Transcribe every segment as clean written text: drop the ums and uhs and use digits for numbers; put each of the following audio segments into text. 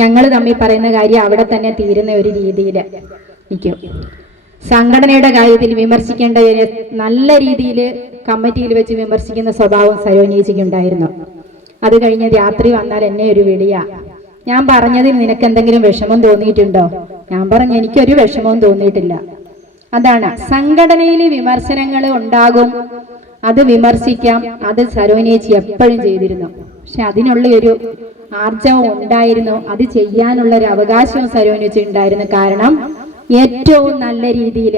ഞങ്ങൾ തമ്മിൽ പറയുന്ന കാര്യം അവിടെ തന്നെ തീരുന്ന ഒരു രീതിയിൽ നിൽക്കും. സംഘടനയുടെ കാര്യത്തിൽ വിമർശിക്കേണ്ടവരെ നല്ല രീതിയിൽ കമ്മിറ്റിയിൽ വെച്ച് വിമർശിക്കുന്ന സ്വഭാവം സരോനിയേച്ചിക്ക് ഉണ്ടായിരുന്നു. അത് കഴിഞ്ഞ് രാത്രി വന്നാൽ എന്നെ ഒരു വിളിയാ, ഞാൻ പറഞ്ഞതിൽ നിനക്ക് എന്തെങ്കിലും വിഷമം തോന്നിയിട്ടുണ്ടോ? ഞാൻ പറഞ്ഞു എനിക്കൊരു വിഷമവും തോന്നിയിട്ടില്ല. അതാണ് സംഘടനയിൽ വിമർശനങ്ങൾ ഉണ്ടാകും, അത് വിമർശിക്കാം, അത് സരോനിയേച്ചി എപ്പോഴും ചെയ്തിരുന്നു. പക്ഷെ അതിനുള്ള ഒരു ആർജവം ഉണ്ടായിരുന്നു, അത് ചെയ്യാനുള്ള ഒരു അവകാശവും സരോനിയേച്ചി ഉണ്ടായിരുന്നു. കാരണം ഏറ്റവും നല്ല രീതിയിൽ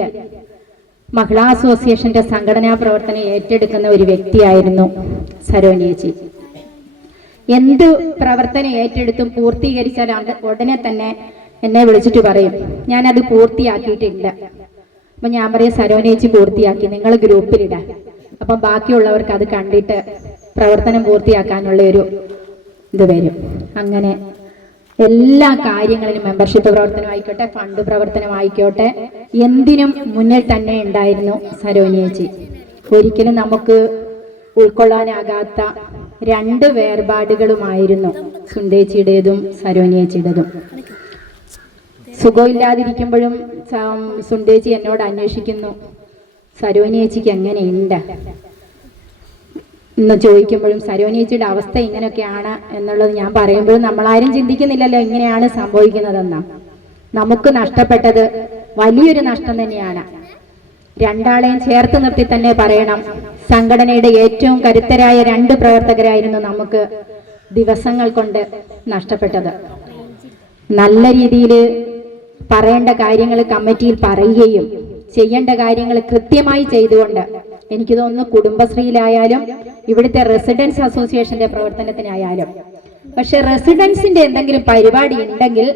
മഹിളാ അസോസിയേഷന്റെ സംഘടനാ പ്രവർത്തനം ഏറ്റെടുക്കുന്ന ഒരു വ്യക്തിയായിരുന്നു സരോനിയേച്ചി. എന്ത് പ്രവർത്തനം ഏറ്റെടുത്തും പൂർത്തീകരിച്ചാൽ ഉടനെ തന്നെ എന്നെ വിളിച്ചിട്ട് പറയും ഞാനത് പൂർത്തിയാക്കിയിട്ടില്ല. അപ്പൊ ഞാൻ പറയും സരോനിയേച്ചി പൂർത്തിയാക്കി, നിങ്ങൾ ഗ്രൂപ്പിലിടാം. അപ്പം ബാക്കിയുള്ളവർക്ക് അത് കണ്ടിട്ട് പ്രവർത്തനം പൂർത്തിയാക്കാനുള്ള ഒരു ഇത് വരും. അങ്ങനെ എല്ലാ കാര്യങ്ങളിലും മെമ്പർഷിപ്പ് പ്രവർത്തനമായിക്കോട്ടെ, ഫണ്ട് പ്രവർത്തനമായിക്കോട്ടെ, എന്തിനും മുന്നിൽ തന്നെ ഉണ്ടായിരുന്നു സരോനിയേച്ചി. ഒരിക്കലും നമുക്ക് ഉൾക്കൊള്ളാനാകാത്ത രണ്ട് വേർപാടുകളുമായിരുന്നു സുന്ദേച്ചിയുടേതും സരോനിയേച്ചിയുടേതും. സുഖമില്ലാതിരിക്കുമ്പോഴും സുന്ദേച്ചി എന്നോട് അന്വേഷിക്കുന്നു സരോനിയേച്ചിക്ക് എങ്ങനെയുണ്ട് എന്ന് ചോദിക്കുമ്പോഴും സരോനിയേച്ചിയുടെ അവസ്ഥ ഇങ്ങനെയൊക്കെയാണ് എന്നുള്ളത് ഞാൻ പറയുമ്പോഴും നമ്മളാരും ചിന്തിക്കുന്നില്ലല്ലോ ഇങ്ങനെയാണ് സംഭവിക്കുന്നതെന്ന. നമുക്ക് നഷ്ടപ്പെട്ടത് വലിയൊരു നഷ്ടം തന്നെയാണ്. രണ്ടാളെയും ചേർത്ത് നിർത്തി തന്നെ പറയണം, സംഘടനയുടെ ഏറ്റവും കരുത്തരായ രണ്ട് പ്രവർത്തകരായിരുന്നു നമുക്ക് ദിവസങ്ങൾ കൊണ്ട് നഷ്ടപ്പെട്ടത്. നല്ല രീതിയിൽ പറയേണ്ട കാര്യങ്ങൾ കമ്മിറ്റിയിൽ പറയുകയും ചെയ്യേണ്ട കാര്യങ്ങൾ കൃത്യമായി ചെയ്തുകൊണ്ട്, എനിക്ക് തോന്നുന്നു കുടുംബശ്രീയിലായാലും ഇവിടുത്തെ റെസിഡൻസ് അസോസിയേഷന്റെ പ്രവർത്തനത്തിനായാലും, പക്ഷെ റെസിഡൻസിന്റെ എന്തെങ്കിലും പരിപാടി ഉണ്ടെങ്കിൽ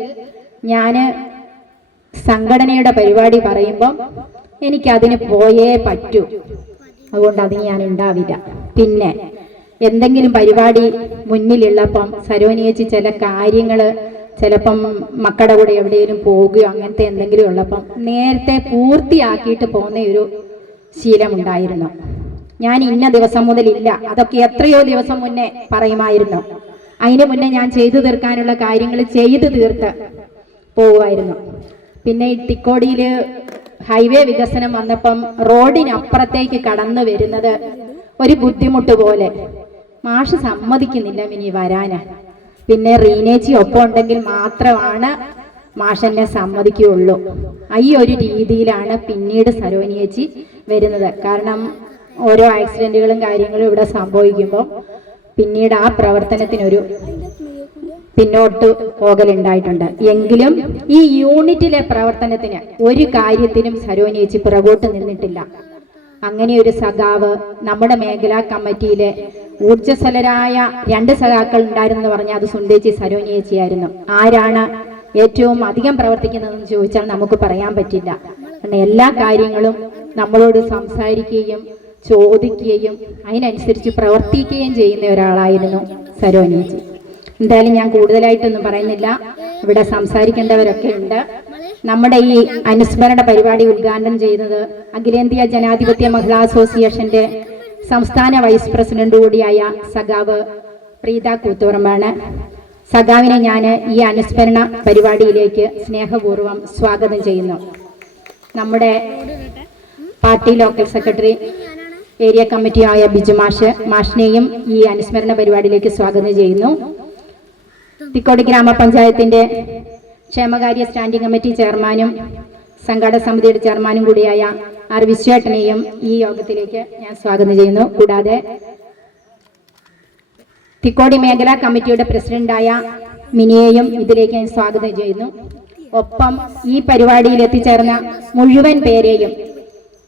ഞാൻ സംഘടനയുടെ പരിപാടി പറയുമ്പോൾ എനിക്കതിന് പോയേ പറ്റൂ, അതുകൊണ്ട് അതിന് ഞാൻ ഉണ്ടാവില്ല. പിന്നെ എന്തെങ്കിലും പരിപാടി മുന്നിലുള്ളപ്പം സരോനിയേച്ചി ചില കാര്യങ്ങൾ ചിലപ്പം മക്കളുടെ കൂടെ എവിടെയെങ്കിലും പോകുകയോ അങ്ങനത്തെ എന്തെങ്കിലും ഉള്ളപ്പം നേരത്തെ പൂർത്തിയാക്കിയിട്ട് പോകുന്ന ഒരു ശീലമുണ്ടായിരുന്നു. ഞാൻ ഇന്ന ദിവസം മുതലില്ല, അതൊക്കെ എത്രയോ ദിവസം മുന്നേ പറയുമായിരുന്നു. അതിന് മുന്നേ ഞാൻ ചെയ്തു തീർക്കാനുള്ള കാര്യങ്ങൾ ചെയ്തു തീർത്ത് പോവുമായിരുന്നു. പിന്നെ ഈ തിക്കോടിയിൽ ഹൈവേ വികസനം വന്നപ്പം റോഡിനപ്പുറത്തേക്ക് കടന്നു വരുന്നത് ഒരു ബുദ്ധിമുട്ട് പോലെ. മാഷ് സമ്മതിക്കുന്നില്ല മിനി വരാന്. പിന്നെ റീനേച്ചി ഒപ്പം ഉണ്ടെങ്കിൽ മാത്രമാണ് മാഷെന്നെ സമ്മതിക്കുകയുള്ളൂ. ഈ ഒരു രീതിയിലാണ് പിന്നീട് സരോനിയേച്ചി വരുന്നത്. കാരണം ഓരോ ആക്സിഡന്റുകളും കാര്യങ്ങളും ഇവിടെ സംഭവിക്കുമ്പോൾ പിന്നീട് ആ പ്രവർത്തനത്തിനൊരു പിന്നോട്ട് പോകലുണ്ടായിട്ടുണ്ട്. എങ്കിലും ഈ യൂണിറ്റിലെ പ്രവർത്തനത്തിന് ഒരു കാര്യത്തിനും സരോനിയേച്ചി പുറകോട്ട് നിന്നിട്ടില്ല. അങ്ങനെ ഒരു സഖാവ് നമ്മുടെ മേഖലാ കമ്മിറ്റിയിലെ ഊർജ്ജസ്വലരായ രണ്ട് സഖാക്കൾ ഉണ്ടായിരുന്നെന്ന് പറഞ്ഞാൽ അത് സുന്ദേച്ചി സരോനിയേച്ചിയായിരുന്നു. ആരാണ് ഏറ്റവും അധികം പ്രവർത്തിക്കുന്നതെന്ന് ചോദിച്ചാൽ നമുക്ക് പറയാൻ പറ്റില്ല. കാരണം എല്ലാ കാര്യങ്ങളും നമ്മളോട് സംസാരിക്കുകയും ചോദിക്കുകയും അതിനനുസരിച്ച് പ്രവർത്തിക്കുകയും ചെയ്യുന്ന ഒരാളായിരുന്നു സരോനിയേച്ചി. എന്തായാലും ഞാൻ കൂടുതലായിട്ടൊന്നും പറയുന്നില്ല, ഇവിടെ സംസാരിക്കേണ്ടവരൊക്കെ ഉണ്ട്. നമ്മുടെ ഈ അനുസ്മരണ പരിപാടി ഉദ്ഘാടനം ചെയ്യുന്നത് അഖിലേന്ത്യാ ജനാധിപത്യ മഹിളാ അസോസിയേഷന്റെ സംസ്ഥാന വൈസ് പ്രസിഡന്റ് കൂടിയായ സഖാവ് പ്രീത കൂത്തുപറമ്പാണ്. സഖാവിനെ ഞാൻ ഈ അനുസ്മരണ പരിപാടിയിലേക്ക് സ്നേഹപൂർവ്വം സ്വാഗതം ചെയ്യുന്നു. നമ്മുടെ പാർട്ടി ലോക്കൽ സെക്രട്ടറി ഏരിയ കമ്മിറ്റിയായ ബിജു മാഷിനെയും ഈ അനുസ്മരണ പരിപാടിയിലേക്ക് സ്വാഗതം ചെയ്യുന്നു. തിക്കോടി ഗ്രാമപഞ്ചായത്തിന്റെ ക്ഷേമകാര്യ സ്റ്റാൻഡിംഗ് കമ്മിറ്റി ചെയർമാനും സംഘാടക സമിതിയുടെ ചെയർമാനും കൂടിയായ ആർ വിശ്വേട്ടനെയും ഈ യോഗത്തിലേക്ക് ഞാൻ സ്വാഗതം ചെയ്യുന്നു. കൂടാതെ തിക്കോടി മേഖലാ കമ്മിറ്റിയുടെ പ്രസിഡന്റായ മിനിയെയും ഇതിലേക്ക് ഞാൻ സ്വാഗതം ചെയ്യുന്നു. ഒപ്പം ഈ പരിപാടിയിൽ എത്തിച്ചേർന്ന മുഴുവൻ പേരെയും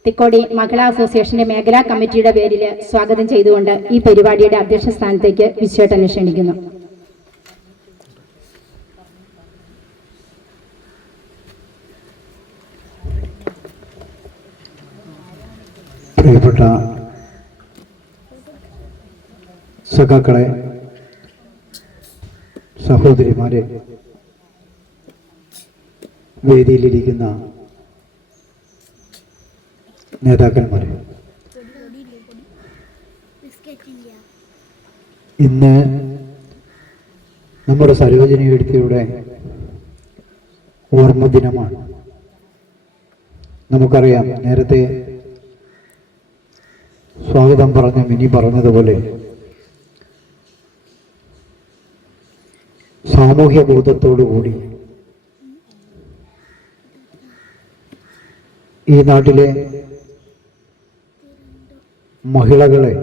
തിക്കോടി മഹിളാ അസോസിയേഷന്റെ മേഖലാ കമ്മിറ്റിയുടെ പേരിൽ സ്വാഗതം ചെയ്തുകൊണ്ട് ഈ പരിപാടിയുടെ അധ്യക്ഷ സ്ഥാനത്തേക്ക് വിശ്വേട്ടനെ ക്ഷണിക്കുന്നു. പ്രിയപ്പെട്ട സഖാക്കളെ, സഹോദരിമാരെ, വേദിയിലിരിക്കുന്ന നേതാക്കന്മാരെ, ഇന്ന് നമ്മുടെ സരോജിനി എഴുത്തിലൂടെ ഓർമ്മ ദിനമാണ്. നമുക്കറിയാം, നേരത്തെ സ്വാഗതം പറഞ്ഞ മിനി പറഞ്ഞതുപോലെ സാമൂഹ്യ ബോധത്തോടുകൂടി ഈ നാട്ടിലെ മഹിളകളെ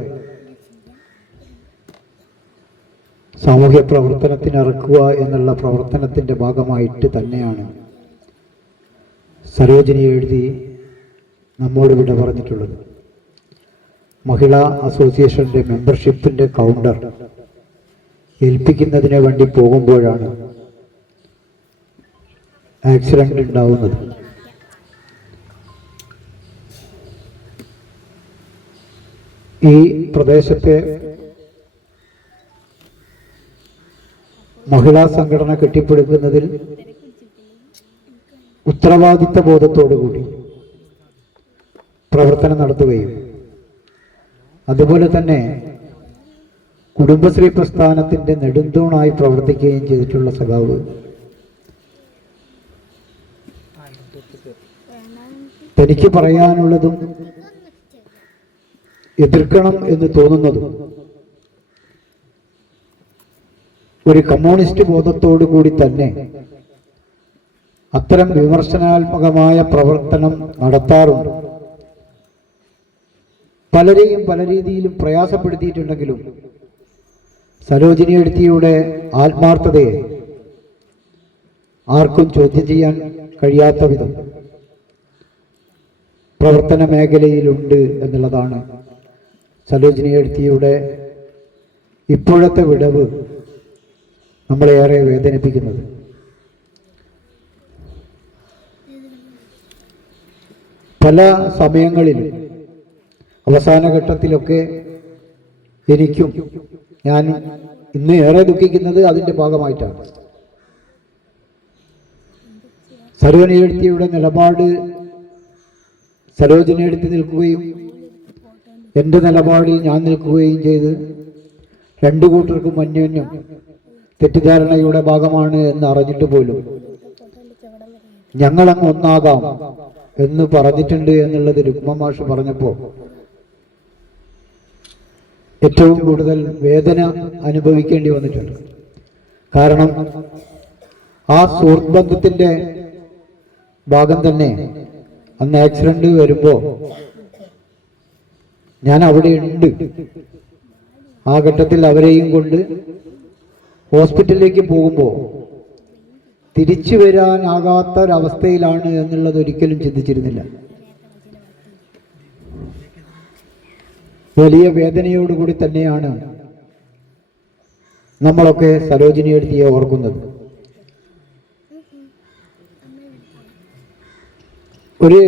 സാമൂഹ്യ പ്രവർത്തനത്തിനിറക്കുക എന്നുള്ള പ്രവർത്തനത്തിൻ്റെ ഭാഗമായിട്ട് തന്നെയാണ് സരോജിനി എഴുതി നമ്മോട് വിട പറഞ്ഞിട്ടുള്ളത്. മഹിളാ അസോസിയേഷൻ്റെ മെമ്പർഷിപ്പിൻ്റെ കൗണ്ടർ ഏൽപ്പിക്കുന്നതിന് വേണ്ടി പോകുമ്പോഴാണ് ആക്സിഡൻ്റ് ഉണ്ടാവുന്നത്. ഈ പ്രദേശത്തെ മഹിളാ സംഘടന കെട്ടിപ്പടുക്കുന്നതിൽ ഉത്തരവാദിത്ത ബോധത്തോടുകൂടി പ്രവർത്തനം നടത്തുകയും അതുപോലെ തന്നെ കുടുംബശ്രീ പ്രസ്ഥാനത്തിൻ്റെ നെടുന്തൂണായി പ്രവർത്തിക്കുകയും ചെയ്തിട്ടുള്ള സഖാവ് തനിക്ക് പറയാനുള്ളതും എതിർക്കണം എന്ന് തോന്നുന്നതും ഒരു കമ്മ്യൂണിസ്റ്റ് ബോധത്തോടു കൂടി തന്നെ അത്തരം വിമർശനാത്മകമായ പ്രവർത്തനം നടത്താറുണ്ട്. പലരെയും പല രീതിയിലും പ്രയാസപ്പെടുത്തിയിട്ടുണ്ടെങ്കിലും സരോജിനി എഴുത്തിയുടെ ആത്മാർത്ഥതയെ ആർക്കും ചോദ്യം ചെയ്യാൻ കഴിയാത്ത വിധം പ്രവർത്തന മേഖലയിലുണ്ട് എന്നുള്ളതാണ് സരോജിനി എഴുത്തിയുടെ ഇപ്പോഴത്തെ വിടവ് നമ്മളെയേറെ വേദനിപ്പിക്കുന്നത്. പല സമയങ്ങളിലും അവസാന ഘട്ടത്തിലൊക്കെ എനിക്കും ഞാൻ ഇന്ന് ഏറെ ദുഃഖിക്കുന്നത് അതിൻ്റെ ഭാഗമായിട്ടാണ്. സരോജിനി എഴുത്തിയുടെ നിലപാട് സരോജിനി എഴുത്തി നിൽക്കുകയും എൻ്റെ നിലപാടിൽ ഞാൻ നിൽക്കുകയും ചെയ്ത് രണ്ടു കൂട്ടർക്കും അന്യോന്യം തെറ്റിദ്ധാരണയുടെ ഭാഗമാണ് എന്ന് അറിഞ്ഞിട്ട് പോലും ഞങ്ങളങ്ങ് ഒന്നാകാം എന്ന് പറഞ്ഞിട്ടുണ്ട് എന്നുള്ളത് രുക്മ മാഷ് പറഞ്ഞപ്പോൾ ഏറ്റവും കൂടുതൽ വേദന അനുഭവിക്കേണ്ടി വന്നിട്ടുണ്ട്. കാരണം ആ സുഹൃത്ത് ബന്ധത്തിൻ്റെ ഭാഗം തന്നെ അന്ന് ആക്സിഡന്റ് വരുമ്പോൾ ഞാൻ അവിടെ ഉണ്ട്. ആ ഘട്ടത്തിൽ അവരെയും കൊണ്ട് ഹോസ്പിറ്റലിലേക്ക് പോകുമ്പോൾ തിരിച്ചു വരാനാകാത്ത ഒരവസ്ഥയിലാണ് എന്നുള്ളത് ഒരിക്കലും ചിന്തിച്ചിരുന്നില്ല. വലിയ വേദനയോടുകൂടി തന്നെയാണ് നമ്മളൊക്കെ സരോജിനി എഴുതിയെ ഓർക്കുന്നത്. ഒരു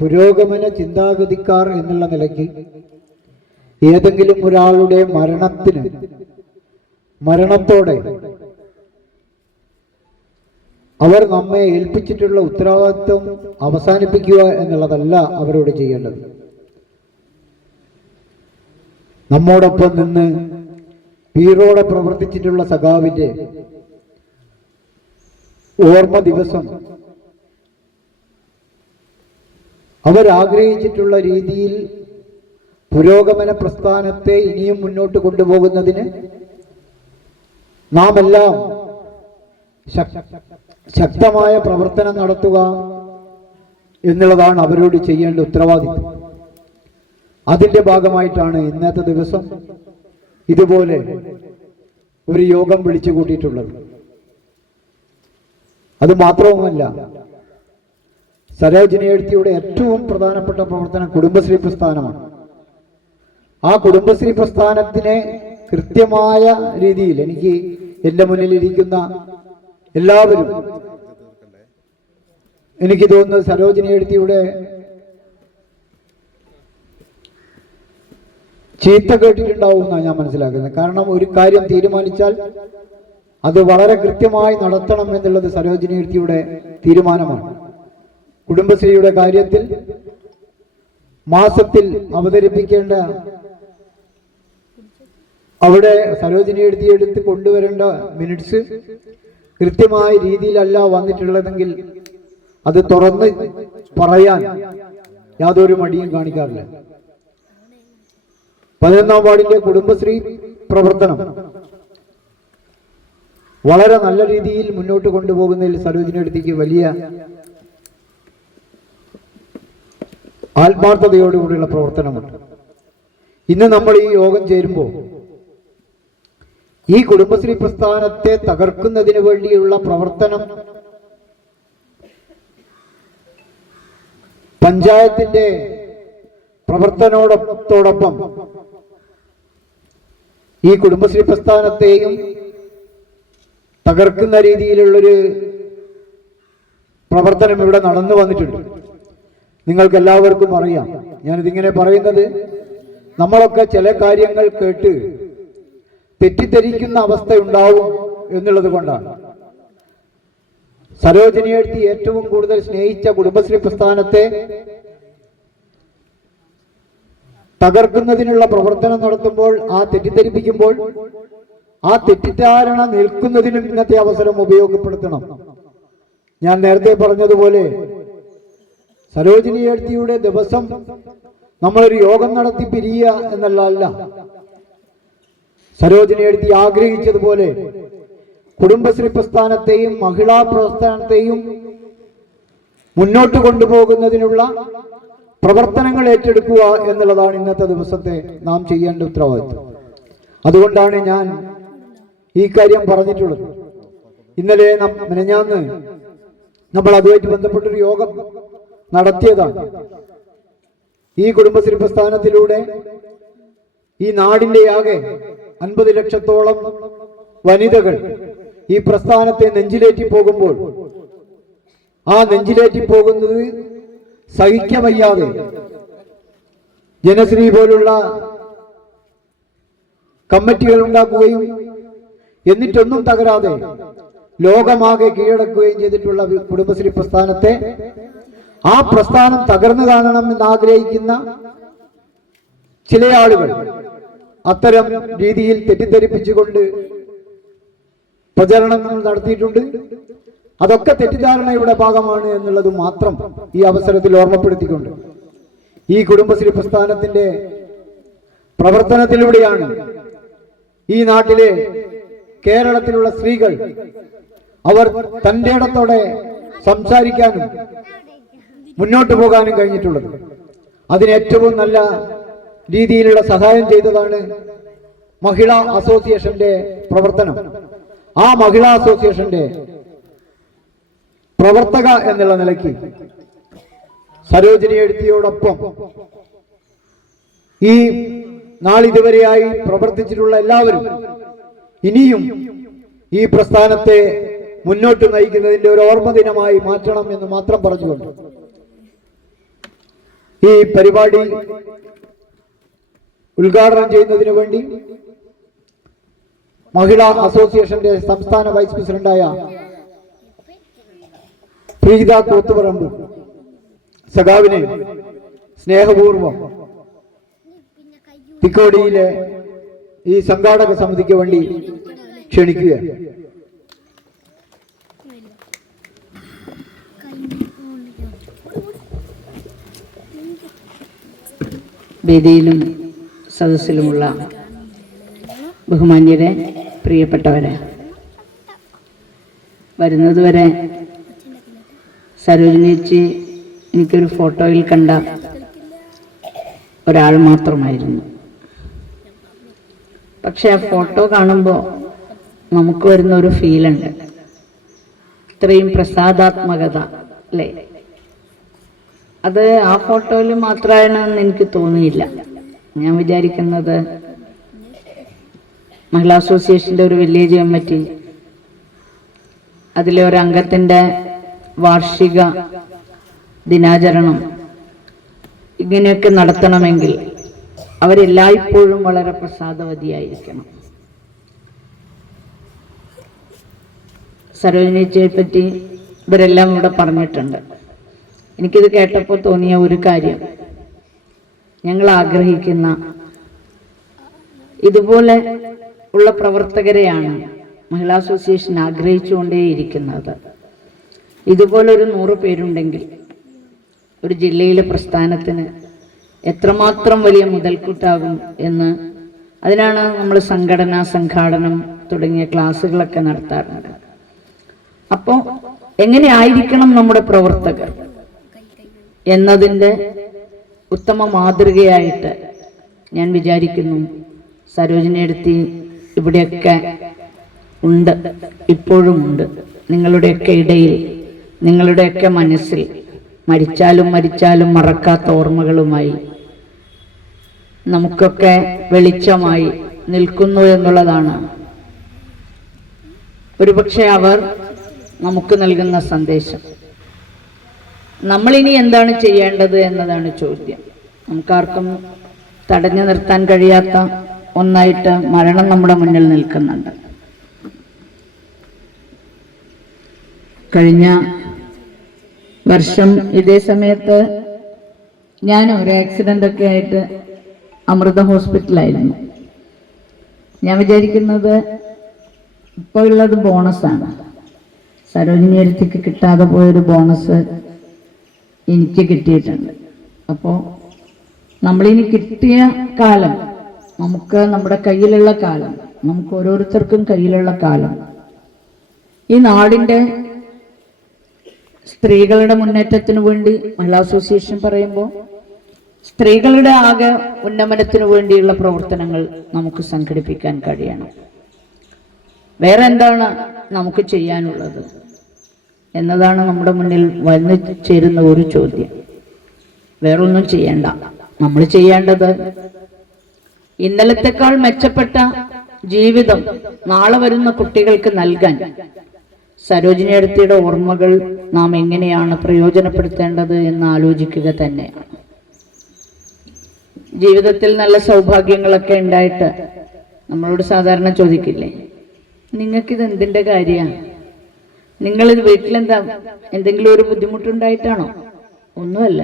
പുരോഗമന ചിന്താഗതിക്കാർ എന്നുള്ള നിലയ്ക്ക് ഏതെങ്കിലും ഒരാളുടെ മരണത്തോടെ അവർ നമ്മെ ഏൽപ്പിച്ചിട്ടുള്ള ഉത്തരവാദിത്വം അവസാനിപ്പിക്കുക എന്നുള്ളതല്ല അവരോട് ചെയ്യേണ്ടത്. നമ്മോടൊപ്പം നിന്ന് വീറോടെ പ്രവർത്തിച്ചിട്ടുള്ള സഖാവിന്റെ ഓർമ്മ ദിവസം അവരാഗ്രഹിച്ചിട്ടുള്ള രീതിയിൽ പുരോഗമന പ്രസ്ഥാനത്തെ ഇനിയും മുന്നോട്ട് കൊണ്ടുപോകുന്നതിന് നാം എല്ലാം ശക്തമായ പ്രവർത്തനം നടത്തുക എന്നുള്ളതാണ് അവരോട് ചെയ്യേണ്ട ഉത്തരവാദിത്വം. അതിൻ്റെ ഭാഗമായിട്ടാണ് ഇന്നത്തെ ദിവസം ഇതുപോലെ ഒരു യോഗം വിളിച്ചു കൂട്ടിയിട്ടുള്ളത്. അത് മാത്രവുമല്ല, സരോജിനി എഴുത്തിയുടെ ഏറ്റവും പ്രധാനപ്പെട്ട പ്രവർത്തനം കുടുംബശ്രീ പ്രസ്ഥാനമാണ്. ആ കുടുംബശ്രീ പ്രസ്ഥാനത്തിനെ കൃത്യമായ രീതിയിൽ എനിക്ക് എൻ്റെ മുന്നിലിരിക്കുന്ന എല്ലാവരും എനിക്ക് തോന്നുന്നത് സരോജിനി എഴുത്തിയുടെ ചീത്ത കേട്ടിട്ടുണ്ടാവും എന്നാണ് ഞാൻ മനസ്സിലാക്കുന്നത്. കാരണം ഒരു കാര്യം തീരുമാനിച്ചാൽ അത് വളരെ കൃത്യമായി നടത്തണം എന്നുള്ളത് സരോജിനി എഴുത്തിയുടെ തീരുമാനമാണ്. കുടുംബശ്രീയുടെ കാര്യത്തിൽ മാസത്തിൽ അവതരിപ്പിക്കേണ്ട അവിടെ സരോജിനി എടുത്ത് കൊണ്ടുവരേണ്ട മിനിറ്റ്സ് കൃത്യമായ രീതിയിലല്ല വന്നിട്ടുള്ളതെങ്കിൽ അത് തുറന്ന് പറയാൻ യാതൊരു മടിയും കാണിക്കാറില്ല. 11ാം വാർഡിന്റെ കുടുംബശ്രീ പ്രവർത്തനം വളരെ നല്ല രീതിയിൽ മുന്നോട്ട് കൊണ്ടുപോകുന്നതിൽ സരോജിനി അടുത്തേക്ക് വലിയ ആത്മാർത്ഥതയോടുകൂടിയുള്ള പ്രവർത്തനമുണ്ട്. ഇന്ന് നമ്മൾ ഈ യോഗം ചേരുമ്പോൾ ഈ കുടുംബശ്രീ പ്രസ്ഥാനത്തെ തകർക്കുന്നതിന് വേണ്ടിയുള്ള പ്രവർത്തനം പഞ്ചായത്തിന്റെ പ്രവർത്തനത്തോടൊപ്പം ഈ കുടുംബശ്രീ പ്രസ്ഥാനത്തെയും തകർക്കുന്ന രീതിയിലുള്ളൊരു പ്രവർത്തനം ഇവിടെ നടന്നു വന്നിട്ടുണ്ട്. നിങ്ങൾക്ക് എല്ലാവർക്കും അറിയാം. ഞാനിതിങ്ങനെ പറയുന്നത് നമ്മളൊക്കെ ചില കാര്യങ്ങൾ കേട്ട് തെറ്റിദ്ധരിക്കുന്ന അവസ്ഥയുണ്ടാവും എന്നുള്ളത് കൊണ്ടാണ്. സരോജിനി എഴുത്തി ഏറ്റവും കൂടുതൽ സ്നേഹിച്ച കുടുംബശ്രീ പ്രസ്ഥാനത്തെ തകർക്കുന്നതിനുള്ള പ്രവർത്തനം നടത്തുമ്പോൾ, ആ തെറ്റിദ്ധരിപ്പിക്കുമ്പോൾ, ആ തെറ്റിദ്ധാരണ നിൽക്കുന്നതിനും ഇന്നത്തെ അവസരം ഉപയോഗപ്പെടുത്തണം. ഞാൻ നേരത്തെ പറഞ്ഞതുപോലെ സരോജിനി എഴുത്തിയുടെ ദിവസം നമ്മളൊരു യോഗം നടത്തി പിരിയുക എന്നല്ല. സരോജിനി എഴുത്തി ആഗ്രഹിച്ചതുപോലെ കുടുംബശ്രീ പ്രസ്ഥാനത്തെയും മഹിളാ പ്രസ്ഥാനത്തെയും മുന്നോട്ട് കൊണ്ടുപോകുന്നതിനുള്ള പ്രവർത്തനങ്ങൾ ഏറ്റെടുക്കുക എന്നുള്ളതാണ് ഇന്നത്തെ ദിവസത്തെ നാം ചെയ്യേണ്ട ഉത്തരവാദിത്വം. അതുകൊണ്ടാണ് ഞാൻ ഈ കാര്യം പറഞ്ഞിട്ടുള്ളത്. ഇന്നലെ മെനഞ്ഞാന്ന് നമ്മൾ അതുമായിട്ട് ബന്ധപ്പെട്ടൊരു യോഗം നടത്തിയതാണ്. ഈ കുടുംബശ്രീ പ്രസ്ഥാനത്തിലൂടെ ഈ നാടിന്റെ ആകെ 50 ലക്ഷത്തോളം വനിതകൾ ഈ പ്രസ്ഥാനത്തെ നെഞ്ചിലേറ്റി പോകുമ്പോൾ, ആ നെഞ്ചിലേറ്റി പോകുന്നത് സഹിക്കവയ്യാതെ ജനശ്രീ പോലുള്ള കമ്മിറ്റികൾ ഉണ്ടാക്കുകയും എന്നിട്ടൊന്നും തകരാതെ ലോകമാകെ കീഴടക്കുകയും ചെയ്തിട്ടുള്ള കുടുംബശ്രീ പ്രസ്ഥാനത്തെ, ആ പ്രസ്ഥാനം തകർന്നു കാണണമെന്ന് ആഗ്രഹിക്കുന്ന ചില ആളുകൾ അത്തരം രീതിയിൽ തെറ്റിദ്ധരിപ്പിച്ചുകൊണ്ട് പ്രചരണങ്ങൾ നടത്തിയിട്ടുണ്ട്. അതൊക്കെ തെറ്റിദ്ധാരണയുടെ ഭാഗമാണ് എന്നുള്ളത് മാത്രം ഈ അവസരത്തിൽ ഓർമ്മപ്പെടുത്തിക്കൊണ്ട്, ഈ കുടുംബശ്രീ പ്രസ്ഥാനത്തിന്റെ പ്രവർത്തനത്തിലൂടെയാണ് ഈ നാട്ടിലെ കേരളത്തിലുള്ള സ്ത്രീകൾ അവർ തന്റെ ഇടത്തോടെ സംസാരിക്കാനും മുന്നോട്ട് പോകാനും കഴിഞ്ഞിട്ടുള്ളത്. അതിന് ഏറ്റവും നല്ല രീതിയിലുള്ള സഹായം ചെയ്തതാണ് മഹിളാ അസോസിയേഷന്റെ പ്രവർത്തനം. ആ മഹിളാ അസോസിയേഷന്റെ പ്രവർത്തക എന്നുള്ള നിലയ്ക്ക് സരോജിനി എഴുത്തിയോടൊപ്പം ഈ നാളിതുവരെയായി പ്രവർത്തിച്ചിട്ടുള്ള എല്ലാവരും ഇനിയും ഈ പ്രസ്ഥാനത്തെ മുന്നോട്ട് നയിക്കുന്നതിന്റെ ഒരു ഓർമ്മ ദിനമായി മാറ്റണം എന്ന് മാത്രം പറഞ്ഞുകൊണ്ട് ഈ പരിപാടി ഉദ്ഘാടനം ചെയ്യുന്നതിന് വേണ്ടി മഹിളാ അസോസിയേഷന്റെ സംസ്ഥാന വൈസ് പ്രസിഡന്റായ പ്രീത കൂത്തുപറമ്പ് സഖാവിനെ സ്നേഹപൂർവം തിക്കോടിയിലെ ഈ സംഘാടക സമിതിക്ക് വേണ്ടി ക്ഷണിക്കുക. വേദിയിലും സദസ്സിലുമുള്ള ബഹുമാന്യരെ, പ്രിയപ്പെട്ടവരെ, വരുന്നതുവരെ സരോജിനി ചേച്ചി എനിക്കൊരു ഫോട്ടോയിൽ കണ്ട ഒരാൾ മാത്രമായിരുന്നു. പക്ഷെ ആ ഫോട്ടോ കാണുമ്പോൾ നമുക്ക് വരുന്ന ഒരു ഫീലുണ്ട്, ഇത്രയും പ്രസാദാത്മകത അല്ലേ? അത് ആ ഫോട്ടോയിൽ മാത്രമാണെന്ന് എനിക്ക് തോന്നിയില്ല. ഞാൻ വിചാരിക്കുന്നത് മഹിളാ അസോസിയേഷൻ്റെ ഒരു വില്ലേജ് കമ്മിറ്റി, അതിലെ ഒരു അംഗത്തിൻ്റെ വാർഷിക ദിനാചരണം ഇങ്ങനെയൊക്കെ നടത്തണമെങ്കിൽ അവരെല്ലായ്പ്പോഴും വളരെ പ്രസാദവതിയായിരിക്കണം. സരോജിനി ചേച്ചിയെ പറ്റി ഇവരെല്ലാം ഇവിടെ പറഞ്ഞിട്ടുണ്ട്. എനിക്കിത് കേട്ടപ്പോൾ തോന്നിയ ഒരു കാര്യം, ഞങ്ങൾ ആഗ്രഹിക്കുന്ന ഇതുപോലെ ഉള്ള പ്രവർത്തകരെയാണ് മഹിളാ അസോസിയേഷൻ ആഗ്രഹിച്ചുകൊണ്ടേയിരിക്കുന്നത്. ഇതുപോലൊരു 100 പേരുണ്ടെങ്കിൽ ഒരു ജില്ലയിലെ പ്രസ്ഥാനത്തിന് എത്രമാത്രം വലിയ മുതൽക്കൂട്ടാകും എന്ന്, അതിനാണ് നമ്മൾ സംഘാടനം തുടങ്ങിയ ക്ലാസ്സുകളൊക്കെ നടത്താറുണ്ട്. അപ്പോൾ എങ്ങനെ ആയിരിക്കണം നമ്മുടെ പ്രവർത്തകർ എന്നതിൻ്റെ ഉത്തമ മാതൃകയായിട്ട് ഞാൻ വിചാരിക്കുന്നു സരോജിനി എടുത്തി ഇവിടെയൊക്കെ ഉണ്ട്, ഇപ്പോഴും ഉണ്ട്. നിങ്ങളുടെയൊക്കെ ഇടയിൽ, നിങ്ങളുടെയൊക്കെ മനസ്സിൽ മരിച്ചാലും മറക്കാത്ത ഓർമ്മകളുമായി നമുക്കൊക്കെ വെളിച്ചമായി നിൽക്കുന്നു എന്നുള്ളതാണ് ഒരുപക്ഷെ അവർ നമുക്ക് നൽകുന്ന സന്ദേശം. നമ്മളിനി എന്താണ് ചെയ്യേണ്ടത് എന്നതാണ് ചോദ്യം. നമുക്കാർക്കും തടഞ്ഞു നിർത്താൻ കഴിയാത്ത ഒന്നായിട്ട് മരണം നമ്മുടെ മുന്നിൽ നിൽക്കുന്നുണ്ട്. കഴിഞ്ഞ വർഷം ഇതേ സമയത്ത് ഞാൻ ഒരു ആക്സിഡൻ്റ് ഒക്കെ ആയിട്ട് അമൃത ഹോസ്പിറ്റലായിരുന്നു. ഞാൻ വിചാരിക്കുന്നത് ഇപ്പോൾ ഉള്ളത് ബോണസാണ്. സരോജിനി എടുത്തിക്ക് കിട്ടാതെ പോയൊരു ബോണസ് എനിക്ക് കിട്ടിയിട്ടുണ്ട്. അപ്പോൾ നമ്മളിനി കിട്ടിയ കാലം, നമുക്ക് നമ്മുടെ കയ്യിലുള്ള കാലം, നമുക്ക് ഓരോരുത്തർക്കും കയ്യിലുള്ള കാലം, ഈ നാടിൻ്റെ സ്ത്രീകളുടെ മുന്നേറ്റത്തിന് വേണ്ടി മഹിളാ അസോസിയേഷൻ പറയുമ്പോൾ സ്ത്രീകളുടെ ആകെ ഉന്നമനത്തിന് വേണ്ടിയുള്ള പ്രവർത്തനങ്ങൾ നമുക്ക് സംഘടിപ്പിക്കാൻ കഴിയണം. വേറെ എന്താണ് നമുക്ക് ചെയ്യാനുള്ളത് എന്നതാണ് നമ്മുടെ മുന്നിൽ വന്നു ചേരുന്ന ഒരു ചോദ്യം. വേറൊന്നും ചെയ്യണ്ട. നമ്മൾ ചെയ്യേണ്ടത് ഇന്നലത്തെക്കാൾ മെച്ചപ്പെട്ട ജീവിതം നാളെ വരുന്ന കുട്ടികൾക്ക് നൽകാൻ സരോജിനി എടുത്തിയുടെ ഓർമ്മകൾ നാം എങ്ങനെയാണ് പ്രയോജനപ്പെടുത്തേണ്ടത് എന്ന് ആലോചിക്കുക തന്നെയാണ്. ജീവിതത്തിൽ നല്ല സൗഭാഗ്യങ്ങളൊക്കെ ഉണ്ടായിട്ട് നമ്മളോട് സാധാരണ ചോദിക്കില്ലേ, നിങ്ങൾക്കിത് എന്തിൻ്റെ കാര്യമാണ്? നിങ്ങളിത് വീട്ടിലെന്താ എന്തെങ്കിലും ഒരു ബുദ്ധിമുട്ടുണ്ടായിട്ടാണോ? ഒന്നുമല്ല.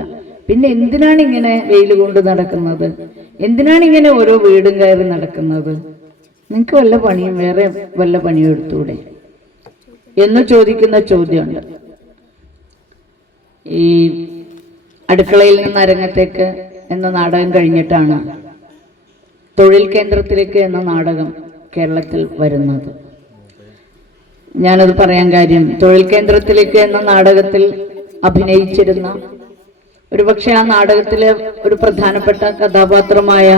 പിന്നെ എന്തിനാണ് ഇങ്ങനെ വെയിൽ കൊണ്ട് നടക്കുന്നത്? എന്തിനാണ് ഇങ്ങനെ ഓരോ വീടും കയറി നടക്കുന്നത്? നിങ്ങൾക്ക് വല്ല പണിയും, വേറെ വല്ല പണിയും എടുത്തൂടെ എന്ന് ചോദിക്കുന്ന ചോദ്യമുണ്ട്. ഈ അടുക്കളയിൽ നിന്ന് അരങ്ങത്തേക്ക് എന്ന നാടകം കഴിഞ്ഞിട്ടാണ് തൊഴിൽ കേന്ദ്രത്തിലേക്ക് എന്ന നാടകം കേരളത്തിൽ വരുന്നത്. ഞാനത് പറയാൻ കാര്യം, തൊഴിൽ കേന്ദ്രത്തിലേക്ക് എന്ന നാടകത്തിൽ അഭിനയിച്ചിരുന്ന, ഒരുപക്ഷെ ആ നാടകത്തിലെ ഒരു പ്രധാനപ്പെട്ട കഥാപാത്രമായ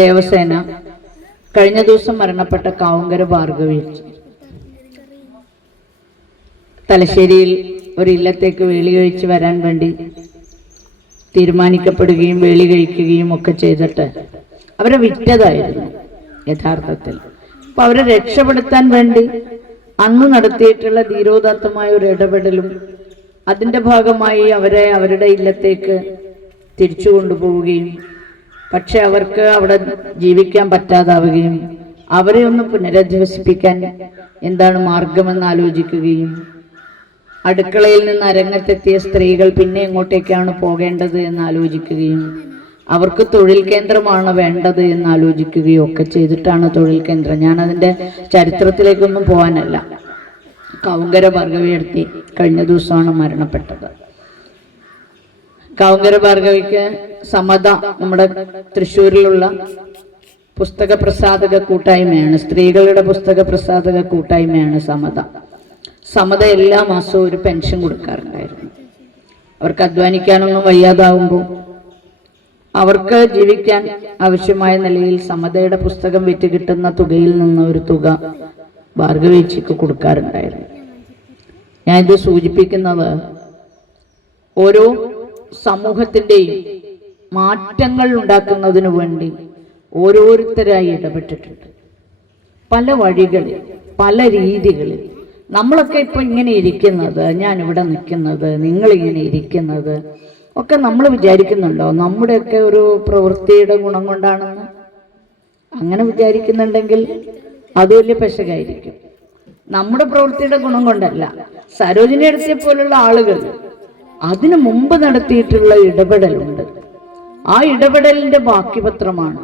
ദേവസേന കഴിഞ്ഞ ദിവസം മരണപ്പെട്ട കാവുങ്കര ഭാർഗവി തലശ്ശേരിയിൽ ഒരു ഇല്ലത്തേക്ക് വേളി കഴിച്ച് വരാൻ വേണ്ടി തീരുമാനിക്കപ്പെടുകയും വേളി കഴിക്കുകയും ഒക്കെ ചെയ്തിട്ട് അവരെ വിറ്റതായിരുന്നു യഥാർത്ഥത്തിൽ. അപ്പൊ അവരെ രക്ഷപ്പെടുത്താൻ വേണ്ടി അന്ന് നടത്തിയിട്ടുള്ള ധീരോദാത്തമായ ഒരു ഇടപെടലും അതിൻ്റെ ഭാഗമായി അവരെ അവരുടെ ഇല്ലത്തേക്ക് തിരിച്ചു കൊണ്ടുപോവുകയും പക്ഷെ അവർക്ക് അവിടെ ജീവിക്കാൻ പറ്റാതാവുകയും അവരെ ഒന്ന് പുനരധിവസിപ്പിക്കാൻ എന്താണ് മാർഗമെന്ന് ആലോചിക്കുകയും അടുക്കളയിൽ നിന്ന് അരങ്ങത്തെത്തിയ സ്ത്രീകൾ പിന്നെ എങ്ങോട്ടേക്കാണ് പോകേണ്ടത് എന്ന് ആലോചിക്കുകയും അവർക്ക് തൊഴിൽ കേന്ദ്രമാണ് വേണ്ടത് എന്ന് ആലോചിക്കുകയും ഒക്കെ ചെയ്തിട്ടാണ് തൊഴിൽ കേന്ദ്രം. ഞാനതിൻ്റെ ചരിത്രത്തിലേക്കൊന്നും പോകാനല്ല. കാവുങ്കര ഭാർഗവിയെടുത്തി കഴിഞ്ഞ ദിവസമാണ് മരണപ്പെട്ടത്. കാവുങ്കര ഭാർഗവിക്ക് സമത, നമ്മുടെ തൃശ്ശൂരിലുള്ള പുസ്തക പ്രസാധക കൂട്ടായ്മയാണ്, സ്ത്രീകളുടെ പുസ്തക പ്രസാധക കൂട്ടായ്മയാണ് സമത. സമത എല്ലാ മാസവും ഒരു പെൻഷൻ കൊടുക്കാറുണ്ടായിരുന്നു. അവർക്ക് അധ്വാനിക്കാനൊന്നും വയ്യാതാവുമ്പോൾ അവർക്ക് ജീവിക്കാൻ ആവശ്യമായ നിലയിൽ സമതയുടെ പുസ്തകം വിറ്റ് കിട്ടുന്ന തുകയിൽ നിന്ന് ഒരു തുക ഭാർഗവേച്ചിക്ക് കൊടുക്കാറുണ്ടായിരുന്നു. ഞാനിത് സൂചിപ്പിക്കുന്നത് ഓരോ സമൂഹത്തിൻ്റെയും മാറ്റങ്ങൾ ഉണ്ടാക്കുന്നതിന് വേണ്ടി ഓരോരുത്തരായി ഇടപെട്ടിട്ടുണ്ട്. പല വഴികളിൽ, പല രീതികളിൽ. നമ്മളൊക്കെ ഇപ്പൊ ഇങ്ങനെ ഇരിക്കുന്നത്, ഞാനിവിടെ നിൽക്കുന്നത്, നിങ്ങളിങ്ങനെ ഇരിക്കുന്നത് ഒക്കെ നമ്മൾ വിചാരിക്കുന്നുണ്ടോ നമ്മുടെയൊക്കെ ഒരു പ്രവൃത്തിയുടെ ഗുണം കൊണ്ടാണെന്ന്? അങ്ങനെ വിചാരിക്കുന്നുണ്ടെങ്കിൽ അത് വലിയ പെശകായിരിക്കും. നമ്മുടെ പ്രവൃത്തിയുടെ ഗുണം കൊണ്ടല്ല. സരോജിനി എടുത്തിയെ പോലുള്ള ആളുകൾ അതിനു മുമ്പ് നടത്തിയിട്ടുള്ള ഇടപെടലുണ്ട്. ആ ഇടപെടലിന്റെ ബാക്കിപത്രമാണ്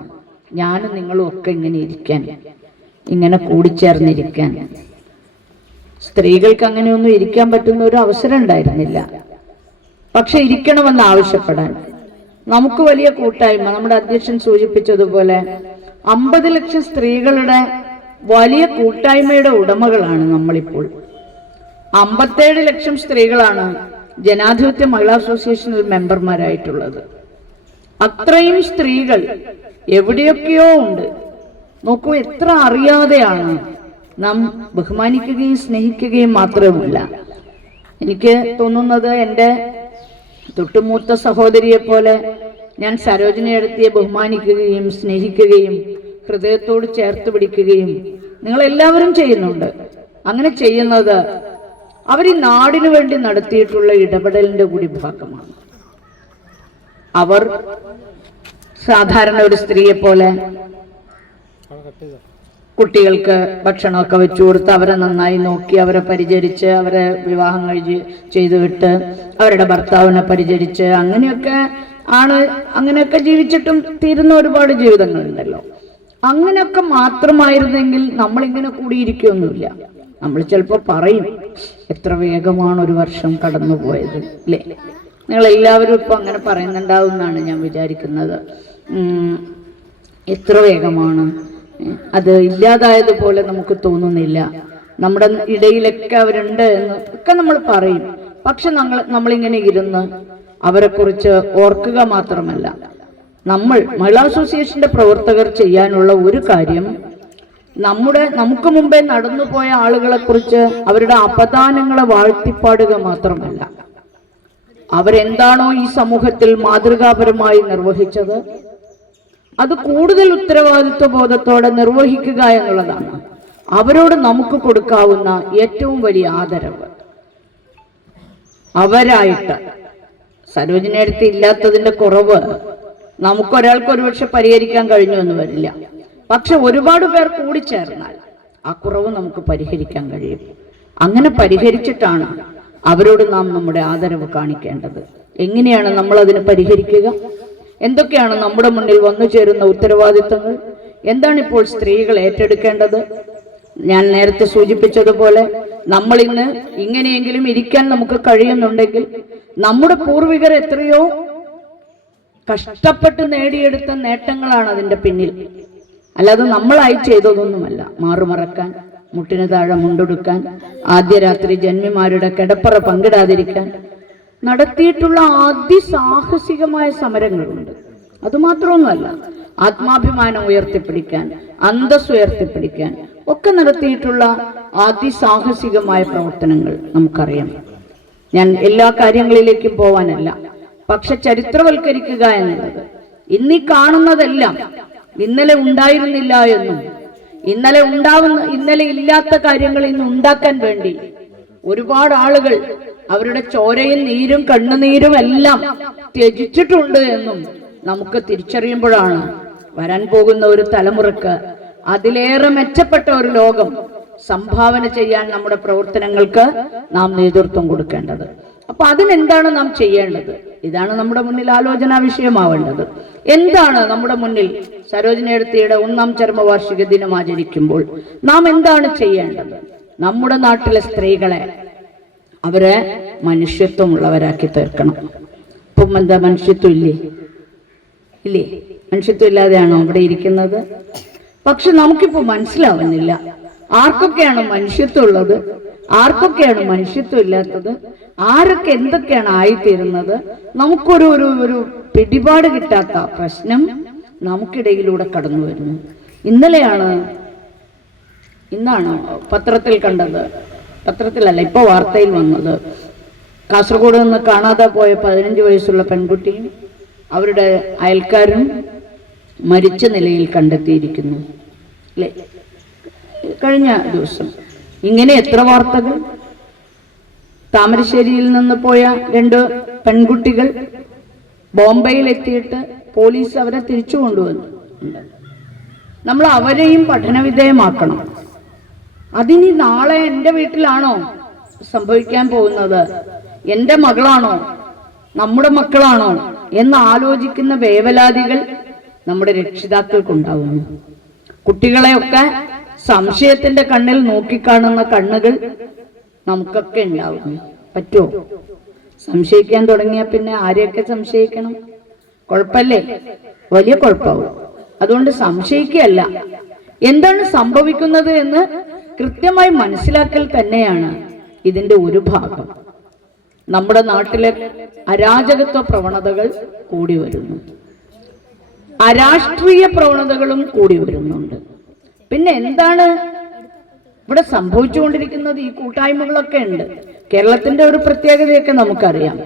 ഞാനും നിങ്ങളും ഒക്കെ ഇങ്ങനെ ഇരിക്കാൻ. ഇങ്ങനെ കൂടിച്ചേർന്നിരിക്കാൻ. സ്ത്രീകൾക്ക് അങ്ങനെയൊന്നും ഇരിക്കാൻ പറ്റുന്ന ഒരു അവസരം ഉണ്ടായിരുന്നില്ല. പക്ഷെ ഇരിക്കണമെന്ന് ആവശ്യപ്പെടാൻ നമുക്ക് വലിയ കൂട്ടായ്മ, നമ്മുടെ അധ്യക്ഷൻ സൂചിപ്പിച്ചതുപോലെ 50 ലക്ഷം സ്ത്രീകളുടെ വലിയ കൂട്ടായ്മയുടെ ഉടമകളാണ് നമ്മളിപ്പോൾ. 57 ലക്ഷം സ്ത്രീകളാണ് ജനാധിപത്യ മഹിളാ അസോസിയേഷനിൽ മെമ്പർമാരായിട്ടുള്ളത്. അത്രയും സ്ത്രീകൾ എവിടെയൊക്കെയോ ഉണ്ട്. നോക്കൂ, എത്ര അറിയാതെയാണ് നാം ബഹുമാനിക്കുകയും സ്നേഹിക്കുകയും മാത്രമല്ല. എനിക്ക് തോന്നുന്നത് എൻ്റെ തൊട്ടുമൂത്ത സഹോദരിയെ പോലെ ഞാൻ സരോജിനിയെടുത്തിയെ ബഹുമാനിക്കുകയും സ്നേഹിക്കുകയും ഹൃദയത്തോട് ചേർത്ത് പിടിക്കുകയും നിങ്ങളെല്ലാവരും ചെയ്യുന്നുണ്ട്. അങ്ങനെ ചെയ്യുന്നത് അവർ ഈ നാടിനു വേണ്ടി നടത്തിയിട്ടുള്ള ഇടപെടലിന്റെ കൂടി ഭാഗമാണ്. അവർ സാധാരണ ഒരു സ്ത്രീയെ പോലെ കുട്ടികൾക്ക് ഭക്ഷണമൊക്കെ വെച്ചു കൊടുത്ത് അവരെ നന്നായി നോക്കി അവരെ പരിചരിച്ച് അവരെ വിവാഹം ചെയ്തു വിട്ട് അവരുടെ ഭർത്താവിനെ പരിചരിച്ച് അങ്ങനെയൊക്കെ ജീവിച്ചിട്ടും തീരുന്ന ഒരുപാട് ജീവിതങ്ങളുണ്ടല്ലോ. അങ്ങനെയൊക്കെ മാത്രമായിരുന്നെങ്കിൽ നമ്മളിങ്ങനെ കൂടിയിരിക്കുകയൊന്നുമില്ല. നമ്മൾ ചിലപ്പോൾ പറയും, എത്ര വേഗമാണ് ഒരു വർഷം കടന്നുപോയത് അല്ലേ? നിങ്ങളെല്ലാവരും ഇപ്പൊ അങ്ങനെ പറയുന്നുണ്ടാവും എന്നാണ് ഞാൻ വിചാരിക്കുന്നത്. എത്ര വേഗമാണ്, അത് ഇല്ലാതായതുപോലെ നമുക്ക് തോന്നുന്നില്ല. നമ്മുടെ ഇടയിലൊക്കെ അവരുണ്ട് എന്ന് ഒക്കെ നമ്മൾ പറയും. പക്ഷെ നമ്മളിങ്ങനെ ഇരുന്ന് അവരെ കുറിച്ച് ഓർക്കുക മാത്രമല്ല, നമ്മൾ മഹിളാ അസോസിയേഷന്റെ പ്രവർത്തകർ ചെയ്യാനുള്ള ഒരു കാര്യം, നമുക്ക് മുമ്പേ നടന്നുപോയ ആളുകളെ കുറിച്ച് അവരുടെ അപദാനങ്ങളെ വാഴ്ത്തിപ്പാടുക മാത്രമല്ല, അവരെന്താണോ ഈ സമൂഹത്തിൽ മാതൃകാപരമായി നിർവഹിച്ചത് അത് കൂടുതൽ ഉത്തരവാദിത്വ ബോധത്തോടെ നിർവഹിക്കുക എന്നുള്ളതാണ് അവരോട് നമുക്ക് കൊടുക്കാവുന്ന ഏറ്റവും വലിയ ആദരവ്. അവരായിട്ട് സരോജിനിയടുത്ത് ഇല്ലാത്തതിന്റെ കുറവ് നമുക്കൊരാൾക്ക് ഒരുപക്ഷെ പരിഹരിക്കാൻ കഴിഞ്ഞു എന്ന് വരില്ല. പക്ഷെ ഒരുപാട് പേർ കൂടി ചേർന്നാൽ ആ കുറവ് നമുക്ക് പരിഹരിക്കാൻ കഴിയും. അങ്ങനെ പരിഹരിച്ചിട്ടാണ് അവരോട് നാം നമ്മുടെ ആദരവ് കാണിക്കേണ്ടത്. എങ്ങനെയാണ് നമ്മൾ അതിനെ പരിഹരിക്കുക? എന്തൊക്കെയാണ് നമ്മുടെ മുന്നിൽ വന്നു ചേരുന്ന ഉത്തരവാദിത്തങ്ങൾ? എന്താണ് ഇപ്പോൾ സ്ത്രീകൾ ഏറ്റെടുക്കേണ്ടത്? ഞാൻ നേരത്തെ സൂചിപ്പിച്ചതുപോലെ നമ്മൾ ഇന്ന് ഇങ്ങനെയെങ്കിലും ഇരിക്കാൻ നമുക്ക് കഴിയുന്നുണ്ടെങ്കിൽ നമ്മുടെ പൂർവികർ എത്രയോ കഷ്ടപ്പെട്ട് നേടിയെടുത്ത നേട്ടങ്ങളാണ് അതിന്റെ പിന്നിൽ. അല്ലാതെ നമ്മളായി ചെയ്തതൊന്നുമല്ല. മാറുമറക്കാൻ, മുട്ടിന് താഴെ മുണ്ടൊടുക്കാൻ, ആദ്യ രാത്രി ജന്മിമാരുടെ കിടപ്പറ പങ്കിടാതിരിക്കാൻ നടത്തിയിട്ടുള്ള അതിസാഹസികമായ സമരങ്ങളുണ്ട്. അതുമാത്രമൊന്നുമല്ല, ആത്മാഭിമാനം ഉയർത്തിപ്പിടിക്കാൻ, അന്തസ് ഉയർത്തിപ്പിടിക്കാൻ ഒക്കെ നടത്തിയിട്ടുള്ള അതിസാഹസികമായ പ്രവർത്തനങ്ങൾ നമുക്കറിയാം. ഞാൻ എല്ലാ കാര്യങ്ങളിലേക്കും പോവാനല്ല, പക്ഷെ ചരിത്രവൽക്കരിക്കുക എന്നുള്ളത് ഇന്നീ കാണുന്നതെല്ലാം ഇന്നലെ ഉണ്ടായിരുന്നില്ല എന്നും ഇന്നലെ ഇല്ലാത്ത കാര്യങ്ങൾ ഇന്ന് ഉണ്ടാക്കാൻ വേണ്ടി ഒരുപാട് ആളുകൾ അവരുടെ ചോരയും നീരും കണ്ണുനീരും എല്ലാം ത്യജിച്ചിട്ടുണ്ട് എന്നും നമുക്ക് തിരിച്ചറിയുമ്പോഴാണ് വരാൻ പോകുന്ന ഒരു തലമുറക്ക് അതിലേറെ മെച്ചപ്പെട്ട ഒരു ലോകം സംഭാവന ചെയ്യാൻ നമ്മുടെ പ്രവർത്തനങ്ങൾക്ക് നാം നേതൃത്വം കൊടുക്കേണ്ടത്. അപ്പൊ അതിനെന്താണ് നാം ചെയ്യേണ്ടത്? ഇതാണ് നമ്മുടെ മുന്നിൽ ആലോചനാ വിഷയമാവേണ്ടത്. എന്താണ് നമ്മുടെ മുന്നിൽ സരോജിനിയടുത്തിയുടെ 1ാം ചരമവാർഷിക ദിനം ആചരിക്കുമ്പോൾ നാം എന്താണ് ചെയ്യേണ്ടത്? നമ്മുടെ നാട്ടിലെ സ്ത്രീകളെ അവരെ മനുഷ്യത്വമുള്ളവരാക്കി തീർക്കണം. ഇപ്പം എന്താ മനുഷ്യത്വം ഇല്ലേ? മനുഷ്യത്വം ഇല്ലാതെയാണോ അവിടെ ഇരിക്കുന്നത്? പക്ഷെ നമുക്കിപ്പോ മനസ്സിലാവുന്നില്ല ആർക്കൊക്കെയാണ് മനുഷ്യത്വം ഉള്ളത്, ആർക്കൊക്കെയാണ് മനുഷ്യത്വം ഇല്ലാത്തത്, ആരൊക്കെ എന്തൊക്കെയാണ് ആയിത്തീരുന്നത്. നമുക്കൊരു ഒരു പിടിപാട് കിട്ടാത്ത പ്രശ്നം നമുക്കിടയിലൂടെ കടന്നു വരുന്നു. ഇന്നാണ് പത്രത്തിൽ കണ്ടത്, പത്രത്തിലല്ല ഇപ്പൊ വാർത്തയിൽ വന്നത്, കാസർഗോഡ് നിന്ന് കാണാതെ പോയ 15 വയസ്സുള്ള പെൺകുട്ടിയും അവരുടെ അയൽക്കാരും മരിച്ച നിലയിൽ കണ്ടെത്തിയിരിക്കുന്നു അല്ലെ? കഴിഞ്ഞ ദിവസം ഇങ്ങനെ എത്ര വാർത്തകൾ. താമരശ്ശേരിയിൽ നിന്ന് പോയ 2 പെൺകുട്ടികൾ ബോംബെയിൽ എത്തിയിട്ട് പോലീസ് അവരെ തിരിച്ചു കൊണ്ടുവന്നു. നമ്മൾ അവരെയും പഠനവിധേയമാക്കണം. അതിനി നാളെ എൻ്റെ വീട്ടിലാണോ സംഭവിക്കാൻ പോകുന്നത്, എൻ്റെ മകളാണോ, നമ്മുടെ മക്കളാണോ എന്ന് ആലോചിക്കുന്ന വേവലാതികൾ നമ്മുടെ രക്ഷിതാക്കൾക്കുണ്ടാവുന്നു. കുട്ടികളെയൊക്കെ സംശയത്തിന്റെ കണ്ണിൽ നോക്കിക്കാണുന്ന കണ്ണുകൾ നമുക്കൊക്കെ ഉണ്ടാവും. പറ്റുമോ? സംശയിക്കാൻ തുടങ്ങിയാൽ പിന്നെ ആരെയൊക്കെ സംശയിക്കണം? കുഴപ്പല്ലേ? വലിയ കുഴപ്പമാവും. അതുകൊണ്ട് സംശയിക്കുകയല്ല, എന്താണ് സംഭവിക്കുന്നത് എന്ന് കൃത്യമായി മനസ്സിലാക്കൽ തന്നെയാണ് ഇതിന്റെ ഒരു ഭാഗം. നമ്മുടെ നാട്ടിലെ അരാജകത്വ പ്രവണതകൾ കൂടി വരുന്നു, അരാഷ്ട്രീയ പ്രവണതകളും കൂടി വരുന്നുണ്ട്. പിന്നെ എന്താണ് ഇവിടെ സംഭവിച്ചുകൊണ്ടിരിക്കുന്നത്? ഈ കൂട്ടായ്മകളൊക്കെ ഉണ്ട്. കേരളത്തിന്റെ ഒരു പ്രത്യേകതയൊക്കെ നമുക്കറിയാം.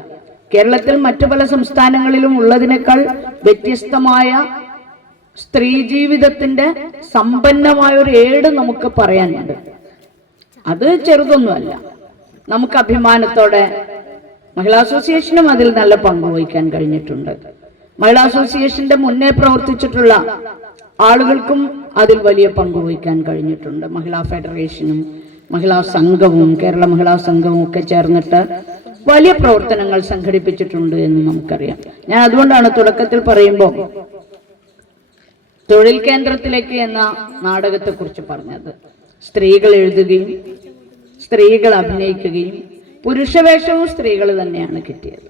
കേരളത്തിൽ മറ്റു പല സംസ്ഥാനങ്ങളിലും ഉള്ളതിനേക്കാൾ വ്യത്യസ്തമായ സ്ത്രീ ജീവിതത്തിന്റെ സമ്പന്നമായ ഒരു ഏട് നമുക്ക് പറയാനുണ്ട്. അത് ചെറുതൊന്നുമല്ല. നമുക്ക് അഭിമാനത്തോടെ മഹിളാ അസോസിയേഷനും അതിൽ നല്ല പങ്കുവഹിക്കാൻ കഴിഞ്ഞിട്ടുണ്ട്. മഹിളാ അസോസിയേഷന്റെ മുന്നേ പ്രവർത്തിച്ചിട്ടുള്ള ആളുകൾക്കും അതിൽ വലിയ പങ്കുവഹിക്കാൻ കഴിഞ്ഞിട്ടുണ്ട്. മഹിളാ ഫെഡറേഷനും മഹിളാ സംഘവും കേരള മഹിളാ സംഘവും ഒക്കെ ചേർന്നിട്ട് വലിയ പ്രവർത്തനങ്ങൾ സംഘടിപ്പിച്ചിട്ടുണ്ട് എന്ന് നമുക്കറിയാം. ഞാൻ അതുകൊണ്ടാണ് തുടക്കത്തിൽ പറയുമ്പോൾ തൊഴിൽ കേന്ദ്രത്തിലേക്ക് എന്ന നാടകത്തെ കുറിച്ച് പറഞ്ഞത്. സ്ത്രീകൾ എഴുതുകയും സ്ത്രീകൾ അഭിനയിക്കുകയും പുരുഷവേഷവും സ്ത്രീകൾ തന്നെയാണ് കിട്ടിയത്.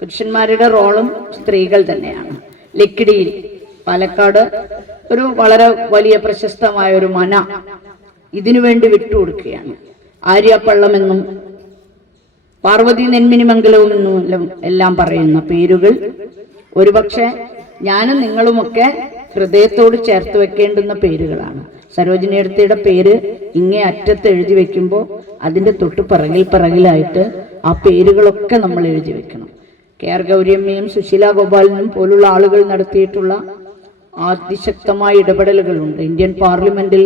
പുരുഷന്മാരുടെ റോളും സ്ത്രീകൾ തന്നെയാണ്. ലക്കിടിയിൽ പാലക്കാട് ഒരു വളരെ വലിയ പ്രശസ്തമായ ഒരു മന ഇതിനു വേണ്ടി വിട്ടുകൊടുക്കുകയാണ്. ആര്യപ്പള്ളമെന്നും പാർവതി നെന്മിനിമംഗലവും എന്നും എല്ലാം പറയുന്ന പേരുകൾ ഒരുപക്ഷെ ഞാനും നിങ്ങളുമൊക്കെ ഹൃദയത്തോട് ചേർത്ത് വെക്കേണ്ടുന്ന പേരുകളാണ്. സരോജിനിയടുത്തിയുടെ പേര് ഇങ്ങേ അറ്റത്ത് എഴുതി വെക്കുമ്പോൾ അതിൻ്റെ തൊട്ട് പിറകിലായിട്ട് ആ പേരുകളൊക്കെ നമ്മൾ എഴുതി വെക്കണം. KR ഗൗരിയമ്മയും സുശീല ഗോപാലനും പോലുള്ള ആളുകൾ നടത്തിയിട്ടുള്ള അതിശക്തമായ ഇടപെടലുകളുണ്ട്. ഇന്ത്യൻ പാർലമെന്റിൽ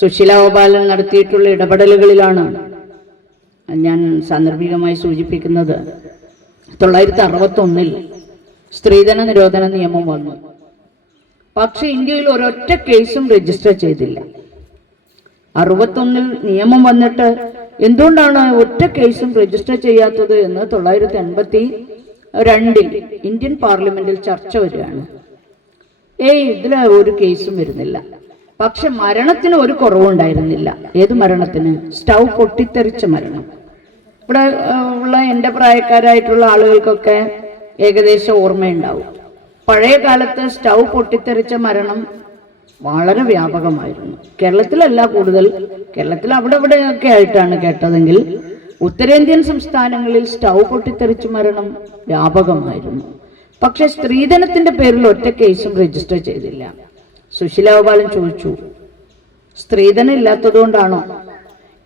സുശീല ഗോപാലൻ നടത്തിയിട്ടുള്ള ഇടപെടലുകളിലാണ് ഞാൻ സാന്ദർഭികമായി സൂചിപ്പിക്കുന്നത്. 1961 സ്ത്രീധന നിരോധന നിയമം വന്നു. പക്ഷെ ഇന്ത്യയിൽ ഒരൊറ്റ കേസും രജിസ്റ്റർ ചെയ്തില്ല. 61 നിയമം വന്നിട്ട് എന്തുകൊണ്ടാണ് ഒറ്റ കേസും രജിസ്റ്റർ ചെയ്യാത്തത് എന്ന് 1982 ഇന്ത്യൻ പാർലമെന്റിൽ ചർച്ച വരികയാണ്. ഇതിൽ ഒരു കേസും വരുന്നില്ല. പക്ഷെ മരണത്തിന് ഒരു കുറവുണ്ടായിരുന്നില്ല. ഏത് മരണത്തിന്? സ്റ്റൗ പൊട്ടിത്തെറിച്ച മരണം. ഇവിടെ ഉള്ള എൻ്റെ പ്രായക്കാരായിട്ടുള്ള ആളുകൾക്കൊക്കെ ഏകദേശം ഓർമ്മയുണ്ടാവും. പഴയ കാലത്ത് സ്റ്റൗ പൊട്ടിത്തെറിച്ച മരണം വളരെ വ്യാപകമായിരുന്നു. കേരളത്തിലല്ല കൂടുതൽ, കേരളത്തിൽ അവിടെ ഇവിടെയൊക്കെ ആയിട്ടാണ് കേട്ടതെങ്കിൽ ഉത്തരേന്ത്യൻ സംസ്ഥാനങ്ങളിൽ സ്റ്റൗ പൊട്ടിത്തെറിച്ച മരണം വ്യാപകമായിരുന്നു. പക്ഷെ സ്ത്രീധനത്തിന്റെ പേരിൽ ഒറ്റ കേസും രജിസ്റ്റർ ചെയ്തില്ല. സുശീല ഗോപാലൻ ചോദിച്ചു, സ്ത്രീധനം ഇല്ലാത്തത് കൊണ്ടാണോ?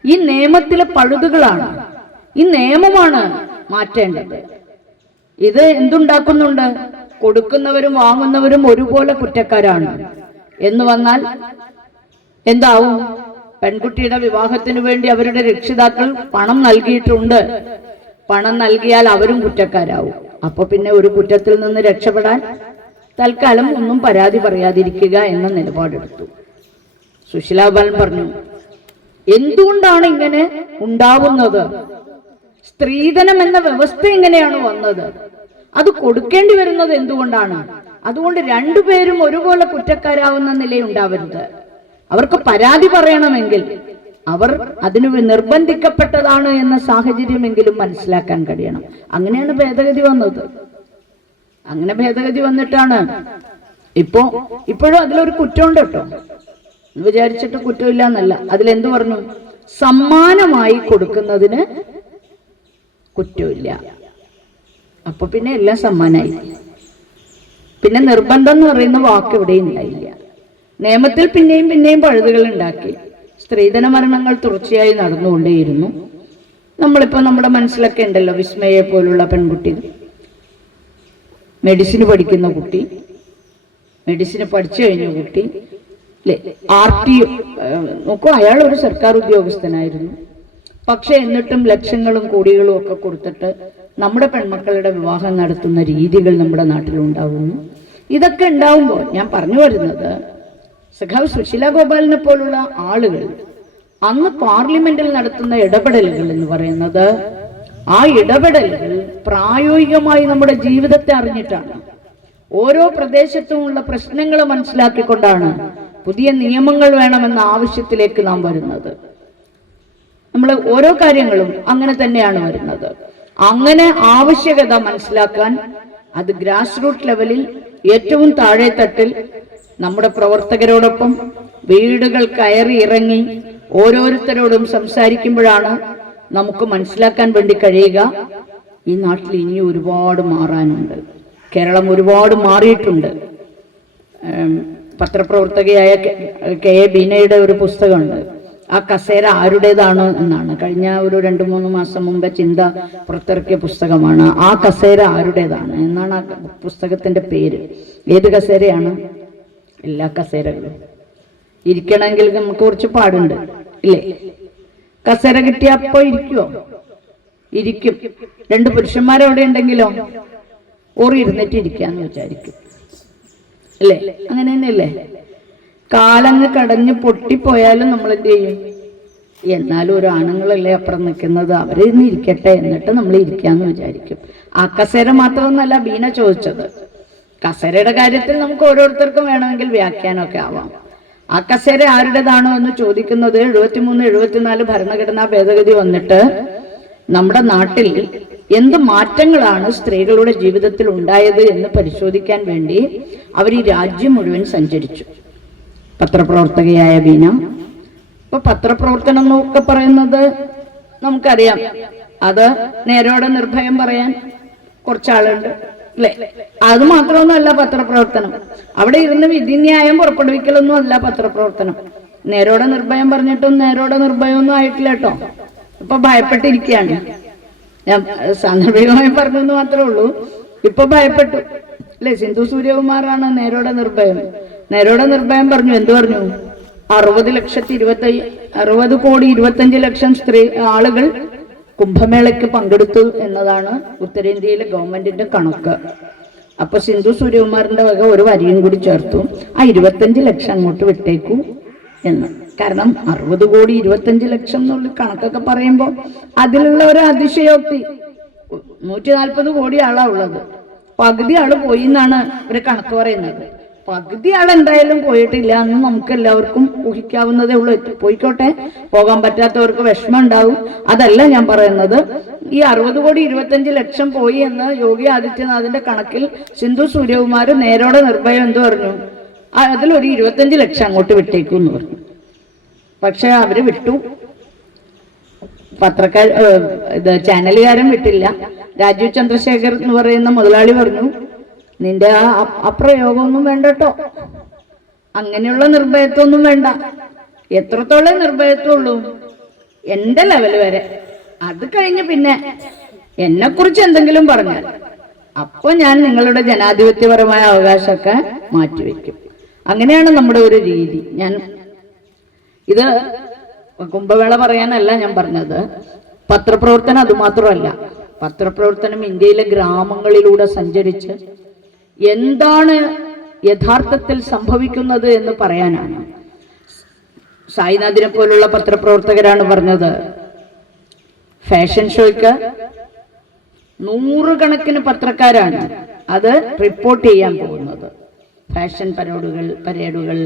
ഈ നിയമത്തിലെ പഴുതുകളാണ്, ഈ നിയമമാണ് മാറ്റേണ്ടത്. ഇത് എന്തുണ്ടാക്കുന്നുണ്ട്? കൊടുക്കുന്നവരും വാങ്ങുന്നവരും ഒരുപോലെ കുറ്റക്കാരാണ് എന്ന് വന്നാൽ എന്താവും? പെൺകുട്ടിയുടെ വിവാഹത്തിന് വേണ്ടി അവരുടെ രക്ഷിതാക്കൾ പണം നൽകിയിട്ടുണ്ട്. പണം നൽകിയാൽ അവരും കുറ്റക്കാരാവും. അപ്പൊ പിന്നെ ഒരു കുറ്റത്തിൽ നിന്ന് രക്ഷപ്പെടാൻ തൽക്കാലം ഒന്നും പരാതി പറയാതിരിക്കുക എന്ന നിലപാടെടുത്തു. സുശീല ഗോപാലൻ പറഞ്ഞു, എന്തുകൊണ്ടാണ് ഇങ്ങനെ ഉണ്ടാവുന്നത്? സ്ത്രീധനം എന്ന വ്യവസ്ഥ എങ്ങനെയാണ് വന്നത്? അത് കൊടുക്കേണ്ടി വരുന്നത് എന്തുകൊണ്ടാണ്? അതുകൊണ്ട് രണ്ടുപേരും ഒരുപോലെ കുറ്റക്കാരാവുന്ന നിലയുണ്ടാവരുത്. അവർക്ക് പരാതി പറയണമെങ്കിൽ അവർ അതിന് നിർബന്ധിക്കപ്പെട്ടതാണ് എന്ന സാഹചര്യമെങ്കിലും മനസ്സിലാക്കാൻ കഴിയണം. അങ്ങനെയാണ് ഭേദഗതി വന്നത്. അങ്ങനെ ഭേദഗതി വന്നിട്ടാണ് ഇപ്പോഴും അതിലൊരു കുറ്റമുണ്ട് കേട്ടോ, വിചാരിച്ചിട്ട് കുറ്റമില്ല എന്നല്ല. അതിലെന്തു പറഞ്ഞു? സമ്മാനമായി കൊടുക്കുന്നതിന് കുറ്റമില്ല. അപ്പൊ പിന്നെ എല്ലാം സമ്മാനായി. പിന്നെ നിർബന്ധം എന്ന് പറയുന്ന വാക്ക് എവിടെയും ഉണ്ടായില്ല. നിയമത്തിൽ പിന്നെയും പഴുതുകൾ ഉണ്ടാക്കി. സ്ത്രീധന മരണങ്ങൾ തുടർച്ചയായി നടന്നുകൊണ്ടേയിരുന്നു. നമ്മളിപ്പോ നമ്മുടെ മനസ്സിലൊക്കെ ഉണ്ടല്ലോ, വിസ്മയെ പോലുള്ള പെൺകുട്ടി, മെഡിസിന് പഠിക്കുന്ന കുട്ടി, മെഡിസിന് പഠിച്ചു കഴിഞ്ഞ കുട്ടി, RTO നോക്കൂ, അയാൾ ഒരു സർക്കാർ ഉദ്യോഗസ്ഥനായിരുന്നു. പക്ഷെ എന്നിട്ടും ലക്ഷങ്ങളും കോടികളും ഒക്കെ കൊടുത്തിട്ട് നമ്മുടെ പെൺമക്കളുടെ വിവാഹം നടത്തുന്ന രീതികൾ നമ്മുടെ നാട്ടിലുണ്ടാകുന്നു. ഇതൊക്കെ ഉണ്ടാവുമ്പോൾ ഞാൻ പറഞ്ഞു വരുന്നത്, സഖാവ് സുശീല ഗോപാലിനെ പോലുള്ള ആളുകൾ അന്ന് പാർലമെന്റിൽ നടത്തുന്ന ഇടപെടലുകൾ എന്ന് പറയുന്നത്, ആ ഇടപെടലുകൾ പ്രായോഗികമായി നമ്മുടെ ജീവിതത്തെ അറിഞ്ഞിട്ടാണ്. ഓരോ പ്രദേശത്തുമുള്ള പ്രശ്നങ്ങൾ മനസ്സിലാക്കിക്കൊണ്ടാണ് പുതിയ നിയമങ്ങൾ വേണമെന്ന ആവശ്യത്തിലേക്ക് നാം വരുന്നത്. നമ്മൾ ഓരോ കാര്യങ്ങളും അങ്ങനെ തന്നെയാണ് വരുന്നത്. അങ്ങനെ ആവശ്യകത മനസ്സിലാക്കാൻ അത് ഗ്രാസ് റൂട്ട് ലെവലിൽ ഏറ്റവും താഴെ തട്ടിൽ നമ്മുടെ പ്രവർത്തകരോടൊപ്പം വീടുകൾ കയറി ഇറങ്ങി ഓരോരുത്തരോടും സംസാരിക്കുമ്പോഴാണ് നമുക്ക് മനസ്സിലാക്കാൻ വേണ്ടി കഴിയുക, ഈ നാട്ടിൽ ഇനി ഒരുപാട് മാറാനുണ്ട്. കേരളം ഒരുപാട് മാറിയിട്ടുണ്ട്. പത്രപ്രവർത്തകയായ കെ.എ. ബീനയുടെ ഒരു പുസ്തകമുണ്ട്, ആ കസേര ആരുടേതാണ് എന്നാണ്. കഴിഞ്ഞ ഒരു 2-3 മാസം മുമ്പ് ചിന്ത പുറത്തിറക്കിയ പുസ്തകമാണ്. ആ കസേര ആരുടേതാണ് എന്നാണ് ആ പുസ്തകത്തിന്റെ പേര്. ഏത് കസേരയാണ്? എല്ലാ കസേരകളും. ഇരിക്കണമെങ്കിൽ നമുക്ക് കുറച്ച് പാടുണ്ട് ഇല്ലേ? കസേര കിട്ടിയ അപ്പോ ഇരിക്കുവോ? ഇരിക്കും. 2 പുരുഷന്മാരവിടെ ഉണ്ടെങ്കിലോ ഓറി ഇരുന്നിട്ട് ഇരിക്കാന്ന് വിചാരിക്കും അല്ലേ? അങ്ങനെ തന്നെയല്ലേ? കാലങ്ങ് കടഞ്ഞ് പൊട്ടിപ്പോയാലും നമ്മൾ എന്ത് ചെയ്യും? എന്നാലും ഒരു ആണുങ്ങളല്ലേ അപ്പുറം നിൽക്കുന്നത്, അവരിന്ന് ഇരിക്കട്ടെ എന്നിട്ട് നമ്മൾ ഇരിക്കാന്ന് വിചാരിക്കും. ആ കസേര മാത്രമൊന്നല്ല ബീന ചോദിച്ചത്. കസേരയുടെ കാര്യത്തിൽ നമുക്ക് ഓരോരുത്തർക്കും വേണമെങ്കിൽ വ്യാഖ്യാനമൊക്കെ ആവാം. ആ കസേര ആരുടേതാണോ എന്ന് ചോദിക്കുന്നത് 73-74 ഭരണഘടനാ ഭേദഗതി വന്നിട്ട് നമ്മുടെ നാട്ടിൽ എന്ത് മാറ്റങ്ങളാണ് സ്ത്രീകളുടെ ജീവിതത്തിൽ ഉണ്ടായത് എന്ന് പരിശോധിക്കാൻ വേണ്ടി അവർ ഈ രാജ്യം മുഴുവൻ സഞ്ചരിച്ചു. പത്രപ്രവർത്തകയായ ബീന. ഇപ്പൊ പത്രപ്രവർത്തനം എന്നൊക്കെ പറയുന്നത് നമുക്കറിയാം, അത് നേരോടെ നിർഭയം പറയാൻ കുറച്ചാളുണ്ട് അല്ലെ? അത് മാത്രമൊന്നുമല്ല പത്രപ്രവർത്തനം. അവിടെ ഇരുന്ന് വിധിന്യായം പുറപ്പെടുവിക്കലൊന്നും അല്ല പത്രപ്രവർത്തനം. നേരോടെ നിർഭയം പറഞ്ഞിട്ടും നേരോടെ നിർഭയമൊന്നും ആയിട്ടില്ല കേട്ടോ. ഇപ്പൊ ഭയപ്പെട്ടിരിക്കുകയാണ്. ഞാൻ സാന്ദർഭികമായി പറഞ്ഞെന്ന് മാത്രമേ ഉള്ളൂ. ഇപ്പൊ ഭയപ്പെട്ടു അല്ലെ? സിന്ധു സൂര്യകുമാറാണ് നേരോടെ നിർഭയം. നേരോടെ നിർഭയം പറഞ്ഞു. എന്ത് പറഞ്ഞു? 60,25,60,25,00,000 സ്ത്രീ ആളുകൾ കുംഭമേളയ്ക്ക് പങ്കെടുത്തു എന്നതാണ് ഉത്തരേന്ത്യയിലെ ഗവൺമെന്റിന്റെ കണക്ക്. അപ്പൊ സിന്ധു സൂര്യകുമാറിന്റെ വക ഒരു വരിയും കൂടി ചേർത്തു, ആ 25 ലക്ഷം അങ്ങോട്ട് വിട്ടേക്കൂ എന്ന്. കാരണം 60,25,00,000 എന്നുള്ള കണക്കൊക്കെ പറയുമ്പോൾ അതിലുള്ള ഒരു അതിശയോക്തി. 140 കോടി ആളാ ഉള്ളത്, പകുതി ആള് പോയി എന്നാണ് ഒരു കണക്ക് പറയുന്നത്. പകുതി ആൾ എന്തായാലും പോയിട്ടില്ല എന്ന് നമുക്ക് എല്ലാവർക്കും ഊഹിക്കാവുന്നതേ ഉള്ളൂ. പോയിക്കോട്ടെ, പോകാൻ പറ്റാത്തവർക്ക് വിഷമം ഉണ്ടാവും, അതല്ല ഞാൻ പറയുന്നത്. ഈ 60,25,00,000 പോയി എന്ന് യോഗി ആദിത്യനാഥിന്റെ കണക്കിൽ സിന്ധു സൂര്യകുമാർ നേരോടെ നിർഭയം എന്ത് പറഞ്ഞു? അതിലൊരു 25 ലക്ഷം അങ്ങോട്ട് വിട്ടേക്കും എന്ന് പറഞ്ഞു. പക്ഷെ അവര് വിട്ടു. ചാനലുകാരൻ വിട്ടില്ല. രാജീവ് ചന്ദ്രശേഖർ എന്ന് പറയുന്ന മുതലാളി പറഞ്ഞു, നിന്റെ ആ പ്രയോഗമൊന്നും വേണ്ട കേട്ടോ, അങ്ങനെയുള്ള നിർഭയത്വമൊന്നും വേണ്ട. എത്രത്തോളം നിർഭയത്വമുള്ളൂ? എന്റെ ലെവൽ വരെ. അത് കഴിഞ്ഞ് പിന്നെ എന്നെ കുറിച്ച് എന്തെങ്കിലും പറഞ്ഞാൽ അപ്പൊ ഞാൻ നിങ്ങളുടെ ജനാധിപത്യപരമായ അവകാശമൊക്കെ മാറ്റിവെക്കും. അങ്ങനെയാണ് നമ്മുടെ ഒരു രീതി. ഇത് കുംഭമേള പറയാനല്ല ഞാൻ പറഞ്ഞത്. പത്രപ്രവർത്തനം അതുമാത്രമല്ല. പത്രപ്രവർത്തനം ഇന്ത്യയിലെ ഗ്രാമങ്ങളിലൂടെ സഞ്ചരിച്ച് എന്താണ് യഥാർത്ഥത്തിൽ സംഭവിക്കുന്നത് എന്ന് പറയാനാണ്. സായിനാഥിനെ പോലുള്ള പത്രപ്രവർത്തകരാണ് പറഞ്ഞത്, ഫാഷൻ ഷോയ്ക്ക് 100 കണക്കിന് പത്രക്കാരാണ് അത് റിപ്പോർട്ട് ചെയ്യാൻ പോകുന്നത്. ഫാഷൻ പരേഡുകൾ,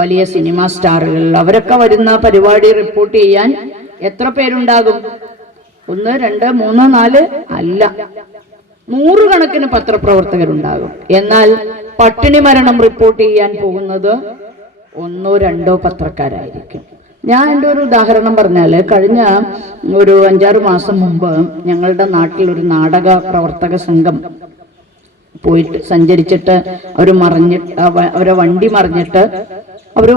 വലിയ സിനിമാ സ്റ്റാറുകൾ, അവരൊക്കെ വരുന്ന പരിപാടി റിപ്പോർട്ട് ചെയ്യാൻ എത്ര പേരുണ്ടാകും? 1, 2, 3, 4 അല്ല, 100 കണക്കിന് പത്രപ്രവർത്തകരുണ്ടാകും. എന്നാൽ പട്ടിണി മരണം റിപ്പോർട്ട് ചെയ്യാൻ പോകുന്നത് 1, 2 പത്രക്കാരായിരിക്കും. ഞാൻ എൻ്റെ ഒരു ഉദാഹരണം പറഞ്ഞാൽ, കഴിഞ്ഞ ഒരു 5-6 മാസം മുമ്പ് ഞങ്ങളുടെ നാട്ടിൽ ഒരു നാടക പ്രവർത്തക സംഘം പോയിട്ട് സഞ്ചരിച്ചിട്ട് അവരെ വണ്ടി മറിഞ്ഞിട്ട് അവര്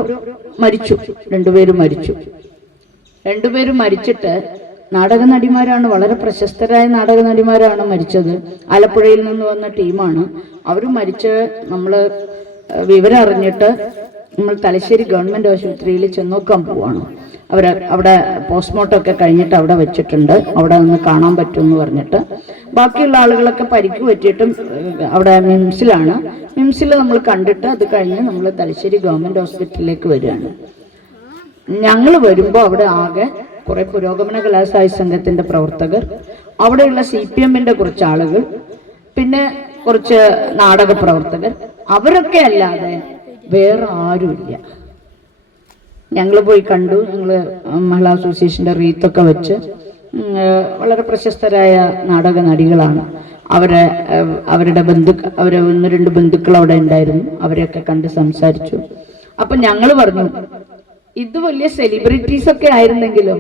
മരിച്ചു. 2 പേരും മരിച്ചു. 2 പേരും മരിച്ചിട്ട് നാടക നടിമാരാണ്, വളരെ പ്രശസ്തരായ നാടക നടിമാരാണ് മരിച്ചത്. ആലപ്പുഴയിൽ നിന്ന് വന്ന ടീമാണ്. അവർ മരിച്ച് നമ്മൾ വിവരം അറിഞ്ഞിട്ട് നമ്മൾ തലശ്ശേരി ഗവൺമെന്റ് ആശുപത്രിയിൽ ചെന്നോക്കാൻ പോവാണ്. അവിടെ പോസ്റ്റ്മോർട്ടം ഒക്കെ കഴിഞ്ഞിട്ട് അവിടെ വെച്ചിട്ടുണ്ട്, അവിടെ നിന്ന് കാണാൻ പറ്റുമെന്ന് പറഞ്ഞിട്ട്. ബാക്കിയുള്ള ആളുകളൊക്കെ പരിക്ക് പറ്റിയിട്ടും അവിടെ മിംസിലാണ്. മിംസിൽ നമ്മൾ കണ്ടിട്ട് അത് കഴിഞ്ഞ് നമ്മൾ തലശ്ശേരി ഗവൺമെന്റ് ഹോസ്പിറ്റലിലേക്ക് വരികയാണ്. ഞങ്ങൾ വരുമ്പോൾ അവിടെ ആകെ കുറെ പുരോഗമന കലാസാഹിത്യ സംഘത്തിന്റെ പ്രവർത്തകർ, അവിടെയുള്ള CPM-ന്റെ കുറച്ച് ആളുകൾ, പിന്നെ കുറച്ച് നാടക പ്രവർത്തകർ, അവരൊക്കെ അല്ലാതെ വേറെ ആരുമില്ല. ഞങ്ങൾ പോയി കണ്ടു. ഞങ്ങൾ മഹിളാ അസോസിയേഷൻ്റെ റീത്തൊക്കെ വെച്ച് വളരെ പ്രശസ്തരായ നാടക നടികളാണ്. അവരുടെ അവരെ 1-2 ബന്ധുക്കൾ അവിടെ ഉണ്ടായിരുന്നു. അവരെയൊക്കെ കണ്ട് സംസാരിച്ചു. അപ്പൊ ഞങ്ങൾ പറഞ്ഞു, ഇത് വലിയ സെലിബ്രിറ്റീസ് ഒക്കെ ആയിരുന്നെങ്കിലോ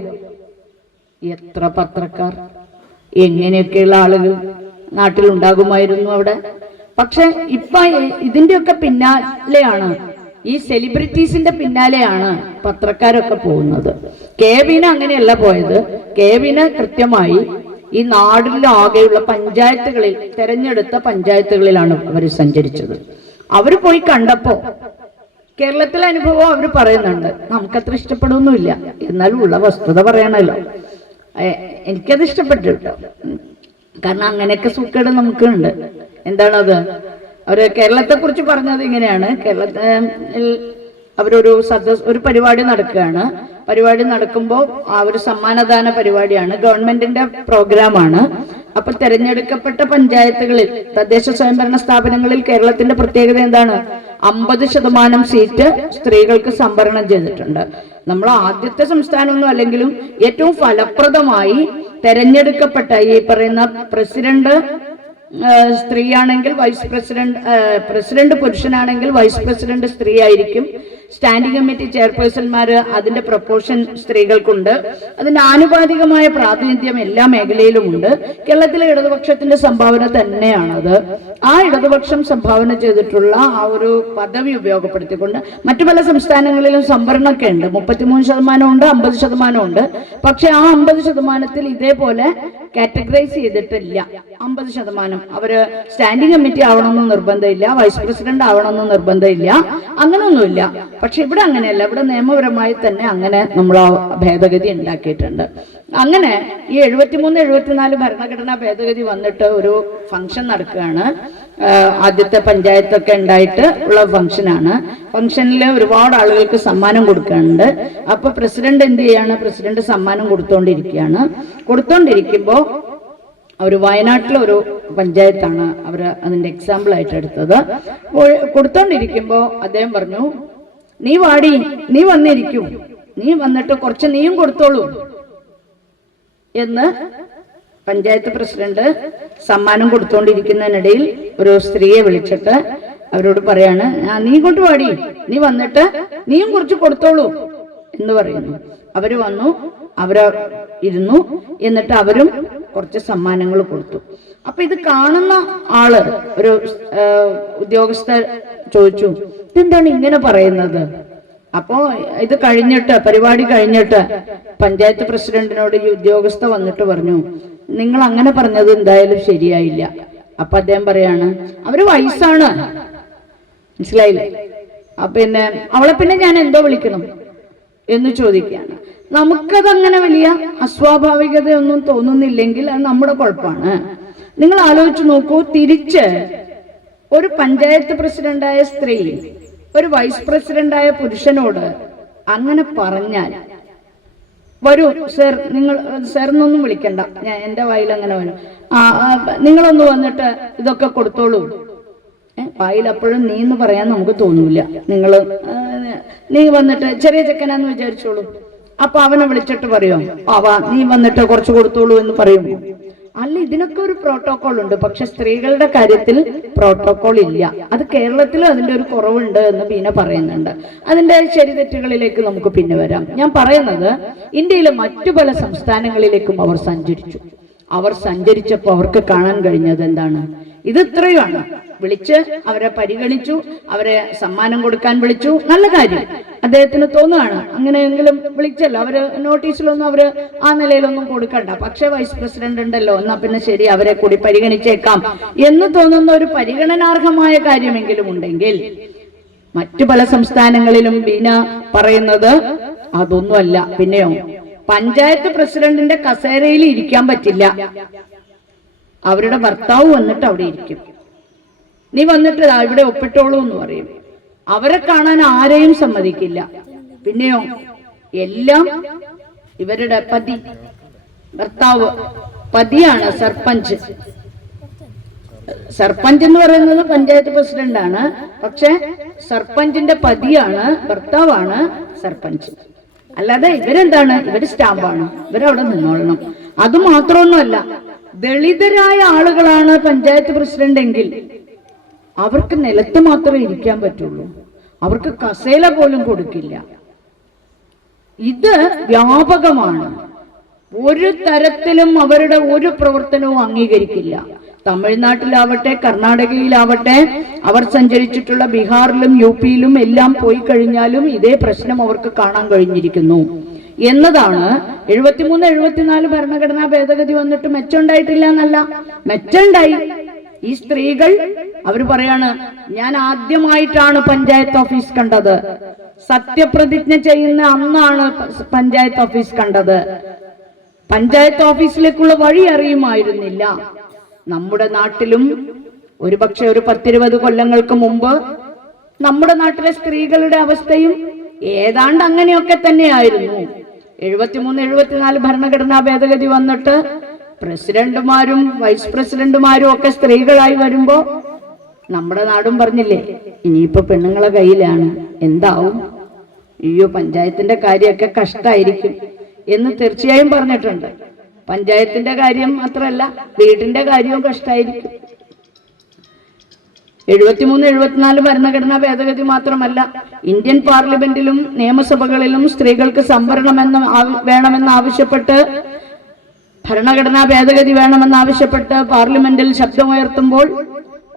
എത്ര പത്രക്കാർ, എങ്ങനെയൊക്കെയുള്ള ആളുകൾ നാട്ടിലുണ്ടാകുമായിരുന്നു അവിടെ. പക്ഷെ ഇപ്പൊ ഇതിന്റെയൊക്കെ പിന്നാലെയാണ്, ഈ സെലിബ്രിറ്റീസിന്റെ പിന്നാലെയാണ് പത്രക്കാരൊക്കെ പോകുന്നത്. കെ.ബീന അങ്ങനെയല്ല പോയത്. കെ.ബീന കൃത്യമായി ഈ നാടിലാകെയുള്ള പഞ്ചായത്തുകളിൽ, തെരഞ്ഞെടുത്ത പഞ്ചായത്തുകളിലാണ് അവർ സഞ്ചരിച്ചത്. അവർ പോയി കണ്ടപ്പോ കേരളത്തിലെ അനുഭവം അവർ പറയുന്നുണ്ട്. നമുക്കത്ര ഇഷ്ടപ്പെടുമൊന്നുമില്ല, എന്നാലും ഉള്ള വസ്തുത പറയണല്ലോ. എനിക്കത് ഇഷ്ടപ്പെട്ടു കേട്ടോ. കാരണം അങ്ങനെയൊക്കെ സൂക്കേട് നമുക്കുണ്ട്. എന്താണത്? അവര് കേരളത്തെ കുറിച്ച് പറഞ്ഞത് ഇങ്ങനെയാണ്. കേരളത്തിൽ ഒരു പരിപാടി നടക്കുകയാണ്. പരിപാടി നടക്കുമ്പോൾ ഒരു സമ്മാനദാന പരിപാടിയാണ്, ഗവൺമെന്റിന്റെ പ്രോഗ്രാമാണ്. അപ്പൊ തെരഞ്ഞെടുക്കപ്പെട്ട പഞ്ചായത്തുകളിൽ, തദ്ദേശ സ്വയംഭരണ സ്ഥാപനങ്ങളിൽ കേരളത്തിന്റെ പ്രത്യേകത എന്താണ്? 50% സീറ്റ് സ്ത്രീകൾക്ക് സംവരണം ചെയ്തിട്ടുണ്ട്. നമ്മൾ ആദ്യത്തെ സംസ്ഥാനമൊന്നും അല്ലെങ്കിലും ഏറ്റവും ഫലപ്രദമായി തെരഞ്ഞെടുക്കപ്പെട്ട ഈ പറയുന്ന പ്രസിഡന്റ് സ്ത്രീയാണെങ്കിൽ പ്രസിഡന്റ് പുരുഷനാണെങ്കിൽ വൈസ് പ്രസിഡന്റ് സ്ത്രീ ആയിരിക്കും. സ്റ്റാൻഡിംഗ് കമ്മിറ്റി ചെയർപേഴ്സൺമാർ, അതിന്റെ പ്രൊപ്പോർഷൻ സ്ത്രീകൾക്കുണ്ട്. അതിന്റെ ആനുപാതികമായ പ്രാതിനിധ്യം എല്ലാ മേഖലയിലും ഉണ്ട്. കേരളത്തിലെ ഇടതുപക്ഷത്തിന്റെ സംഭാവന തന്നെയാണത്. ആ ഇടതുപക്ഷം സംഭാവന ചെയ്തിട്ടുള്ള ആ ഒരു പദവി ഉപയോഗപ്പെടുത്തിക്കൊണ്ട് മറ്റു പല സംസ്ഥാനങ്ങളിലും സംവരണമൊക്കെ ഉണ്ട്. 33% ഉണ്ട്, 50% ഉണ്ട്. പക്ഷെ ആ 50% ഇതേപോലെ കാറ്റഗറൈസ് ചെയ്തിട്ടില്ല. 50% അവര് സ്റ്റാൻഡിംഗ് കമ്മിറ്റി ആവണമെന്ന് നിർബന്ധമില്ല, വൈസ് പ്രസിഡന്റ് ആവണമെന്ന് നിർബന്ധമില്ല, അങ്ങനെയൊന്നുമില്ല. പക്ഷെ ഇവിടെ അങ്ങനെയല്ല. ഇവിടെ നിയമപരമായി തന്നെ അങ്ങനെ നമ്മൾ ഭേദഗതി ഉണ്ടാക്കിയിട്ടുണ്ട്. അങ്ങനെ ഈ 73-74 ഭരണഘടനാ ഭേദഗതി വന്നിട്ട് ഒരു ഫംഗ്ഷൻ നടക്കുകയാണ്. ആദ്യത്തെ പഞ്ചായത്തൊക്കെ ഉണ്ടായിട്ട് ഉള്ള ഫംഗ്ഷനാണ്. ഫംഗ്ഷനിൽ ഒരുപാട് ആളുകൾക്ക് സമ്മാനം കൊടുക്കുന്നുണ്ട്. അപ്പൊ പ്രസിഡന്റ് എന്ത് ചെയ്യാണ്? പ്രസിഡന്റ് സമ്മാനം കൊടുത്തോണ്ടിരിക്കുമ്പോൾ വയനാട്ടിലെ ഒരു പഞ്ചായത്താണ് അവർ അതിന്റെ എക്സാമ്പിൾ ആയിട്ട് എടുത്തത്. കൊടുത്തോണ്ടിരിക്കുമ്പോൾ അദ്ദേഹം പറഞ്ഞു, നീ വാടി, നീ വന്നിരിക്കൂ, നീ വന്നിട്ട് കുറച്ച് നീയും കൊടുത്തോളൂ എന്ന് പഞ്ചായത്ത് പ്രസിഡന്റ് സമ്മാനം കൊടുത്തോണ്ടിരിക്കുന്നതിനിടയിൽ ഒരു സ്ത്രീയെ വിളിച്ചിട്ട് അവരോട് പറയാണ്, നീ കൊണ്ട് വാടി, നീ വന്നിട്ട് നീയും കുറച്ച് കൊടുത്തോളൂ എന്ന് പറയുന്നു. അവര് വന്നു, ഇരുന്നു. എന്നിട്ട് അവരും കുറച്ച് സമ്മാനങ്ങൾ കൊടുത്തു. അപ്പൊ ഇത് കാണുന്ന ആള്, ഒരു ഉദ്യോഗസ്ഥർ ചോദിച്ചു, ഇതെന്താണ് ഇങ്ങനെ പറയുന്നത്? അപ്പോ ഇത് കഴിഞ്ഞിട്ട്, പരിപാടി കഴിഞ്ഞിട്ട് പഞ്ചായത്ത് പ്രസിഡന്റിനോട് ഈ ഉദ്യോഗസ്ഥ വന്നിട്ട് പറഞ്ഞു, നിങ്ങൾ അങ്ങനെ പറഞ്ഞത് എന്തായാലും ശരിയായില്ല. അപ്പൊ അദ്ദേഹം പറയാണ്, അവര് വയസ്സാണ്, മനസ്സിലായില്ലേ? പിന്നെ അവളെ പിന്നെ ഞാൻ എന്തോ വിളിക്കണം എന്ന് ചോദിക്കുകയാണ്. നമുക്കതങ്ങനെ വലിയ അസ്വാഭാവികതയൊന്നും തോന്നുന്നില്ലെങ്കിൽ അത് നമ്മുടെ കുഴപ്പമാണ്. നിങ്ങൾ ആലോചിച്ച് നോക്കൂ, തിരിച്ച് ഒരു പഞ്ചായത്ത് പ്രസിഡന്റായ സ്ത്രീ ഒരു വൈസ് പ്രസിഡന്റായ പുരുഷനോട് അങ്ങനെ പറഞ്ഞാൽ, വരൂ സർ, നിങ്ങൾ സർ എന്നൊന്നും വിളിക്കണ്ട, ഞാൻ എൻ്റെ വായിൽ അങ്ങനെ വരും, നിങ്ങളൊന്ന് വന്നിട്ട് ഇതൊക്കെ കൊടുത്തോളൂ. വായിൽ അപ്പോഴും നീ എന്ന് പറയാൻ നമുക്ക് തോന്നൂല. നീ വന്നിട്ട്, ചെറിയ ചെക്കനാന്ന് വിചാരിച്ചോളൂ. അപ്പൊ അവനെ വിളിച്ചിട്ട് പറയോ, നീ വന്നിട്ട് കുറച്ച് കൊടുത്തോളൂ എന്ന് പറയുമോ? അല്ല, ഇതിനൊക്കെ ഒരു പ്രോട്ടോകോൾ ഉണ്ട്. പക്ഷെ സ്ത്രീകളുടെ കാര്യത്തിൽ പ്രോട്ടോകോൾ ഇല്ല. അത് കേരളത്തിലും അതിന്റെ ഒരു കുറവുണ്ട് എന്ന് ബീന പറയുന്നുണ്ട്. അതിന്റെ ശരി തെറ്റുകളിലേക്ക് നമുക്ക് പിന്നെ വരാം. ഞാൻ പറയുന്നത്, ഇന്ത്യയിലെ മറ്റു പല സംസ്ഥാനങ്ങളിലേക്കും അവർ സഞ്ചരിച്ചപ്പോൾ അവർക്ക് കാണാൻ കഴിഞ്ഞത് എന്താണ്? ഇത് ഇത്രയുമാണ്. വിളിച്ച് അവരെ പരിഗണിച്ചു, അവരെ സമ്മാനം കൊടുക്കാൻ വിളിച്ചു, നല്ല കാര്യം. അദ്ദേഹത്തിന് തോന്നുകയാണ് അങ്ങനെയെങ്കിലും വിളിച്ചല്ലോ, അവര് നോട്ടീസിലൊന്നും അവര് ആ നിലയിലൊന്നും കൊടുക്കണ്ട. പക്ഷെ വൈസ് പ്രസിഡന്റ് ഉണ്ടല്ലോ, എന്നാ പിന്നെ ശരി, അവരെ കൂടി പരിഗണിച്ചേക്കാം എന്ന് തോന്നുന്ന ഒരു പരിഗണനാർഹമായ കാര്യമെങ്കിലും ഉണ്ടെങ്കിൽ, മറ്റു പല സംസ്ഥാനങ്ങളിലും ബീന പറയുന്നത് അതൊന്നുമല്ല. പിന്നെയോ, പഞ്ചായത്ത് പ്രസിഡന്റിന്റെ കസേരയിൽ ഇരിക്കാൻ പറ്റില്ല, അവരുടെ ഭർത്താവ് വന്നിട്ട് അവിടെ ഇരിക്കും. നീ വന്നിട്ട് ഇവിടെ ഒപ്പിട്ടോളൂ എന്ന് പറയും. അവരെ കാണാൻ ആരെയും സമ്മതിക്കില്ല. പിന്നെയോ, എല്ലാം ഇവരുടെ ഭർത്താവ്, പതിയാണ് സർപഞ്ച്. സർപഞ്ച് എന്ന് പറയുന്നത് പഞ്ചായത്ത് പ്രസിഡന്റാണ്. പക്ഷെ സർപഞ്ചിന്റെ പതിയാണ്, ഭർത്താവാണ് സർപഞ്ച്. അല്ലാതെ ഇവരെന്താണ്, ഇവര് സ്റ്റാമ്പാണ്, ഇവരവിടെ നിന്നോളണം. അത് മാത്രമൊന്നുമല്ല, ദളിതരായ ആളുകളാണ് പഞ്ചായത്ത് പ്രസിഡന്റ് എങ്കിൽ അവർക്ക് നിലത്ത് മാത്രമേ ഇരിക്കാൻ പറ്റുള്ളൂ, അവർക്ക് കസേല പോലും കൊടുക്കില്ല. ഇത് വ്യാപകമാണ്. ഒരു തരത്തിലും അവരുടെ ഒരു പ്രവർത്തനവും അംഗീകരിക്കില്ല. തമിഴ്നാട്ടിലാവട്ടെ കർണാടകയിലാവട്ടെ അവർ സഞ്ചരിച്ചിട്ടുള്ള ബീഹാറിലും യുപിയിലും എല്ലാം പോയി കഴിഞ്ഞാലും ഇതേ പ്രശ്നം അവർക്ക് കാണാൻ കഴിഞ്ഞിരിക്കുന്നു എന്നതാണ്. 73-74 ഭരണഘടനാ ഭേദഗതി വന്നിട്ട് മെച്ചമുണ്ടായിട്ടില്ല എന്നല്ല, മെച്ചമുണ്ടായി. ഈ സ്ത്രീകൾ അവർ പറയാണ്, ഞാൻ ആദ്യമായിട്ടാണ് പഞ്ചായത്ത് ഓഫീസ് കണ്ടത്, സത്യപ്രതിജ്ഞ ചെയ്യുന്ന അന്നാണ് പഞ്ചായത്ത് ഓഫീസ് കണ്ടത്, പഞ്ചായത്ത് ഓഫീസിലേക്കുള്ള വഴി അറിയുമായിരുന്നില്ല. നമ്മുടെ നാട്ടിലും ഒരുപക്ഷെ ഒരു 10-20 കൊല്ലങ്ങൾക്ക് മുമ്പ് നമ്മുടെ നാട്ടിലെ സ്ത്രീകളുടെ അവസ്ഥയും ഏതാണ്ട് അങ്ങനെയൊക്കെ തന്നെയായിരുന്നു. 73-74 ഭരണഘടനാ ഭേദഗതി വന്നിട്ട് പ്രസിഡന്റുമാരും വൈസ് പ്രസിഡന്റുമാരും ഒക്കെ സ്ത്രീകളായി വരുമ്പോ നമ്മുടെ നാടും പറഞ്ഞില്ലേ, ഇനിയിപ്പോ പെണ്ണുങ്ങളെ കയ്യിലാണ്, എന്താവും, അയ്യോ പഞ്ചായത്തിന്റെ കാര്യമൊക്കെ കഷ്ടായിരിക്കും എന്ന് തീർച്ചയായും പറഞ്ഞിട്ടുണ്ട്. പഞ്ചായത്തിന്റെ കാര്യം മാത്രമല്ല, വീടിന്റെ കാര്യവും കഷ്ടായിരിക്കും. 73-74 ഭരണഘടനാ ഭേദഗതി മാത്രമല്ല, ഇന്ത്യൻ പാർലമെന്റിലും നിയമസഭകളിലും സ്ത്രീകൾക്ക് സംവരണം വേണമെന്ന് ആവശ്യപ്പെട്ട്, ഭരണഘടനാ ഭേദഗതി വേണമെന്നാവശ്യപ്പെട്ട് പാർലമെന്റിൽ ശബ്ദമുയർത്തുമ്പോൾ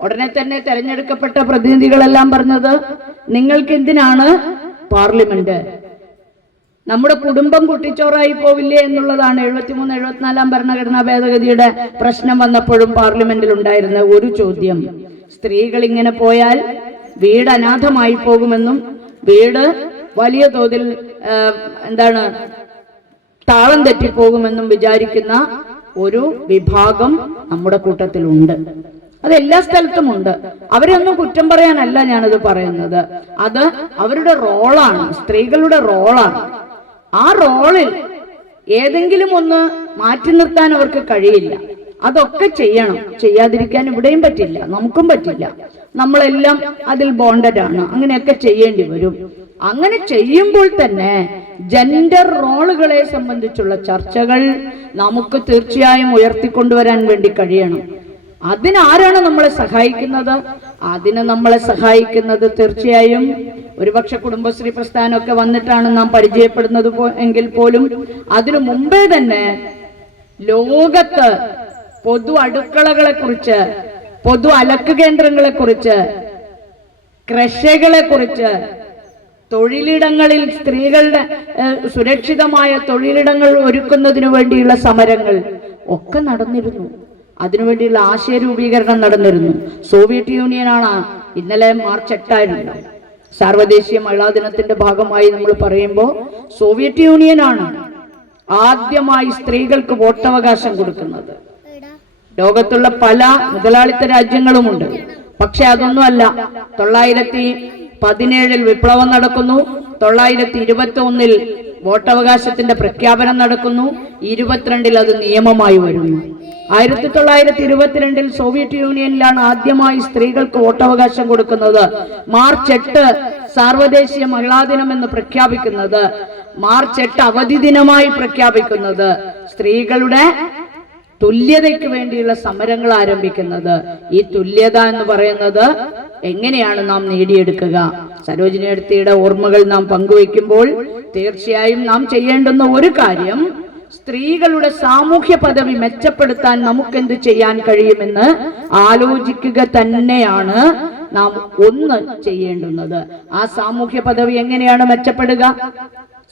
ഉടനെ തന്നെ തെരഞ്ഞെടുക്കപ്പെട്ട പ്രതിനിധികളെല്ലാം പറഞ്ഞത്, നിങ്ങൾക്ക് എന്തിനാണ് പാർലമെന്റ്, നമ്മുടെ കുടുംബം കുട്ടിച്ചോറായി പോവില്ലേ എന്നുള്ളതാണ് 73-74 ഭരണഘടനാ ഭേദഗതിയുടെ പ്രശ്നം വന്നപ്പോഴും പാർലമെന്റിൽ ഉണ്ടായിരുന്ന ഒരു ചോദ്യം. സ്ത്രീകൾ ഇങ്ങനെ പോയാൽ വീട് അനാഥമായി പോകുമെന്നും വീട് വലിയ തോതിൽ താളം തെറ്റിപ്പോകുമെന്നും വിചാരിക്കുന്ന ഒരു വിഭാഗം നമ്മുടെ കൂട്ടത്തിലുണ്ട്. അത് എല്ലാ സ്ഥലത്തും ഉണ്ട്. അവരെയൊന്നും കുറ്റം പറയാനല്ല ഞാനത് പറയുന്നത്, അത് അവരുടെ റോളാണ്, സ്ത്രീകളുടെ റോളാണ്. ആ റോളിൽ ഏതെങ്കിലും ഒന്ന് മാറ്റി നിർത്താൻ അവർക്ക് കഴിയില്ല. അതൊക്കെ ചെയ്യണം, ചെയ്യാതിരിക്കാൻ ഇവിടെയും പറ്റില്ല, നമുക്കും പറ്റില്ല. നമ്മളെല്ലാം അതിൽ ബോണ്ടഡ് ആണ്, അങ്ങനെയൊക്കെ ചെയ്യേണ്ടി വരും. അങ്ങനെ ചെയ്യുമ്പോൾ തന്നെ ജെൻഡർ റോളുകളെ സംബന്ധിച്ചുള്ള ചർച്ചകൾ നമുക്ക് തീർച്ചയായും ഉയർത്തിക്കൊണ്ടുവരാൻ വേണ്ടി കഴിയണം. അതിനാരാണ് നമ്മളെ സഹായിക്കുന്നത്? അതിന് നമ്മളെ സഹായിക്കുന്നത് തീർച്ചയായും ഒരുപക്ഷെ കുടുംബശ്രീ പ്രസ്ഥാനമൊക്കെ വന്നിട്ടാണ് നാം പരിചയപ്പെടുന്നത് എങ്കിൽ പോലും അതിനു മുമ്പേ തന്നെ ലോകത്ത് പൊതു അടുക്കളകളെ കുറിച്ച്, പൊതു അലക്ക് കേന്ദ്രങ്ങളെ കുറിച്ച്, ക്രഷകളെ കുറിച്ച്, തൊഴിലിടങ്ങളിൽ സ്ത്രീകളുടെ സുരക്ഷിതമായ തൊഴിലിടങ്ങൾ ഒരുക്കുന്നതിനു വേണ്ടിയുള്ള സമരങ്ങൾ ഒക്കെ നടന്നിരുന്നു. അതിനുവേണ്ടിയുള്ള ആശയ രൂപീകരണം നടന്നിരുന്നു. സോവിയറ്റ് യൂണിയനാണ് ഇന്നലെ മാർച്ച് 8 സാർവദേശീയ മഹിളാ ദിനത്തിന്റെ ഭാഗമായി നമ്മൾ പറയുമ്പോൾ സോവിയറ്റ് യൂണിയനാണ് ആദ്യമായി സ്ത്രീകൾക്ക് വോട്ടവകാശം കൊടുക്കുന്നത്. ലോകത്തുള്ള പല മുതലാളിത്ത രാജ്യങ്ങളുമുണ്ട്, പക്ഷെ അതൊന്നുമല്ല. 1917 വിപ്ലവം നടക്കുന്നു, 1921 വോട്ടവകാശത്തിന്റെ പ്രഖ്യാപനം നടക്കുന്നു, 22 അത് നിയമമായി വരുന്നു. 1922 സോവിയറ്റ് യൂണിയനിലാണ് ആദ്യമായി സ്ത്രീകൾക്ക് വോട്ടവകാശം കൊടുക്കുന്നത്. മാർച്ച് 8 സാർവദേശീയ മഹിളാ ദിനം എന്ന് പ്രഖ്യാപിക്കുന്നത്, മാർച്ച് 8 അവധി ദിനമായി പ്രഖ്യാപിക്കുന്നത്, സ്ത്രീകളുടെ തുല്യതയ്ക്ക് വേണ്ടിയുള്ള സമരങ്ങൾ ആരംഭിക്കുന്നത്. ഈ തുല്യത എന്ന് പറയുന്നത് എങ്ങനെയാണ് നാം നേടിയെടുക്കുക? സരോജിനി അടുത്തിയുടെ ഓർമ്മകൾ നാം പങ്കുവെക്കുമ്പോൾ തീർച്ചയായും നാം ചെയ്യേണ്ടുന്ന ഒരു കാര്യം, സ്ത്രീകളുടെ സാമൂഹ്യ പദവി മെച്ചപ്പെടുത്താൻ നമുക്കെന്ത് ചെയ്യാൻ കഴിയുമെന്ന് ആലോചിക്കുക തന്നെയാണ് നാം ഒന്ന് ചെയ്യേണ്ടുന്നത്. ആ സാമൂഹ്യ പദവി എങ്ങനെയാണ് മെച്ചപ്പെടുക?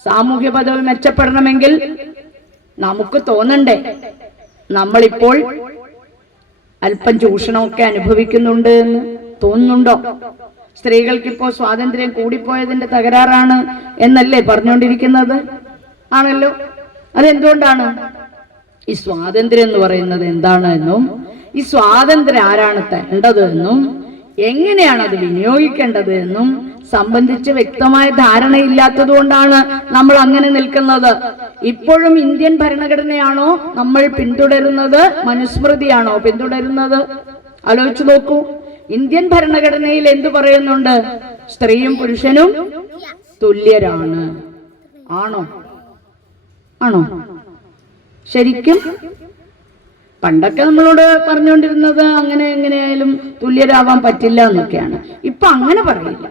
സാമൂഹ്യ പദവി മെച്ചപ്പെടണമെങ്കിൽ നമുക്ക് തോന്നണ്ടേ നമ്മളിപ്പോൾ അല്പം ചൂഷണമൊക്കെ അനുഭവിക്കുന്നുണ്ട് എന്ന് തോന്നുന്നുണ്ടോ? സ്ത്രീകൾക്കിപ്പോ സ്വാതന്ത്ര്യം കൂടിപ്പോയതിന്റെ തകരാറാണ് എന്നല്ലേ പറഞ്ഞുകൊണ്ടിരിക്കുന്നത്? ആണല്ലോ. അതെന്തുകൊണ്ടാണ്? ഈ സ്വാതന്ത്ര്യം എന്ന് പറയുന്നത് എന്താണ് എന്നും ഈ സ്വാതന്ത്ര്യം ആരാണ് തരേണ്ടത് എന്നും എങ്ങനെയാണ് അത് വിനിയോഗിക്കേണ്ടത് എന്നും സംബന്ധിച്ച് വ്യക്തമായ ധാരണയില്ലാത്തത് കൊണ്ടാണ് നമ്മൾ അങ്ങനെ നിൽക്കുന്നത്. ഇപ്പോഴും ഇന്ത്യൻ ഭരണഘടനയാണോ നമ്മൾ പിന്തുടരുന്നത്, മനുസ്മൃതിയാണോ പിന്തുടരുന്നത്? ആലോചിച്ചു നോക്കൂ. ഇന്ത്യൻ ഭരണഘടനയിൽ എന്തു പറയുന്നുണ്ട്? സ്ത്രീയും പുരുഷനും തുല്യരാണ്. ആണോ? ആണോ? ശരിക്കും പണ്ടൊക്കെ നമ്മളോട് പറഞ്ഞുകൊണ്ടിരുന്നത് അങ്ങനെ എങ്ങനെയായാലും തുല്യരാവാൻ പറ്റില്ല എന്നൊക്കെയാണ്. ഇപ്പൊ അങ്ങനെ പറയില്ല.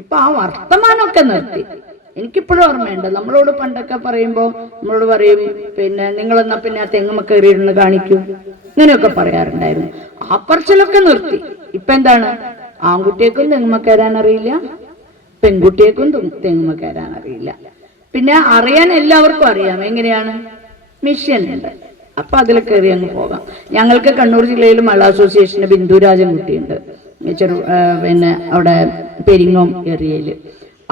ഇപ്പൊ ആ വർത്തമാനമൊക്കെ നിർത്തി. എനിക്കിപ്പോഴും ഓർമ്മയുണ്ട്, നമ്മളോട് പണ്ടൊക്കെ പറയുമ്പോൾ നമ്മളോട് പറയും, പിന്നെ നിങ്ങളെന്നാ പിന്നെ ആ തെങ്ങുമ്മ കയറിയിരുന്ന് കാണിക്കൂ, ഇങ്ങനെയൊക്കെ പറയാറുണ്ടായിരുന്നു. ആ പറച്ചിലൊക്കെ നിർത്തി. ഇപ്പൊ എന്താണ്? ആൺകുട്ടിയേക്കും തെങ്ങുമ്മ കയറാൻ അറിയില്ല, പെൺകുട്ടിയേക്കും തെങ്ങുമ്മ കയറാൻ അറിയില്ല. പിന്നെ അറിയാൻ എല്ലാവർക്കും അറിയാം. എങ്ങനെയാണ്? മിഷ്യൻ ഉണ്ട്, അപ്പൊ അതിൽ കയറി അങ്ങ് പോകാം. ഞങ്ങൾക്ക് കണ്ണൂർ ജില്ലയിൽ മള്ള അസോസിയേഷന് ബിന്ദുരാജൻ കുട്ടിയുണ്ട്, പിന്നെ അവിടെ പെരിങ്ങോം ഏരിയയില്.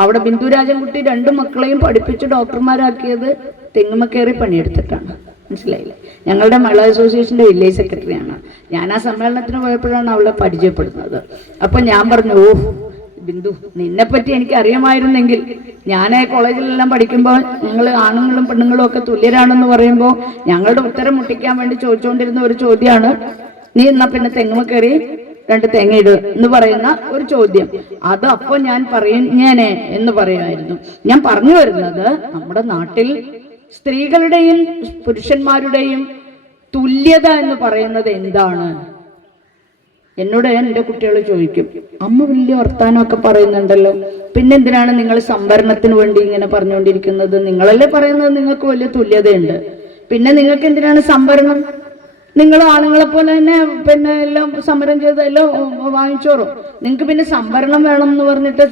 അവിടെ ബിന്ദുരാജൻ കുട്ടി 2 മക്കളെയും പഠിപ്പിച്ച് ഡോക്ടർമാരാക്കിയത് തെങ്ങുമ്മ കയറി പണിയെടുത്തിട്ടാണ്. മനസ്സിലായില്ലേ? ഞങ്ങളുടെ മള്ള അസോസിയേഷന്റെ വില്ലേജ് സെക്രട്ടറിയാണ്. ഞാൻ ആ സമ്മേളനത്തിന് പോയപ്പോഴാണ് അവളെ പരിചയപ്പെടുന്നത്. അപ്പൊ ഞാൻ പറഞ്ഞു, ഓ ബിന്ദു, നിന്നെപ്പറ്റി എനിക്ക് അറിയാമായിരുന്നെങ്കിൽ. ഞാൻ കോളേജിലെല്ലാം പഠിക്കുമ്പോൾ നിങ്ങൾ ആണുങ്ങളും പെണ്ണുങ്ങളും ഒക്കെ തുല്യരാണെന്ന് പറയുമ്പോൾ ഞങ്ങളുടെ ഉത്തരം മുട്ടിക്കാൻ വേണ്ടി ചോദിച്ചുകൊണ്ടിരുന്ന ഒരു ചോദ്യമാണ്, നീ എന്നാ പിന്നെ തെങ്ങുമ്മ കയറി 2 തേങ്ങ ഇട് എന്ന് പറയുന്ന ഒരു ചോദ്യം. അത് അപ്പൊ ഞാൻ പറയുന്നേനെ എന്ന് പറയുമായിരുന്നു. ഞാൻ പറഞ്ഞു വരുന്നത്, നമ്മുടെ നാട്ടിൽ സ്ത്രീകളുടെയും പുരുഷന്മാരുടെയും തുല്യത എന്ന് പറയുന്നത് എന്താണ്? എന്നോട് എൻ്റെ കുട്ടികൾ ചോദിക്കും, അമ്മ വലിയ വർത്താനമൊക്കെ പറയുന്നുണ്ടല്ലോ, പിന്നെന്തിനാണ് നിങ്ങൾ സംവരണത്തിന് വേണ്ടി ഇങ്ങനെ പറഞ്ഞുകൊണ്ടിരിക്കുന്നത്? നിങ്ങളല്ലേ പറയുന്നത് നിങ്ങൾക്ക് വലിയ തുല്യതയുണ്ട്, പിന്നെ നിങ്ങൾക്ക് എന്തിനാണ് സംവരണം? നിങ്ങൾ ആണുങ്ങളെ പോലെ തന്നെ പിന്നെ എല്ലാം സമരം ചെയ്ത് എല്ലാം വാങ്ങിച്ചോറും. നിങ്ങൾക്ക് പിന്നെ സംവരണം വേണം എന്ന് പറഞ്ഞിട്ട്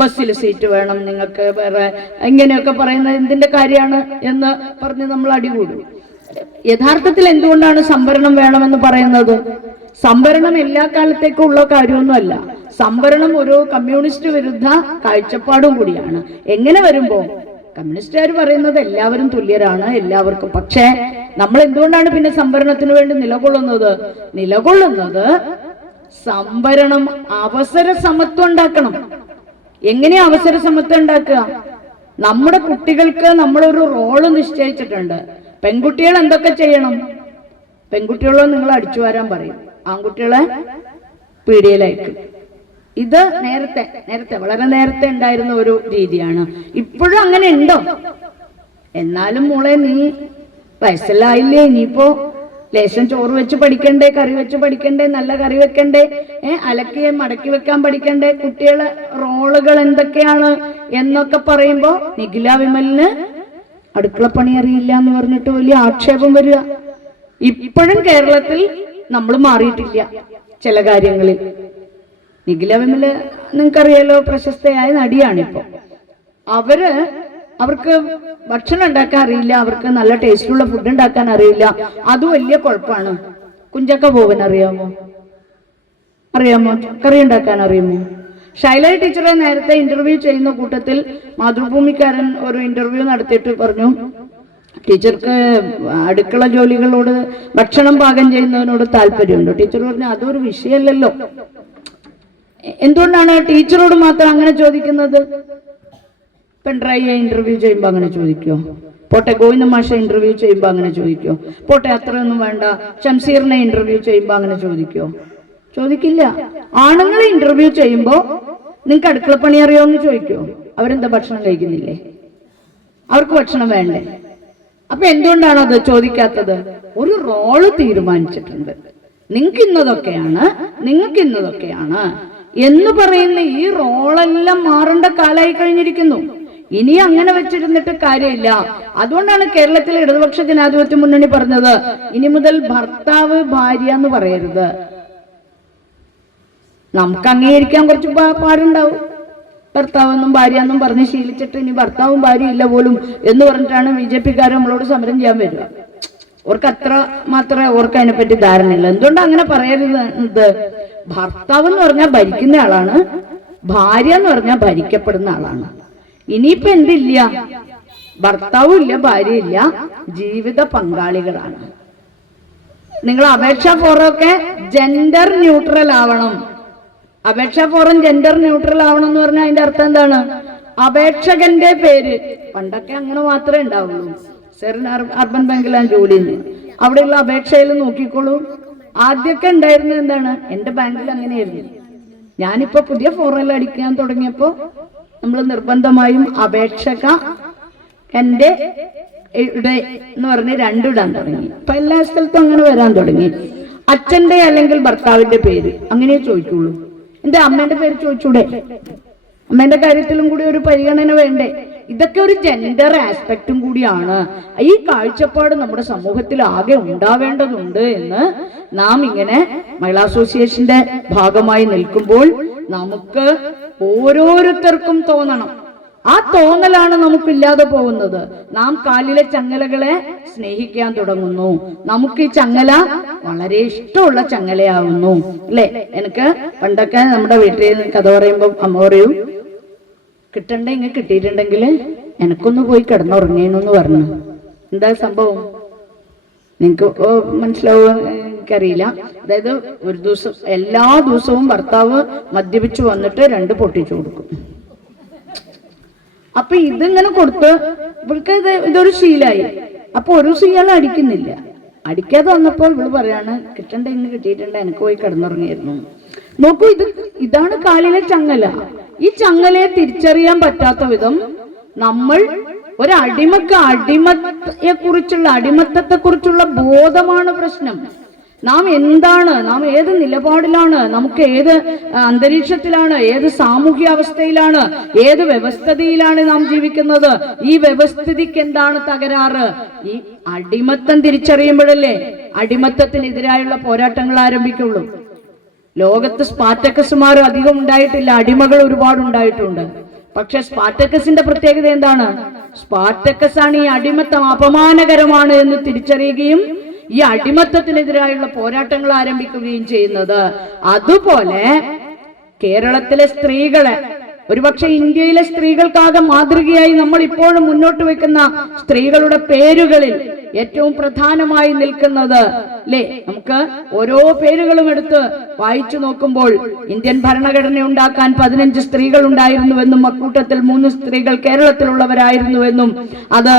ബസ്സിൽ സീറ്റ് വേണം നിങ്ങൾക്ക് വേറെ, ഇങ്ങനെയൊക്കെ പറയുന്നത് എന്തിന്റെ കാര്യമാണ് എന്ന് പറഞ്ഞ് നമ്മൾ അടികൂടും. യഥാർത്ഥത്തിൽ എന്തുകൊണ്ടാണ് സംവരണം വേണമെന്ന് പറയുന്നത്? സംവരണം എല്ലാ കാലത്തേക്കും ഉള്ള കാര്യമൊന്നുമല്ല. സംവരണം ഒരു കമ്മ്യൂണിസ്റ്റ് വിരുദ്ധ കാഴ്ചപ്പാടും കൂടിയാണ്. എങ്ങനെ വരുമ്പോ കമ്മ്യൂണിസ്റ്റുകാർ പറയുന്നത് എല്ലാവരും തുല്യരാണ്, എല്ലാവർക്കും. പക്ഷേ നമ്മൾ എന്തുകൊണ്ടാണ് പിന്നെ സംവരണത്തിന് വേണ്ടി നിലകൊള്ളുന്നത്? സംവരണം അവസര സമത്വം ഉണ്ടാക്കണം. എങ്ങനെയാ അവസര സമത്വം ഉണ്ടാക്കുക? നമ്മുടെ കുട്ടികൾക്ക് നമ്മളൊരു റോള് നിശ്ചയിച്ചിട്ടുണ്ട്. പെൺകുട്ടികൾ എന്തൊക്കെ ചെയ്യണം? പെൺകുട്ടികളെ നിങ്ങൾ അടിച്ചു വരാൻ പറയും, ആൺകുട്ടികളെ പീഡിയയിലയക്കും. ഇത് നേരത്തെ വളരെ നേരത്തെ ഉണ്ടായിരുന്ന ഒരു രീതിയാണ്. ഇപ്പോഴും അങ്ങനെ ഉണ്ടോ? എന്നാലും മോളെ, നീ വയസ്സെല്ലായില്ലേ, ഇനിയിപ്പോ ലേശം ചോറ് വെച്ച് പഠിക്കണ്ടേ, കറി വെച്ച് പഠിക്കണ്ടേ, നല്ല കറി വെക്കണ്ടേ, അലക്കി മടക്കി വെക്കാൻ പഠിക്കണ്ടേ, കുട്ടികളെ റോളുകൾ എന്തൊക്കെയാണ് എന്നൊക്കെ പറയുമ്പോ നിഖില വിമലിന് അടുക്കളപ്പണി അറിയില്ല എന്ന് പറഞ്ഞിട്ട് വലിയ ആക്ഷേപം വരിക. ഇപ്പോഴും കേരളത്തിൽ നമ്മൾ മാറിയിട്ടില്ല ചില കാര്യങ്ങളിൽ. നിഖില വിമല് നിങ്ങൾക്കറിയാലോ, പ്രശസ്തയായ നടിയാണിപ്പോ. അവർക്ക് ഭക്ഷണം ഉണ്ടാക്കാൻ അറിയില്ല, അവർക്ക് നല്ല ടേസ്റ്റുള്ള ഫുഡ് ഉണ്ടാക്കാൻ അറിയില്ല, അത് വലിയ കുഴപ്പമാണ്. കുഞ്ചക്ക ബോബൻ അറിയാമോ? കറി ഉണ്ടാക്കാൻ അറിയുമോ? ഷൈല ടീച്ചറെ നേരത്തെ ഇന്റർവ്യൂ ചെയ്യുന്ന കൂട്ടത്തിൽ മാതൃഭൂമിക്കാരൻ ഒരു ഇന്റർവ്യൂ നടത്തിയിട്ട് പറഞ്ഞു, ടീച്ചർക്ക് അടുക്കള ജോലികളോട്, ഭക്ഷണം പാകം ചെയ്യുന്നതിനോട് താല്പര്യമുണ്ടോ? ടീച്ചർ പറഞ്ഞു, അതൊരു വിഷയമല്ലല്ലോ. എന്തുകൊണ്ടാണ് ടീച്ചറോട് മാത്രം അങ്ങനെ ചോദിക്കുന്നത്? പിണറായിയെ ഇന്റർവ്യൂ ചെയ്യുമ്പോൾ അങ്ങനെ ചോദിക്കോ? പോട്ടെ, ഗോവിന്ദ മാഷ ഇന്റർവ്യൂ ചെയ്യുമ്പോൾ അങ്ങനെ ചോദിക്കോ? പോട്ടെ, അത്രയൊന്നും വേണ്ട, ഷംസീറിനെ ഇന്റർവ്യൂ ചെയ്യുമ്പോൾ അങ്ങനെ ചോദിക്കോ? ചോദിക്കില്ല. ആണുങ്ങളെ ഇന്റർവ്യൂ ചെയ്യുമ്പോൾ നിങ്ങൾക്ക് അടുക്കളപ്പണി അറിയാമെന്ന് ചോദിക്കോ? അവരെന്താ ഭക്ഷണം കഴിക്കുന്നില്ലേ? അവർക്ക് ഭക്ഷണം വേണ്ടേ? അപ്പൊ എന്തുകൊണ്ടാണ് അത് ചോദിക്കാത്തത്? ഒരു റോള് തീരുമാനിച്ചിട്ടുണ്ട്, നിങ്ങൾക്ക് ഇന്നതൊക്കെയാണ് എന്ന് പറയുന്ന ഈ റോളെല്ലാം മാറേണ്ട കാലമായി കഴിഞ്ഞിരിക്കുന്നു. ഇനി അങ്ങനെ വെച്ചിരുന്നിട്ട് കാര്യമില്ല. അതുകൊണ്ടാണ് കേരളത്തിലെ ഇടതുപക്ഷ ജനാധിപത്യ മുന്നണി പറഞ്ഞത്, ഇനി മുതൽ ഭർത്താവ് ഭാര്യ എന്ന് പറയരുത്. നമുക്ക് അംഗീകരിക്കാൻ കുറച്ച് പാടുണ്ടാവും. ഭർത്താവെന്നും ഭാര്യ എന്നും പറഞ്ഞ് ശീലിച്ചിട്ട് ഇനി ഭർത്താവും ഭാര്യ ഇല്ല പോലും എന്ന് പറഞ്ഞിട്ടാണ് BJP-ക്കാർ നമ്മളോട് സമരം ചെയ്യാൻ വരിക. അവർക്ക് അത്ര മാത്രമേ അവർക്ക് അതിനെപ്പറ്റി ധാരണയില്ല. എന്തുകൊണ്ടാണ് അങ്ങനെ പറയരുത്? ഭർത്താവ് എന്ന് പറഞ്ഞാൽ ഭരിക്കുന്ന ആളാണ്, ഭാര്യ എന്ന് പറഞ്ഞാൽ ഭരിക്കപ്പെടുന്ന ആളാണ്. ഇനിയിപ്പോ എന്തില്ല? ഭർത്താവും ഇല്ല, ഭാര്യ ഇല്ല, ജീവിത പങ്കാളികളാണ്. നിങ്ങൾ അപേക്ഷാ ഫോറമൊക്കെ ജെൻഡർ ന്യൂട്രൽ ആവണം. അപേക്ഷാ ഫോറം ജെൻഡർ ന്യൂട്രൽ ആവണം എന്ന് പറഞ്ഞാൽ അതിന്റെ അർത്ഥം എന്താണ്? അപേക്ഷകന്റെ പേര്, പണ്ടൊക്കെ അങ്ങനെ മാത്രമേ ഉണ്ടാവുള്ളൂ. അർബൻ ബാങ്കിലാണ് ജോലി, അവിടെയുള്ള അപേക്ഷയിൽ നോക്കിക്കോളൂ. ആദ്യമൊക്കെ ഉണ്ടായിരുന്നത് എന്താണ്? എൻ്റെ ബാങ്കിൽ അങ്ങനെയായിരുന്നു. ഞാനിപ്പോ പുതിയ ഫോറെല്ലാം അടിക്കാൻ തുടങ്ങിയപ്പോ നമ്മൾ നിർബന്ധമായും അപേക്ഷക എൻ്റെ എന്ന് പറഞ്ഞ് രണ്ടിടാൻ തുടങ്ങി. ഇപ്പൊ എല്ലാ സ്ഥലത്തും അങ്ങനെ വരാൻ തുടങ്ങി. അച്ഛന്റെ അല്ലെങ്കിൽ ഭർത്താവിന്റെ പേര് അങ്ങനെ ചോദിക്കുള്ളൂ. എന്റെ അമ്മേന്റെ പേര് ചോദിച്ചൂടെ? അമ്മേന്റെ കാര്യത്തിലും കൂടി ഒരു പരിഗണന വേണ്ടേ? ഇതൊക്കെ ഒരു ജെൻഡർ ആസ്പെക്റ്റും കൂടിയാണ്. ഈ കാഴ്ചപ്പാട് നമ്മുടെ സമൂഹത്തിൽ ആകെ ഉണ്ടാവേണ്ടതുണ്ട് എന്ന് നാം ഇങ്ങനെ മഹിളാ അസോസിയേഷന്റെ ഭാഗമായി നിൽക്കുമ്പോൾ നമുക്ക് ഓരോരുത്തർക്കും തോന്നണം. ആ തോന്നലാണ് നമുക്കില്ലാതെ പോകുന്നത്. നാം കാലിലെ ചങ്ങലകളെ സ്നേഹിക്കാൻ തുടങ്ങുന്നു. നമുക്ക് ഈ ചങ്ങല വളരെ ഇഷ്ടമുള്ള ചങ്ങലയാവുന്നു അല്ലെ? എനിക്ക് പണ്ടൊക്കെ നമ്മുടെ വീട്ടിൽ കഥ പറയുമ്പോ അമ്മ പറയും, കിട്ടണ്ടെങ്കിൽ കിട്ടിയിട്ടുണ്ടെങ്കിൽ എനക്കൊന്ന് പോയി കിടന്നുറങ്ങേണെന്ന് പറഞ്ഞു. എന്താ സംഭവം നിങ്ങക്ക് മനസ്സിലാവുക എനിക്കറിയില്ല. അതായത് ഒരു ദിവസം എല്ലാ ദിവസവും ഭർത്താവ് മദ്യപിച്ചു വന്നിട്ട് 2 പൊട്ടിച്ചു കൊടുക്കും. അപ്പൊ ഇതിങ്ങനെ കൊടുത്ത് ഇവൾക്ക് ഇതൊരു ശീലായി. അപ്പൊ ഒരു ഇയാൾ അടിക്കുന്നില്ല. അടിക്കാതെ വന്നപ്പോൾ ഇവള് പറയാണ്, കിട്ടണ്ടെങ്കിൽ കിട്ടിയിട്ടുണ്ട്, എനിക്ക് പോയി കിടന്നുറങ്ങിയിരുന്നു. നോക്കൂ, ഇതാണ് കാലിലെ ചങ്ങല. ഈ ചങ്ങലയെ തിരിച്ചറിയാൻ പറ്റാത്ത വിധം നമ്മൾ അടിമത്തത്തെ കുറിച്ചുള്ള ബോധമാണ് പ്രശ്നം. നാം എന്താണ്, നാം ഏത് നിലപാടിലാണ്, നമുക്ക് ഏത് അന്തരീക്ഷത്തിലാണ്, ഏത് സാമൂഹ്യ അവസ്ഥയിലാണ്, ഏത് വ്യവസ്ഥിതിയിലാണ് നാം ജീവിക്കുന്നത്? ഈ വ്യവസ്ഥിതിക്ക് എന്താണ് തകരാറ്? ഈ അടിമത്തം തിരിച്ചറിയുമ്പോഴല്ലേ അടിമത്തത്തിനെതിരായുള്ള പോരാട്ടങ്ങൾ ആരംഭിക്കുള്ളൂ. ലോകത്ത് സ്പാർട്ടക്കസുമാർ അധികം ഉണ്ടായിട്ടില്ല, അടിമകൾ ഒരുപാട് ഉണ്ടായിട്ടുണ്ട്. പക്ഷെ സ്പാർട്ടക്കസിന്റെ പ്രത്യേകത എന്താണ്? സ്പാർട്ടക്കസ് ആണ് ഈ അടിമത്തം അപമാനകരമാണ് എന്ന് തിരിച്ചറിയുകയും ഈ അടിമത്തത്തിനെതിരായുള്ള പോരാട്ടങ്ങൾ ആരംഭിക്കുകയും ചെയ്യുന്നത്. അതുപോലെ കേരളത്തിലെ സ്ത്രീകളെ, ഒരുപക്ഷെ ഇന്ത്യയിലെ സ്ത്രീകൾക്കാകെ മാതൃകയായി നമ്മൾ ഇപ്പോഴും മുന്നോട്ട് വെക്കുന്ന സ്ത്രീകളുടെ പേരുകളിൽ ഏറ്റവും പ്രധാനമായി നിൽക്കുന്നത് അല്ലേ, നമുക്ക് ഓരോ പേരുകളും എടുത്ത് വായിച്ചു നോക്കുമ്പോൾ ഇന്ത്യൻ ഭരണഘടന ഉണ്ടാക്കാൻ 15 സ്ത്രീകൾ ഉണ്ടായിരുന്നുവെന്നും അക്കൂട്ടത്തിൽ 3 സ്ത്രീകൾ കേരളത്തിലുള്ളവരായിരുന്നുവെന്നും അത്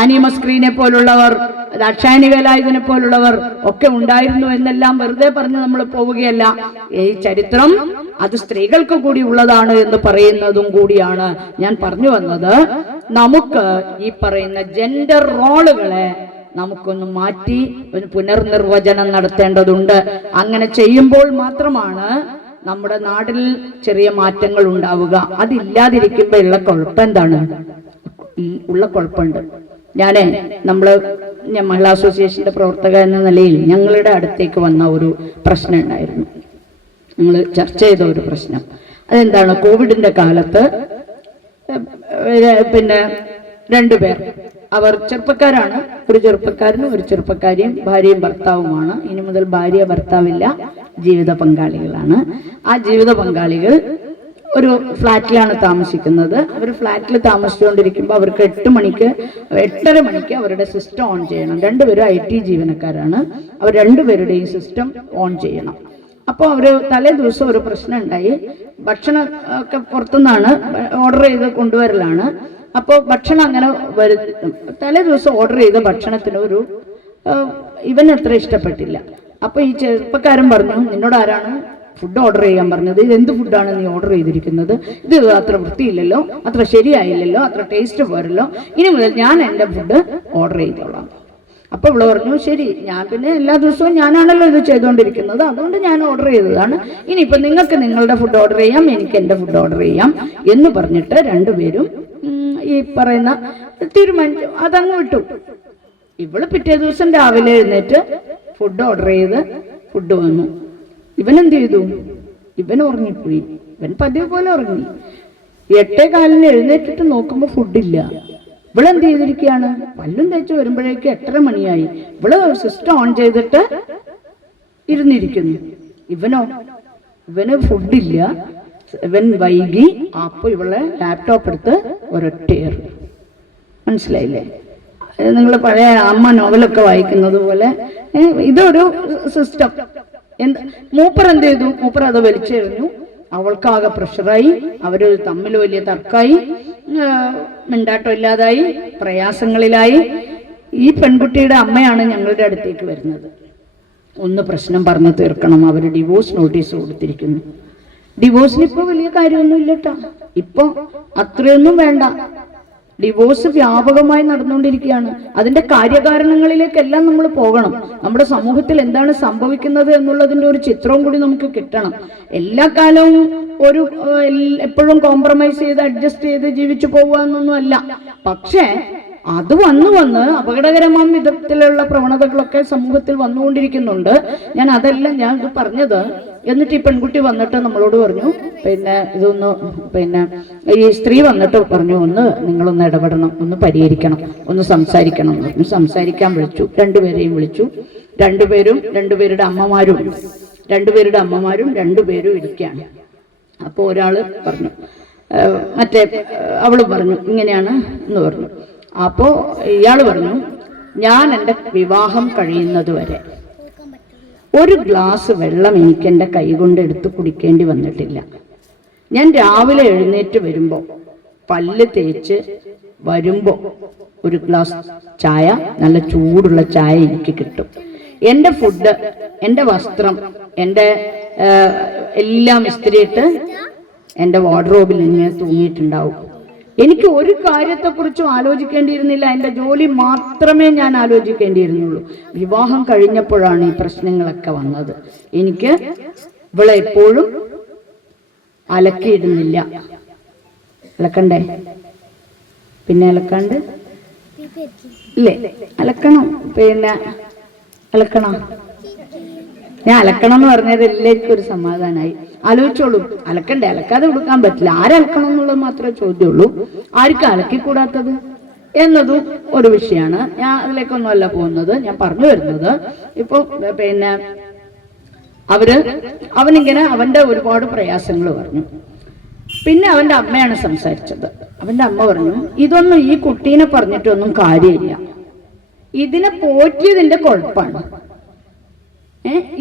ആനി മസ്ക്രീനെ പോലുള്ളവർ, ദാക്ഷായണി വേലായുധനെ പോലുള്ളവർ ഒക്കെ ഉണ്ടായിരുന്നു എന്നെല്ലാം വെറുതെ പറഞ്ഞ് നമ്മൾ പോവുകയല്ല. ഈ ചരിത്രം അത് സ്ത്രീകൾക്ക് കൂടി ഉള്ളതാണ് എന്ന് പറയുന്നതും കൂടിയാണ് ഞാൻ പറഞ്ഞു വന്നത്. നമുക്ക് ഈ പറയുന്ന ജെൻഡർ റോളുകളെ നമുക്കൊന്ന് മാറ്റി ഒരു പുനർനിർവചനം നടത്തേണ്ടതുണ്ട്. അങ്ങനെ ചെയ്യുമ്പോൾ മാത്രമാണ് നമ്മുടെ നാട്ടിൽ ചെറിയ മാറ്റങ്ങൾ ഉണ്ടാവുക. അതില്ലാതിരിക്കുമ്പോ ഉള്ള കുഴപ്പം എന്താണ്? ഉള്ള കുഴപ്പമുണ്ട്. ഞാൻ മഹിളാ അസോസിയേഷന്റെ പ്രവർത്തക എന്ന നിലയിൽ ഞങ്ങളുടെ അടുത്തേക്ക് വന്ന ഒരു പ്രശ്നം ഉണ്ടായിരുന്നു. ഞങ്ങൾ ചർച്ച ചെയ്ത ഒരു പ്രശ്നം. അതെന്താണ്? കോവിഡിന്റെ കാലത്ത് പിന്നെ 2 പേർ, അവർ ചെറുപ്പക്കാരാണ്. ഒരു ചെറുപ്പക്കാരനും ഒരു ചെറുപ്പക്കാരിയും ഭാര്യയും ഭർത്താവുമാണ്. ഇനി മുതൽ ഭാര്യ ഭർത്താവില്ല, ജീവിത പങ്കാളികളാണ്. ആ ജീവിത പങ്കാളികൾ ഒരു ഫ്ലാറ്റിലാണ് താമസിക്കുന്നത്. അവർ ഫ്ലാറ്റിൽ താമസിച്ചുകൊണ്ടിരിക്കുമ്പോൾ അവർക്ക് 8:30 മണിക്ക് അവരുടെ സിസ്റ്റം ഓൺ ചെയ്യണം. 2 പേരും IT ജീവനക്കാരാണ്. അവർ 2 പേരുടെയും സിസ്റ്റം ഓൺ ചെയ്യണം. അപ്പോൾ അവർ തലേ ദിവസം ഒരു പ്രശ്നം ഉണ്ടായി. ഭക്ഷണം ഒക്കെ പുറത്തുനിന്നാണ് ഓർഡർ ചെയ്ത് കൊണ്ടുവരലാണ്. അപ്പോൾ ഭക്ഷണം അങ്ങനെ തലേ ദിവസം ഓർഡർ ചെയ്ത ഭക്ഷണത്തിന് ഇവന് അത്ര ഇഷ്ടപ്പെട്ടില്ല. അപ്പൊ ഈ ചെറുപ്പക്കാരൻ പറഞ്ഞു, നിന്നോട് ആരാണ് ഫുഡ് ഓർഡർ ചെയ്യാൻ പറഞ്ഞത്? ഇത് എന്ത് ഫുഡാണ് നീ ഓർഡർ ചെയ്തിരിക്കുന്നത്? ഇത് അത്ര വൃത്തിയില്ലല്ലോ, അത്ര ശരിയായില്ലല്ലോ, അത്ര ടേസ്റ്റ് പോരല്ലോ. ഇനി മുതൽ ഞാൻ എൻ്റെ ഫുഡ് ഓർഡർ ചെയ്തോളാം. അപ്പൊ ഇവിടെ പറഞ്ഞു, ശരി, ഞാൻ പിന്നെ എല്ലാ ദിവസവും ഞാനാണല്ലോ ഇത് ചെയ്തുകൊണ്ടിരിക്കുന്നത്, അതുകൊണ്ട് ഞാൻ ഓർഡർ ചെയ്തതാണ്. ഇനിയിപ്പോ നിങ്ങൾക്ക് നിങ്ങളുടെ ഫുഡ് ഓർഡർ ചെയ്യാം, എനിക്ക് എൻ്റെ ഫുഡ് ഓർഡർ ചെയ്യാം എന്ന് പറഞ്ഞിട്ട് 2 പേരും ഈ പറയുന്ന തീരുമാനിച്ചു. അതങ്ങ് വിട്ടു. ഇവള് പിറ്റേ ദിവസം രാവിലെ എഴുന്നേറ്റ് ഫുഡ് ഓർഡർ ചെയ്ത് ഫുഡ് വന്നു. ഇവനെന്ത് ചെയ്തു? ഇവൻ ഉറങ്ങിപ്പോയി. ഇവൻ പതിവ് പോലെ ഉറങ്ങി. 8:15 എഴുന്നേറ്റിട്ട് നോക്കുമ്പോ ഫുഡില്ല. ഇവളെന്ത് ചെയ്തിരിക്കുകയാണ്? പല്ലും തേച്ച് വരുമ്പോഴേക്ക് 8:30 മണിയായി. ഇവള് സിസ്റ്റം ഓൺ ചെയ്തിട്ട് ഇരുന്നിരിക്കുന്നു. ഇവന് ഫുഡില്ല. ഇവൻ വൈകി. അപ്പൊ ഇവളെ ലാപ്ടോപ്പ് എടുത്ത് ഒരൊറ്റയേർ. മനസ്സിലായില്ലേ? നിങ്ങൾ പഴയ അമ്മ നോവലൊക്കെ വായിക്കുന്നത് പോലെ ഇതൊരു സിസ്റ്റം. മൂപ്പർ എന്ത് ചെയ്തു? മൂപ്പർ അത് വലിച്ചെറിഞ്ഞു. അവൾക്കാകെ പ്രഷറായി. അവര് തമ്മിൽ വലിയ തർക്കമായി, മിണ്ടാട്ടം ഇല്ലാതായി, പ്രയാസങ്ങളിലായി. ഈ പെൺകുട്ടിയുടെ അമ്മയാണ് ഞങ്ങളുടെ അടുത്തേക്ക് വരുന്നത്. ഒന്ന് പ്രശ്നം പറഞ്ഞു തീർക്കണം, അവർ ഡിവോഴ്സ് നോട്ടീസ് കൊടുത്തിരിക്കുന്നു. ഡിവോഴ്സിന് ഇപ്പൊ വലിയ കാര്യമൊന്നും ഇല്ല കേട്ടോ. ഇപ്പൊ അത്രയൊന്നും വേണ്ട. ഡിവോഴ്സ് വ്യാപകമായി നടന്നുകൊണ്ടിരിക്കുകയാണ്. അതിന്റെ കാര്യകാരണങ്ങളിലേക്കെല്ലാം നമ്മൾ പോകണം. നമ്മുടെ സമൂഹത്തിൽ എന്താണ് സംഭവിക്കുന്നത് എന്നുള്ളതിന്റെ ഒരു ചിത്രവും കൂടി നമുക്ക് കിട്ടണം. എല്ലാ കാലവും ഒരു എപ്പോഴും കോംപ്രമൈസ് ചെയ്ത് അഡ്ജസ്റ്റ് ചെയ്ത് ജീവിച്ചു പോകുക എന്നൊന്നും അല്ല. പക്ഷേ അത് വന്ന് അപകടകരമായ വിധത്തിലുള്ള പ്രവണതകളൊക്കെ സമൂഹത്തിൽ വന്നുകൊണ്ടിരിക്കുന്നുണ്ട്. ഞാൻ ഇത് പറഞ്ഞത്. എന്നിട്ട് ഈ പെൺകുട്ടി വന്നിട്ട് നമ്മളോട് പറഞ്ഞു, പിന്നെ ഇതൊന്ന് ഈ സ്ത്രീ വന്നിട്ട് പറഞ്ഞു, നിങ്ങളൊന്ന് ഇടപെടണം, ഒന്ന് പരിഹരിക്കണം, ഒന്ന് സംസാരിക്കണം എന്ന് പറഞ്ഞു. സംസാരിക്കാൻ വിളിച്ചു. രണ്ടുപേരെയും വിളിച്ചു. രണ്ടുപേരുടെ അമ്മമാരും രണ്ടുപേരും ഇരിക്കുകയാണ്. അപ്പോൾ ഒരാള് പറഞ്ഞു, അവള് പറഞ്ഞു ഇങ്ങനെയാണ് എന്ന് പറഞ്ഞു. അപ്പോ ഇയാള് പറഞ്ഞു, ഞാൻ എൻ്റെ വിവാഹം കഴിയുന്നത് വരെ ഒരു ഗ്ലാസ് വെള്ളം എനിക്ക് എൻ്റെ കൈ കൊണ്ട് എടുത്ത് കുടിക്കേണ്ടി വന്നിട്ടില്ല. ഞാൻ രാവിലെ എഴുന്നേറ്റ് വരുമ്പോൾ പല്ല് തേച്ച് വരുമ്പോൾ ഒരു ഗ്ലാസ് ചായ, നല്ല ചൂടുള്ള ചായ എനിക്ക് കിട്ടും. എൻ്റെ ഫുഡ്, എൻ്റെ വസ്ത്രം, എൻ്റെ എല്ലാം ഇസ്തിരിയിട്ട് എൻ്റെ വാർഡ്രോബിൽ ഇങ്ങനെ തൂങ്ങിയിട്ടുണ്ടാവും. എനിക്ക് ഒരു കാര്യത്തെക്കുറിച്ചും ആലോചിക്കേണ്ടിയിരുന്നില്ല. എൻ്റെ ജോലി മാത്രമേ ഞാൻ ആലോചിക്കേണ്ടിയിരുന്നുള്ളൂ. വിവാഹം കഴിഞ്ഞപ്പോഴാണ് ഈ പ്രശ്നങ്ങളൊക്കെ വന്നത്. എനിക്ക് ഇവളെ എപ്പോഴും അലക്കിയിടുന്നില്ല. അലക്കണ്ടേ? പിന്നെ അലക്കാണ്ട് ഇല്ലേ? അലക്കണം. അലക്കണം. ഞാൻ അലക്കണം എന്ന് പറഞ്ഞത് എല്ലാവർക്കും ഒരു സമാധാനമായി. ആലോചിച്ചോളൂ. അലക്കണ്ടേ? അലക്കാതെ കൊടുക്കാൻ പറ്റില്ല. ആരലക്കണം എന്നുള്ളത് മാത്രമേ ചോദ്യമുള്ളൂ. ആർക്കും അലക്കിക്കൂടാത്തത് എന്നതും ഒരു വിഷയമാണ്. ഞാൻ അതിലേക്കൊന്നും അല്ല പോകുന്നത്. ഞാൻ പറഞ്ഞു വരുന്നത്, ഇപ്പൊ അവനിങ്ങനെ അവന്റെ ഒരുപാട് പ്രയാസങ്ങൾ പറഞ്ഞു. പിന്നെ അവന്റെ അമ്മയാണ് സംസാരിച്ചത്. അവന്റെ അമ്മ പറഞ്ഞു, ഇതൊന്നും ഈ കുട്ടീനെ പറഞ്ഞിട്ടൊന്നും കാര്യമില്ല, ഇതിനെ പോറ്റിയതിന്റെ കുഴപ്പമാണ്.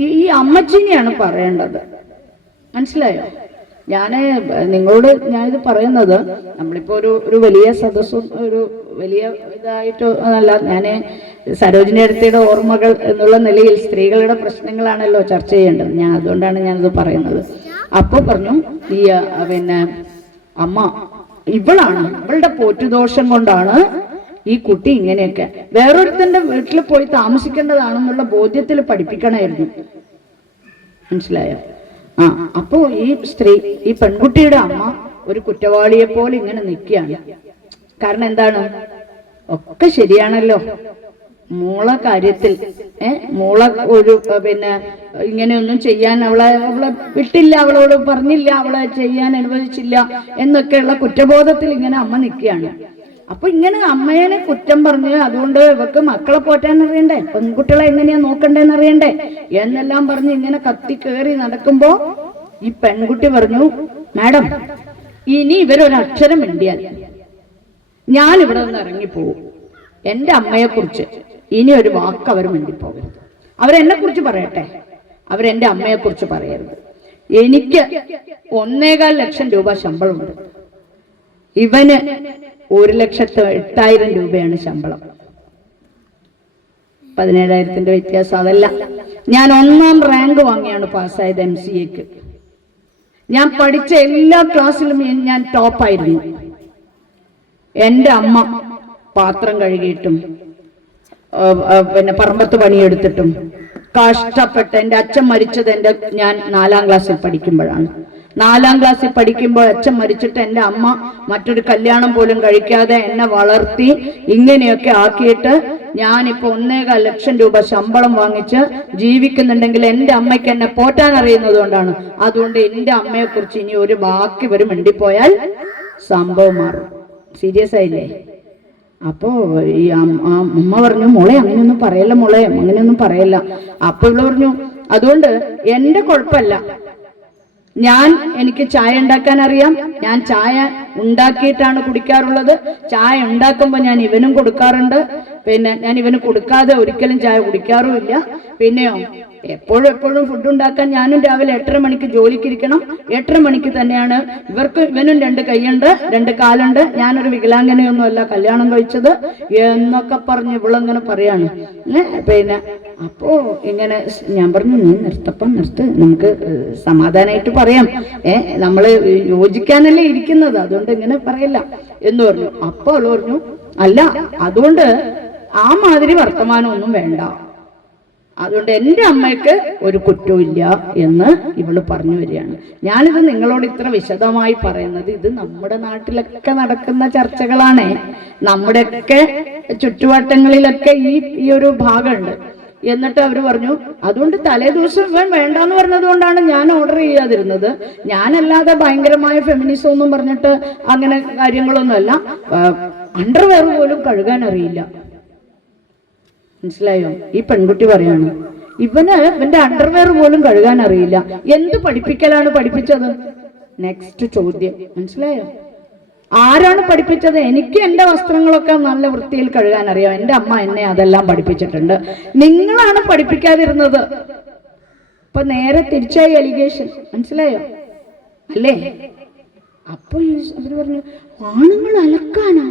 ഈ അമ്മച്ചിനെയാണ് പറയേണ്ടത്. മനസ്സിലായോ? നിങ്ങളോട് ഞാനിത് പറയുന്നത്, നമ്മളിപ്പോ ഒരു വലിയ സദസ്സും ഒരു വലിയ ഇതായിട്ട് അല്ല. സരോജിനി അടുത്തയുടെ ഓർമ്മകൾ എന്നുള്ള നിലയിൽ സ്ത്രീകളുടെ പ്രശ്നങ്ങളാണല്ലോ ചർച്ച ചെയ്യേണ്ടത്. അതുകൊണ്ടാണ് ഞാനിത് പറയുന്നത്. അപ്പൊ പറഞ്ഞു, ഈ അമ്മ ഇവളുടെ പോറ്റുദോഷം കൊണ്ടാണ് ഈ കുട്ടി ഇങ്ങനെയൊക്കെ. വേറൊരുത്തന്റെ വീട്ടിൽ പോയി താമസിക്കേണ്ടതാണെന്നുള്ള ബോധ്യത്തിൽ പഠിപ്പിക്കണമായിരുന്നു. മനസ്സിലായോ? അപ്പോ ഈ പെൺകുട്ടിയുടെ അമ്മ ഒരു കുറ്റവാളിയെ പോലെ ഇങ്ങനെ നിൽക്കുകയാണ്. കാരണം എന്താണ്? ഒക്കെ ശരിയാണല്ലോ. മോള കാര്യത്തിൽ മോള ഒരു ഇങ്ങനെയൊന്നും ചെയ്യാൻ അവളെ വിട്ടില്ല, അവളോട് പറഞ്ഞില്ല, അവളെ ചെയ്യാൻ അനുവദിച്ചില്ല എന്നൊക്കെയുള്ള കുറ്റബോധത്തിൽ ഇങ്ങനെ അമ്മ നിൽക്കുകയാണ്. അപ്പൊ ഇങ്ങനെ അമ്മേനെ കുറ്റം പറഞ്ഞ്, അതുകൊണ്ട് ഇവക്ക് മക്കളെ പോറ്റാൻ അറിയണ്ടേ, പെൺകുട്ടികളെ എങ്ങനെയാ നോക്കണ്ടേന്ന് അറിയണ്ടേ എന്നെല്ലാം പറഞ്ഞ് ഇങ്ങനെ കത്തി കയറി നടക്കുമ്പോ ഈ പെൺകുട്ടി പറഞ്ഞു, മാഡം ഇനി ഇവരൊരക്ഷരം മിണ്ടിയാൽ ഞാൻ ഇവിടെ നിന്ന് ഇറങ്ങിപ്പോവും. എൻ്റെ അമ്മയെ കുറിച്ച് ഇനി ഒരു വാക്ക് അവർ മിണ്ടിപ്പോകരുത്. അവരെന്നെ കുറിച്ച് പറയട്ടെ, അവരെന്റെ അമ്മയെ കുറിച്ച് പറയരുത്. എനിക്ക് 1.25 ലക്ഷം രൂപ ശമ്പളമുണ്ട്, ഇവന് 1,08,000 രൂപയാണ് ശമ്പളം. 17,000 വ്യത്യാസം. അതല്ല, ഞാൻ 1ാം റാങ്ക് വാങ്ങിയാണ് പാസ്സായത് MCAക്ക്. ഞാൻ പഠിച്ച എല്ലാ ക്ലാസ്സിലും ഞാൻ ടോപ്പായിരുന്നു. എൻ്റെ അമ്മ പാത്രം കഴുകിയിട്ടും പറമ്പത്ത് പണിയെടുത്തിട്ടും കഷ്ടപ്പെട്ട്, എൻ്റെ അച്ഛൻ മരിച്ചത് ഞാൻ 4ാം ക്ലാസ്സിൽ പഠിക്കുമ്പോഴാണ്. 4ാം ക്ലാസ്സിൽ പഠിക്കുമ്പോൾ അച്ഛൻ മരിച്ചിട്ട് എൻ്റെ അമ്മ മറ്റൊരു കല്യാണം പോലും കഴിക്കാതെ എന്നെ വളർത്തി ഇങ്ങനെയൊക്കെ ആക്കിയിട്ട് ഞാനിപ്പോ 1.25 ലക്ഷം രൂപ ശമ്പളം വാങ്ങിച്ച് ജീവിക്കുന്നുണ്ടെങ്കിൽ എൻ്റെ അമ്മയ്ക്ക് എന്നെ പോറ്റാൻ അറിയുന്നത് കൊണ്ടാണ്. അതുകൊണ്ട് എൻ്റെ അമ്മയെ കുറിച്ച് ഇനി ഒരു വാക്ക് ഇവർ മിണ്ടിപ്പോയാൽ സംഭവം മാറും. സീരിയസ് ആയില്ലേ? അപ്പോ ഈ അമ്മ പറഞ്ഞു, മോളെ അങ്ങനെയൊന്നും പറയല്ല, മോളെ അങ്ങനെയൊന്നും പറയല്ല. അപ്പൊ ഇവള് പറഞ്ഞു, അതുകൊണ്ട് എൻ്റെ കുഴപ്പമില്ല, എനിക്ക് ചായ ഉണ്ടാക്കാൻ അറിയാം, ഞാൻ ചായ ഉണ്ടാക്കിയിട്ടാണ് കുടിക്കാറുള്ളത്. ചായ ഉണ്ടാക്കുമ്പോൾ ഞാൻ ഇവനും കൊടുക്കാറുണ്ട്, ഞാൻ ഇവന് കൊടുക്കാതെ ഒരിക്കലും ചായ കുടിക്കാറുമില്ല. പിന്നെയോ എപ്പോഴും ഫുഡ് ഉണ്ടാക്കാൻ ഞാനും രാവിലെ 8:30 മണിക്ക് ജോലിക്കിരിക്കണം. 8:30 മണിക്ക് തന്നെയാണ് ഇവനും 2 കൈയുണ്ട്, 2 കാലുണ്ട്, ഞാനൊരു വികലാംഗനെയൊന്നും അല്ല കല്യാണം കഴിച്ചത് എന്നൊക്കെ പറഞ്ഞ് ഇവളങ്ങനെ പറയാണ്. അപ്പോ ഇങ്ങനെ ഞാൻ പറഞ്ഞു, നീ നിർത്ത്, നമുക്ക് സമാധാനമായിട്ട് പറയാം, നമ്മള് യോജിക്കാനല്ലേ ഇരിക്കുന്നത്, അതുകൊണ്ട് ഇങ്ങനെ പറയില്ല എന്ന് പറഞ്ഞു. അപ്പൊ അവള് പറഞ്ഞു, അല്ല, അതുകൊണ്ട് ആ മാതിരി വർത്തമാനമൊന്നും വേണ്ട, അതുകൊണ്ട് എൻ്റെ അമ്മയ്ക്ക് ഒരു കുറ്റവും ഇല്ല എന്ന് ഇവള് പറഞ്ഞു വരികയാണ്. ഞാനിത് നിങ്ങളോട് ഇത്ര വിശദമായി പറയുന്നത്, ഇത് നമ്മുടെ നാട്ടിലൊക്കെ നടക്കുന്ന ചർച്ചകളാണ്. നമ്മുടെയൊക്കെ ചുറ്റുവട്ടങ്ങളിലൊക്കെ ഈ ഒരു ഭാഗമുണ്ട്. എന്നിട്ട് അവർ പറഞ്ഞു, അതുകൊണ്ട് തലേ ദിവസം ഇവൻ വേണ്ടാന്ന് പറഞ്ഞത് കൊണ്ടാണ് ഞാൻ ഓർഡർ ചെയ്യാതിരുന്നത്. ഞാനല്ലാതെ ഭയങ്കരമായ ഫെമിനിസം ഒന്നും പറഞ്ഞിട്ട് അങ്ങനെ കാര്യങ്ങളൊന്നുമല്ല. അണ്ടർവെയർ പോലും കഴുകാൻ അറിയില്ല. മനസ്സിലായോ? ഈ പെൺകുട്ടി പറയാണ്, ഇവന്റെ അണ്ടർവെയർ പോലും കഴുകാൻ അറിയില്ല. എന്ത് പഠിപ്പിക്കലാണ് പഠിപ്പിച്ചത്? നെക്സ്റ്റ് ചോദ്യം. മനസ്സിലായോ? ആരാണ് പഠിപ്പിച്ചത്? എനിക്ക് എന്റെ വസ്ത്രങ്ങളൊക്കെ നല്ല വൃത്തിയിൽ കഴുകാൻ അറിയാം. എന്റെ അമ്മ എന്നെ അതെല്ലാം പഠിപ്പിച്ചിട്ടുണ്ട്. നിങ്ങളാണ് പഠിപ്പിക്കാതിരുന്നത്. ഇപ്പൊ നേരെ തിരിച്ചായി എലിഗേഷൻ. മനസ്സിലായോ? അല്ലേ? അപ്പൊ അവര് പറഞ്ഞു, ആണുങ്ങൾ അലക്കാനാ?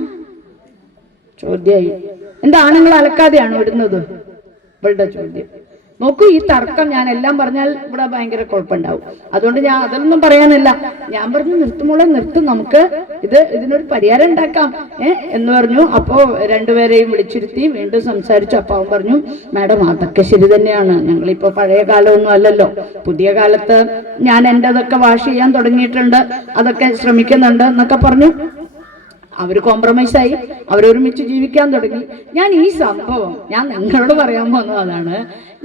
ചോദ്യമായി. എന്താ ആണുങ്ങൾ അലക്കാതെയാണ് വിടുന്നത്? ഇവളുടെ ചോദ്യം. നോക്കൂ, ഈ തർക്കം ഞാൻ എല്ലാം പറഞ്ഞാൽ ഇവിടെ ഭയങ്കര കുഴപ്പമുണ്ടാവും. അതുകൊണ്ട് ഞാൻ അതൊന്നും പറയാനല്ല. ഞാൻ പറഞ്ഞു, നിർത്തുമോളെ നിർത്ത്, നമുക്ക് ഇതിനൊരു പരിഹാരം ഉണ്ടാക്കാം എന്ന് പറഞ്ഞു. അപ്പോ രണ്ടുപേരെയും വിളിച്ചിരുത്തി വീണ്ടും സംസാരിച്ചു. അപ്പൊ അവൻ പറഞ്ഞു, മാഡം അതൊക്കെ ശരി തന്നെയാണ്, ഞങ്ങളിപ്പോ പഴയ കാലമൊന്നും അല്ലല്ലോ, പുതിയ കാലത്ത് ഞാൻ എൻ്റെതൊക്കെ വാഷ് ചെയ്യാൻ തുടങ്ങിയിട്ടുണ്ട്, അതൊക്കെ ശ്രമിക്കുന്നുണ്ട് എന്നൊക്കെ പറഞ്ഞു. അവർ കോംപ്രമൈസായി, അവരൊരുമിച്ച് ജീവിക്കാൻ തുടങ്ങി. ഞാൻ നിങ്ങളോട് പറയാൻ പോകുന്നത് അതാണ്.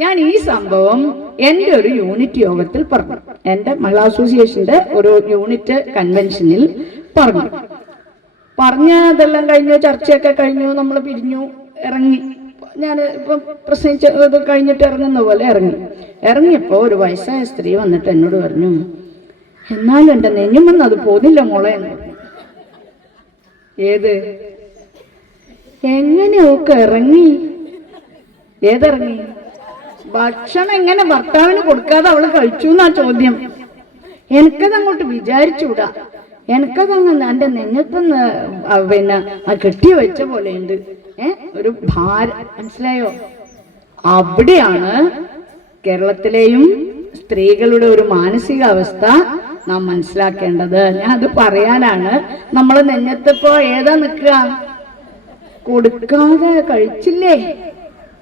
ഞാൻ ഈ സംഭവം എൻ്റെ ഒരു യൂണിറ്റ് യോഗത്തിൽ പറഞ്ഞു, എൻ്റെ മഹിളാ അസോസിയേഷന്റെ ഒരു യൂണിറ്റ് കൺവെൻഷനിൽ പറഞ്ഞതെല്ലാം കഴിഞ്ഞു, ചർച്ചയൊക്കെ കഴിഞ്ഞു, നമ്മൾ പിരിഞ്ഞു, ഇറങ്ങി. ഞാൻ ഇപ്പം പ്രസംഗിച്ച് കഴിഞ്ഞിട്ട് ഇറങ്ങുന്ന പോലെ ഇറങ്ങിയപ്പോൾ ഒരു വയസ്സായ സ്ത്രീ വന്നിട്ട് എന്നോട് പറഞ്ഞു, എന്നാലും എൻ്റെ നെഞ്ഞുമെന്ന് അത് പോന്നില്ല മോളെ എന്ന് പറഞ്ഞു. ഏത് എങ്ങനെയൊക്കെ ഇറങ്ങി? ഏതിറങ്ങി? ഭക്ഷണം എങ്ങനെ ഭർത്താവിന് കൊടുക്കാതെ അവള് കഴിച്ചു എന്നാ ചോദ്യം. എനിക്കതങ്ങോട്ട് വിചാരിച്ചൂടാ. എനിക്കതങ്ങനെ എൻ്റെ നെഞ്ഞത്തുനിന്ന് പിന്നെ കെട്ടി വെച്ച പോലെയുണ്ട്, ഒരു ഭാരം. മനസ്സിലായോ? അവിടെയാണ് കേരളത്തിലെയും സ്ത്രീകളുടെ ഒരു മാനസികാവസ്ഥ നാം മനസ്സിലാക്കേണ്ടത്. ഞാൻ അത് പറയാനാണ്. നമ്മൾ നെഞ്ഞത്തിപ്പോ ഏതാ നിൽക്കുക? കൊടുക്കാതെ കഴിച്ചില്ലേ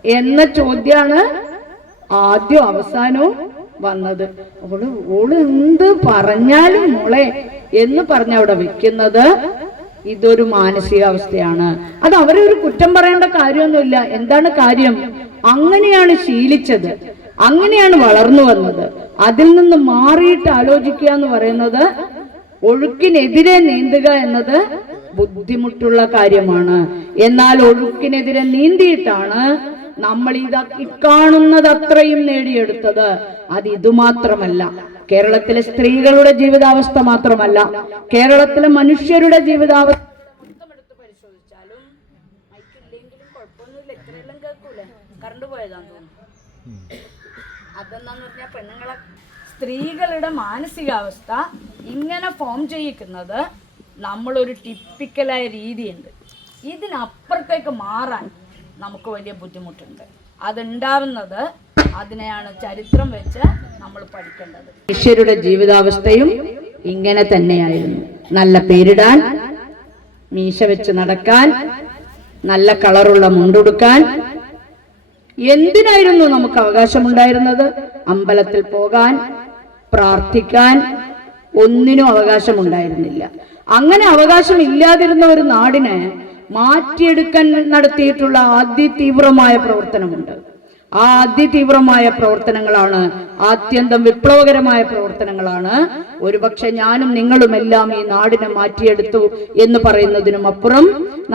എന്ന ചോദ്യമാണ് ആദ്യം അവസാനവും വന്നത്. ഓള് എന്ത് പറഞ്ഞാലും മോളെ എന്ന് പറഞ്ഞ അവിടെ വെക്കുന്നത് ഇതൊരു മാനസികാവസ്ഥയാണ്. അത് അവരെ ഒരു കുറ്റം പറയേണ്ട കാര്യമൊന്നുമില്ല. എന്താണ് കാര്യം? അങ്ങനെയാണ് ശീലിച്ചത്, അങ്ങനെയാണ് വളർന്നു വന്നത്. അതിൽ നിന്ന് മാറിയിട്ട് ആലോചിക്കുക എന്ന് പറയുന്നത്, ഒഴുക്കിനെതിരെ നീന്തുക എന്നത് ബുദ്ധിമുട്ടുള്ള കാര്യമാണ്. എന്നാൽ ഒഴുക്കിനെതിരെ നീന്തിയിട്ടാണ് നമ്മൾ കാണുന്നത് അത്രയും നേടിയെടുത്തത്. അത് ഇതുമാത്രമല്ല, കേരളത്തിലെ സ്ത്രീകളുടെ ജീവിതാവസ്ഥ മാത്രമല്ല, കേരളത്തിലെ മനുഷ്യരുടെ ജീവിതാവസ്ഥ പരിശോധിച്ചാലും കുഴപ്പമൊന്നുമില്ല. ഇത്രയെല്ലാം കേൾക്കൂലേ? കറണ്ട് പോയതാന്ന് തോന്നുന്നു. അതെന്താന്ന് പറഞ്ഞാൽ പെണ്ണുങ്ങളെ സ്ത്രീകളുടെ മാനസികാവസ്ഥ ഇങ്ങനെ ഫോം ചെയ്യിക്കുന്നത് നമ്മളൊരു ടിപ്പിക്കലായ രീതിയുണ്ട്. ഇതിനപ്പുറത്തേക്ക് മാറാൻ നമുക്ക് വലിയ ബുദ്ധിമുട്ടുണ്ട്. അതുണ്ടാവുന്നത് അതിനെയാണ് ചരിത്രം വെച്ച് നമ്മൾ പഠിക്കേണ്ടത്. മനുഷ്യരുടെ ജീവിതാവസ്ഥയും ഇങ്ങനെ തന്നെയായിരുന്നു. നല്ല പേരിടാൻ, മീശ വെച്ച് നടക്കാൻ, നല്ല കളറുള്ള മുണ്ടുടുക്കാൻ, എന്തിനായിരുന്നു നമുക്ക് അവകാശമുണ്ടായിരുന്നത്? അമ്പലത്തിൽ പോകാൻ, പ്രാർത്ഥിക്കാൻ, ഒന്നിനും അവകാശമുണ്ടായിരുന്നില്ല. അങ്ങനെ അവകാശം ഇല്ലാതിരുന്ന ഒരു നാടിനെ മാറ്റിയെടുക്കാൻ നടത്തിയിട്ടുള്ള അതിതീവ്രമായ പ്രവർത്തനമുണ്ട്. ആ അതിതീവ്രമായ പ്രവർത്തനങ്ങളാണ്, ആത്യന്തം വിപ്ലവകരമായ പ്രവർത്തനങ്ങളാണ് ഒരുപക്ഷെ ഞാനും നിങ്ങളുമെല്ലാം ഈ നാടിനെ മാറ്റിയെടുത്തു എന്ന് പറയുന്നതിനും അപ്പുറം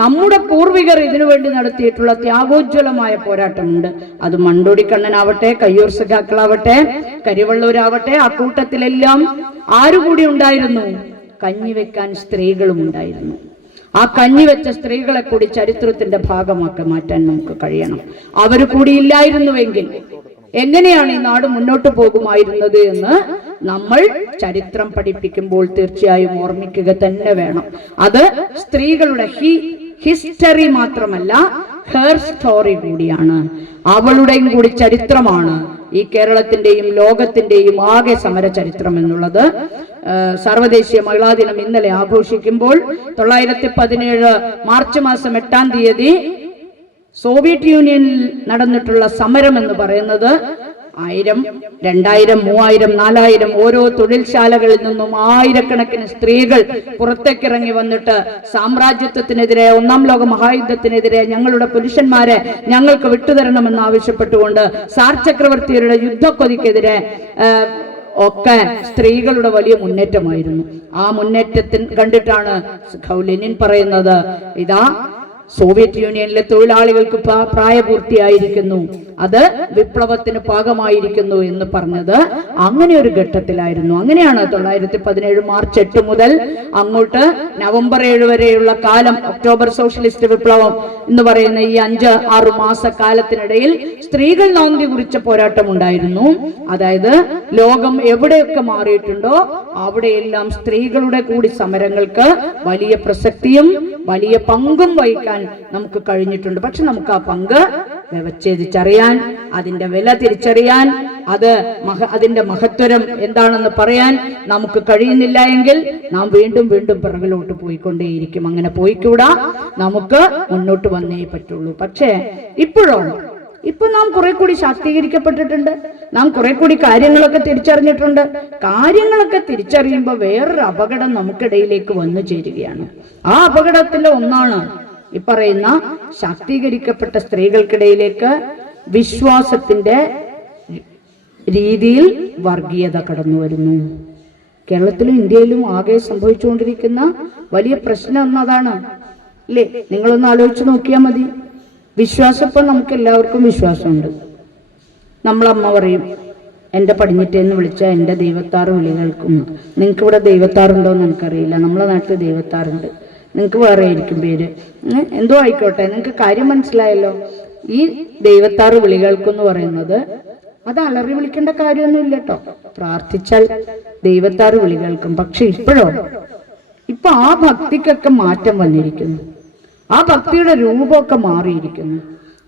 നമ്മുടെ പൂർവികർ ഇതിനുവേണ്ടി നടത്തിയിട്ടുള്ള ത്യാഗോജ്വലമായ പോരാട്ടമുണ്ട്. അത് മണ്ടോടിക്കണ്ണനാവട്ടെ, കയ്യൂർ സഖാക്കളാവട്ടെ, കരിവള്ളൂരാവട്ടെ, ആ കൂട്ടത്തിലെല്ലാം ആരുകൂടി ഉണ്ടായിരുന്നു? കഞ്ഞിവെക്കാൻ സ്ത്രീകളും ഉണ്ടായിരുന്നു. ആ കഞ്ഞിവെച്ച സ്ത്രീകളെ കൂടി ചരിത്രത്തിന്റെ ഭാഗമാക്കി മാറ്റാൻ നമുക്ക് കഴിയണം. അവർ കൂടി ഇല്ലായിരുന്നുവെങ്കിൽ എങ്ങനെയാണ് ഈ നാട് മുന്നോട്ട് പോകുമായിരുന്നത് എന്ന് നമ്മൾ ചരിത്രം പഠിപ്പിക്കുമ്പോൾ തീർച്ചയായും ഓർമ്മിക്കുക തന്നെ വേണം. അത് സ്ത്രീകളുടെ ഹിസ്റ്ററി മാത്രമല്ല, ഹെർ സ്റ്റോറി കൂടിയാണ്. അവളുടെയും കൂടി ചരിത്രമാണ് ഈ കേരളത്തിന്റെയും ലോകത്തിന്റെയും ആകെ സമര ചരിത്രം എന്നുള്ളത്. സർവദേശീയ മഹിളാ ദിനം ഇന്നലെ ആഘോഷിക്കുമ്പോൾ 917 മാർച്ച് മാസം 8-ാം തീയതി സോവിയറ്റ് യൂണിയനിൽ നടന്നിട്ടുള്ള സമരം എന്ന് പറയുന്നത് 1000, 2000, 3000, 4000 ഓരോ തൊഴിൽശാലകളിൽ നിന്നും ആയിരക്കണക്കിന് സ്ത്രീകൾ പുറത്തേക്കിറങ്ങി വന്നിട്ട് സാമ്രാജ്യത്വത്തിനെതിരെ, 1-ാം ലോക മഹായുദ്ധത്തിനെതിരെ ഞങ്ങളുടെ പുരുഷന്മാരെ ഞങ്ങൾക്ക് വിട്ടുതരണമെന്ന് ആവശ്യപ്പെട്ടുകൊണ്ട് സാർ ചക്രവർത്തിയുടെ യുദ്ധക്കൊതിക്കെതിരെ ഒക്കെ സ്ത്രീകളുടെ വലിയ മുന്നേറ്റമായിരുന്നു. ആ മുന്നേറ്റത്തിന് കണ്ടിട്ടാണ് ലെനിൻ പറയുന്നത്, ഇതാ സോവിയറ്റ് യൂണിയനിലെ തൊഴിലാളികൾക്ക് പ്രായപൂർത്തിയായിരിക്കുന്നു, അത് വിപ്ലവത്തിന് പാകമായിരിക്കുന്നു എന്ന് പറഞ്ഞത് അങ്ങനെ ഒരു ഘട്ടത്തിലായിരുന്നു. അങ്ങനെയാണ് 917 മാർച്ച് 8 മുതൽ അങ്ങോട്ട് നവംബർ 7 വരെയുള്ള കാലം, ഒക്ടോബർ സോഷ്യലിസ്റ്റ് വിപ്ലവം എന്ന് പറയുന്ന ഈ 5-6 മാസ കാലത്തിനിടയിൽ സ്ത്രീകൾ നോന്തി കുറിച്ച പോരാട്ടം ഉണ്ടായിരുന്നു. അതായത് ലോകം എവിടെയൊക്കെ മാറിയിട്ടുണ്ടോ അവിടെയെല്ലാം സ്ത്രീകളുടെ കൂടി സമരങ്ങൾക്ക് വലിയ പ്രസക്തിയും വലിയ പങ്കും വഹിക്കാൻ നമുക്ക് കഴിഞ്ഞിട്ടുണ്ട്. പക്ഷെ നമുക്ക് ആ പങ്ക് വ്യവച്ഛേദിച്ചറിയാൻ, അതിന്റെ വില തിരിച്ചറിയാൻ, അതിന്റെ മഹത്വരം എന്താണെന്ന് പറയാൻ നമുക്ക് കഴിയുന്നില്ല എങ്കിൽ നാം വീണ്ടും വീണ്ടും പിറകിലോട്ട് പോയിക്കൊണ്ടേയിരിക്കും. അങ്ങനെ പോയിക്കൂടാ, നമുക്ക് മുന്നോട്ട് വന്നേ പറ്റുള്ളൂ. പക്ഷേ ഇപ്പൊ നാം കുറെ കൂടി ശാക്തീകരിക്കപ്പെട്ടിട്ടുണ്ട്. നാം കുറെ കൂടി കാര്യങ്ങളൊക്കെ തിരിച്ചറിഞ്ഞിട്ടുണ്ട്. കാര്യങ്ങളൊക്കെ തിരിച്ചറിയുമ്പോൾ വേറൊരു അപകടം നമുക്കിടയിലേക്ക് വന്നു ചേരുകയാണ്. ആ അപകടത്തിലെ ഒന്നാണ് ഈ പറയുന്ന ശാക്തീകരിക്കപ്പെട്ട സ്ത്രീകൾക്കിടയിലേക്ക് വിശ്വാസത്തിന്റെ രീതിയിൽ വർഗീയത കടന്നു വരുന്നു. കേരളത്തിലും ഇന്ത്യയിലും ആകെ സംഭവിച്ചുകൊണ്ടിരിക്കുന്ന വലിയ പ്രശ്നം എന്നതാണ് അല്ലേ? നിങ്ങളൊന്ന് ആലോചിച്ച് നോക്കിയാൽ മതി. വിശ്വാസം ഇപ്പം നമുക്ക് എല്ലാവർക്കും വിശ്വാസമുണ്ട്. നമ്മളമ്മ പറയും, എൻ്റെ പടിഞ്ഞിറ്റേന്ന് വിളിച്ച എൻ്റെ ദൈവത്താറ് വിളി കേൾക്കും. നിങ്ങൾക്ക് ഇവിടെ ദൈവത്താറുണ്ടോയെന്ന് എനിക്കറിയില്ല. നമ്മളെ നാട്ടിൽ ദൈവത്താറുണ്ട്, നിങ്ങൾക്ക് വേറെ ആയിരിക്കും പേര്. എന്തോ ആയിക്കോട്ടെ, നിങ്ങൾക്ക് കാര്യം മനസ്സിലായല്ലോ. ഈ ദൈവത്താറ് വിളി കേൾക്കുമെന്ന് പറയുന്നത് അത് അലറി വിളിക്കേണ്ട കാര്യമൊന്നുമില്ല കേട്ടോ. പ്രാർത്ഥിച്ചാൽ ദൈവത്താറ് വിളി കേൾക്കും. പക്ഷെ ഇപ്പൊ ആ ഭക്തിക്കൊക്കെ മാറ്റം വന്നിരിക്കുന്നു. ആ ഭക്തിയുടെ രൂപമൊക്കെ മാറിയിരിക്കുന്നു.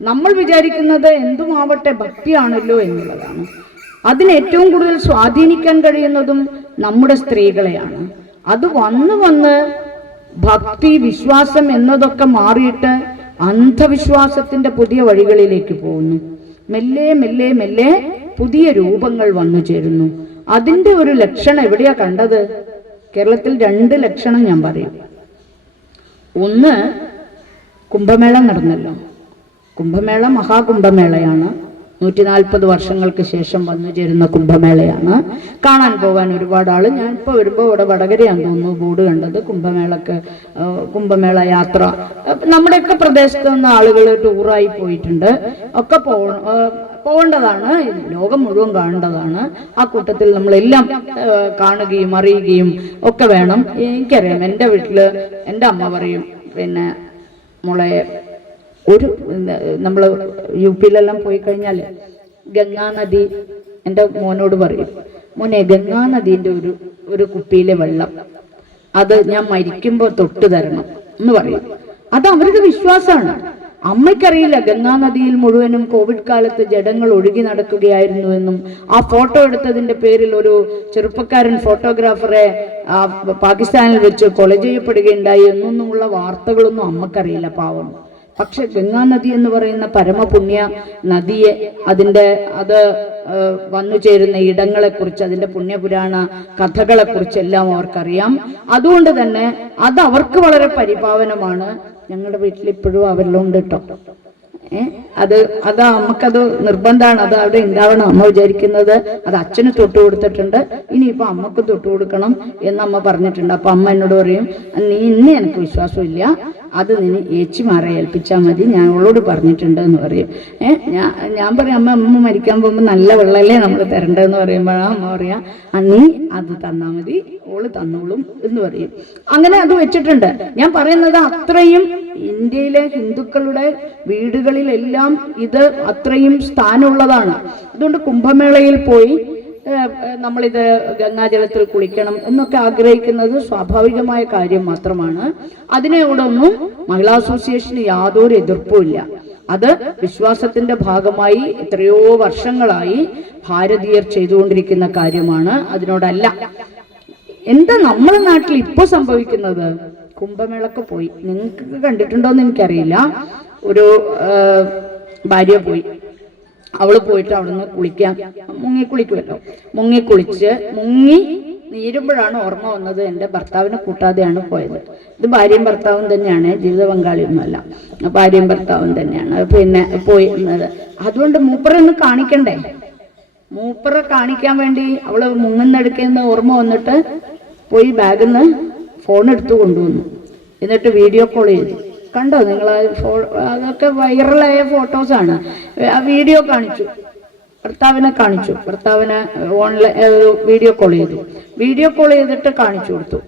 നമ്മൾ വിചാരിക്കുന്നത് എന്തുമാവട്ടെ ഭക്തിയാണല്ലോ എന്നുള്ളതാണ്. അതിന് ഏറ്റവും കൂടുതൽ സ്വാധീനിക്കാൻ കഴിയുന്നതും നമ്മുടെ സ്ത്രീകളെയാണ്. അത് വന്ന് ഭക്തി, വിശ്വാസം എന്നതൊക്കെ മാറിയിട്ട് അന്ധവിശ്വാസത്തിന്റെ പുതിയ വഴികളിലേക്ക് പോകുന്നു. മെല്ലെ മെല്ലെ മെല്ലെ പുതിയ രൂപങ്ങൾ വന്നു ചേരുന്നു. അതിന്റെ ഒരു ലക്ഷണം എവിടെയാ കണ്ടത്? കേരളത്തിൽ 2 ലക്ഷണം ഞാൻ പറയും. ഒന്ന്, കുംഭമേള നടന്നല്ലോ. കുംഭമേള മഹാകുംഭമേളയാണ്. 140 വർഷങ്ങൾക്ക് ശേഷം വന്നു ചേരുന്ന കുംഭമേളയാണ്. കാണാൻ പോകാൻ ഒരുപാട് ആള്. ഞാൻ ഇപ്പോൾ വരുമ്പോൾ ഇവിടെ വടകരയാന്ന് തോന്നുന്നു ബോർഡ് കണ്ടത്, കുംഭമേള യാത്ര. നമ്മുടെയൊക്കെ പ്രദേശത്ത് നിന്ന് ആളുകൾ ടൂറായി പോയിട്ടുണ്ട്. ഒക്കെ പോകേണ്ടതാണ്, ലോകം മുഴുവൻ കാണേണ്ടതാണ്. ആ കൂട്ടത്തിൽ നമ്മളെല്ലാം കാണുകയും അറിയുകയും ഒക്കെ വേണം. എനിക്കറിയാം, എൻ്റെ വീട്ടില് എൻ്റെ അമ്മ പറയും, പിന്നെ മോളെ നമ്മൾ UP-യിലെല്ലാം പോയി കഴിഞ്ഞാൽ ഗംഗാനദി, എൻ്റെ മോനോട് പറയും, മോനെ ഗംഗാനദീൻ്റെ ഒരു കുപ്പിയിലെ വെള്ളം അത് ഞാൻ മരിക്കുമ്പോൾ തൊട്ട് തരണം എന്ന് പറയും. അത് അവരുടെ വിശ്വാസമാണ്. അമ്മയ്ക്കറിയില്ല ഗംഗാനദിയിൽ മുഴുവനും കോവിഡ് കാലത്ത് ജഡങ്ങൾ ഒഴുകി നടക്കുകയായിരുന്നു എന്നും ആ ഫോട്ടോ എടുത്തതിന്റെ പേരിൽ ഒരു ചെറുപ്പക്കാരൻ ഫോട്ടോഗ്രാഫറെ പാകിസ്ഥാനിൽ വെച്ച് കൊല ചെയ്യപ്പെടുകയുണ്ടായി എന്നൊന്നുമുള്ള വാർത്തകളൊന്നും അമ്മക്കറിയില്ല, പാവം. പക്ഷെ ഗംഗാനദി എന്ന് പറയുന്ന പരമപുണ്യ നദിയെ, അത് വന്നു ചേരുന്ന ഇടങ്ങളെക്കുറിച്ച്, അതിന്റെ പുണ്യപുരാണ കഥകളെക്കുറിച്ചെല്ലാം അവർക്കറിയാം. അതുകൊണ്ട് തന്നെ അത് അവർക്ക് വളരെ പരിപാവനമാണ്. ഞങ്ങളുടെ വീട്ടിൽ ഇപ്പോഴും അവരെല്ലാം ഉണ്ട് കേട്ടോ. അത് അമ്മക്കത് നിർബന്ധമാണ്, അത് അവിടെ ഉണ്ടാവണം. അമ്മ വിചാരിക്കുന്നത് അത് അച്ഛന് തൊട്ട് കൊടുത്തിട്ടുണ്ട്, ഇനിയിപ്പോൾ അമ്മക്ക് തൊട്ട് കൊടുക്കണം എന്ന് അമ്മ പറഞ്ഞിട്ടുണ്ട്. അപ്പൊ അമ്മ എന്നോട് പറയും, നീ ഇന്ന് എനിക്ക് വിശ്വാസമില്ല, അത് നീ ഏച്ചിമാരെ ഏൽപ്പിച്ചാൽ മതി, ഞാൻ അവളോട് പറഞ്ഞിട്ടുണ്ട് എന്ന് പറയും. ഞാൻ പറയും, അമ്മ മരിക്കാൻ പോകുമ്പോൾ നല്ല വെള്ളമല്ലേ നമ്മൾ തരണ്ടെന്ന് പറയുമ്പോഴാണ് അമ്മ പറയാ, നീ അത് തന്നാൽ മതി, ഓള് തന്നോളും എന്ന് പറയും. അങ്ങനെ അത് വെച്ചിട്ടുണ്ട്. ഞാൻ പറയുന്നത് അത്രയും ഇന്ത്യയിലെ ഹിന്ദുക്കളുടെ വീടുകളിലെല്ലാം ഇത് അത്രയും സ്ഥാനമുള്ളതാണ്. അതുകൊണ്ട് കുംഭമേളയിൽ പോയി നമ്മളിത് ഗംഗാജലത്തിൽ കുളിക്കണം എന്നൊക്കെ ആഗ്രഹിക്കുന്നത് സ്വാഭാവികമായ കാര്യം മാത്രമാണ്. അതിനോടൊന്നും മഹിളാ അസോസിയേഷന് യാതൊരു എതിർപ്പുമില്ല. അത് വിശ്വാസത്തിന്റെ ഭാഗമായി എത്രയോ വർഷങ്ങളായി ഭാരതീയർ ചെയ്തുകൊണ്ടിരിക്കുന്ന കാര്യമാണ്. അതിനോടല്ല. എന്താ നമ്മുടെ നാട്ടിൽ ഇപ്പൊ സംഭവിക്കുന്നത്? കുംഭമേളക്ക് പോയി, നിങ്ങൾക്ക് കണ്ടിട്ടുണ്ടോന്ന് എനിക്കറിയില്ല. ഒരു ഭാര്യ പോയി, അവള് പോയിട്ട് അവിടുന്ന് കുളിക്കുമല്ലോ, മുങ്ങി നീരുമ്പോഴാണ് ഓർമ്മ വന്നത് എൻ്റെ ഭർത്താവിനെ കൂട്ടാതെയാണ് പോയത്. ഇത് ഭാര്യയും ഭർത്താവും തന്നെയാണ്, ജീവിത പങ്കാളിയൊന്നുമല്ല, ഭാര്യയും ഭർത്താവും തന്നെയാണ്. പിന്നെ പോയി, അതുകൊണ്ട് മൂപ്പറൊന്ന് കാണിക്കണ്ടേ? മൂപ്പറെ കാണിക്കാൻ വേണ്ടി അവള് മുങ്ങുന്നെടുക്കുന്ന ഓർമ്മ വന്നിട്ട് പോയി ബാഗിൽ നിന്ന് ഫോൺ എടുത്തു കൊണ്ടുവന്നു. എന്നിട്ട് വീഡിയോ കോൾ ചെയ്തു. കണ്ടോ നിങ്ങൾ? അതൊക്കെ വൈറലായ ഫോട്ടോസാണ്. ആ വീഡിയോ കാണിച്ചു, ഭർത്താവിനെ കാണിച്ചു, ഭർത്താവിനെ ഓൺലൈൻ വീഡിയോ കോൾ ചെയ്തു. വീഡിയോ കോൾ ചെയ്തിട്ട് കാണിച്ചു കൊടുത്തു.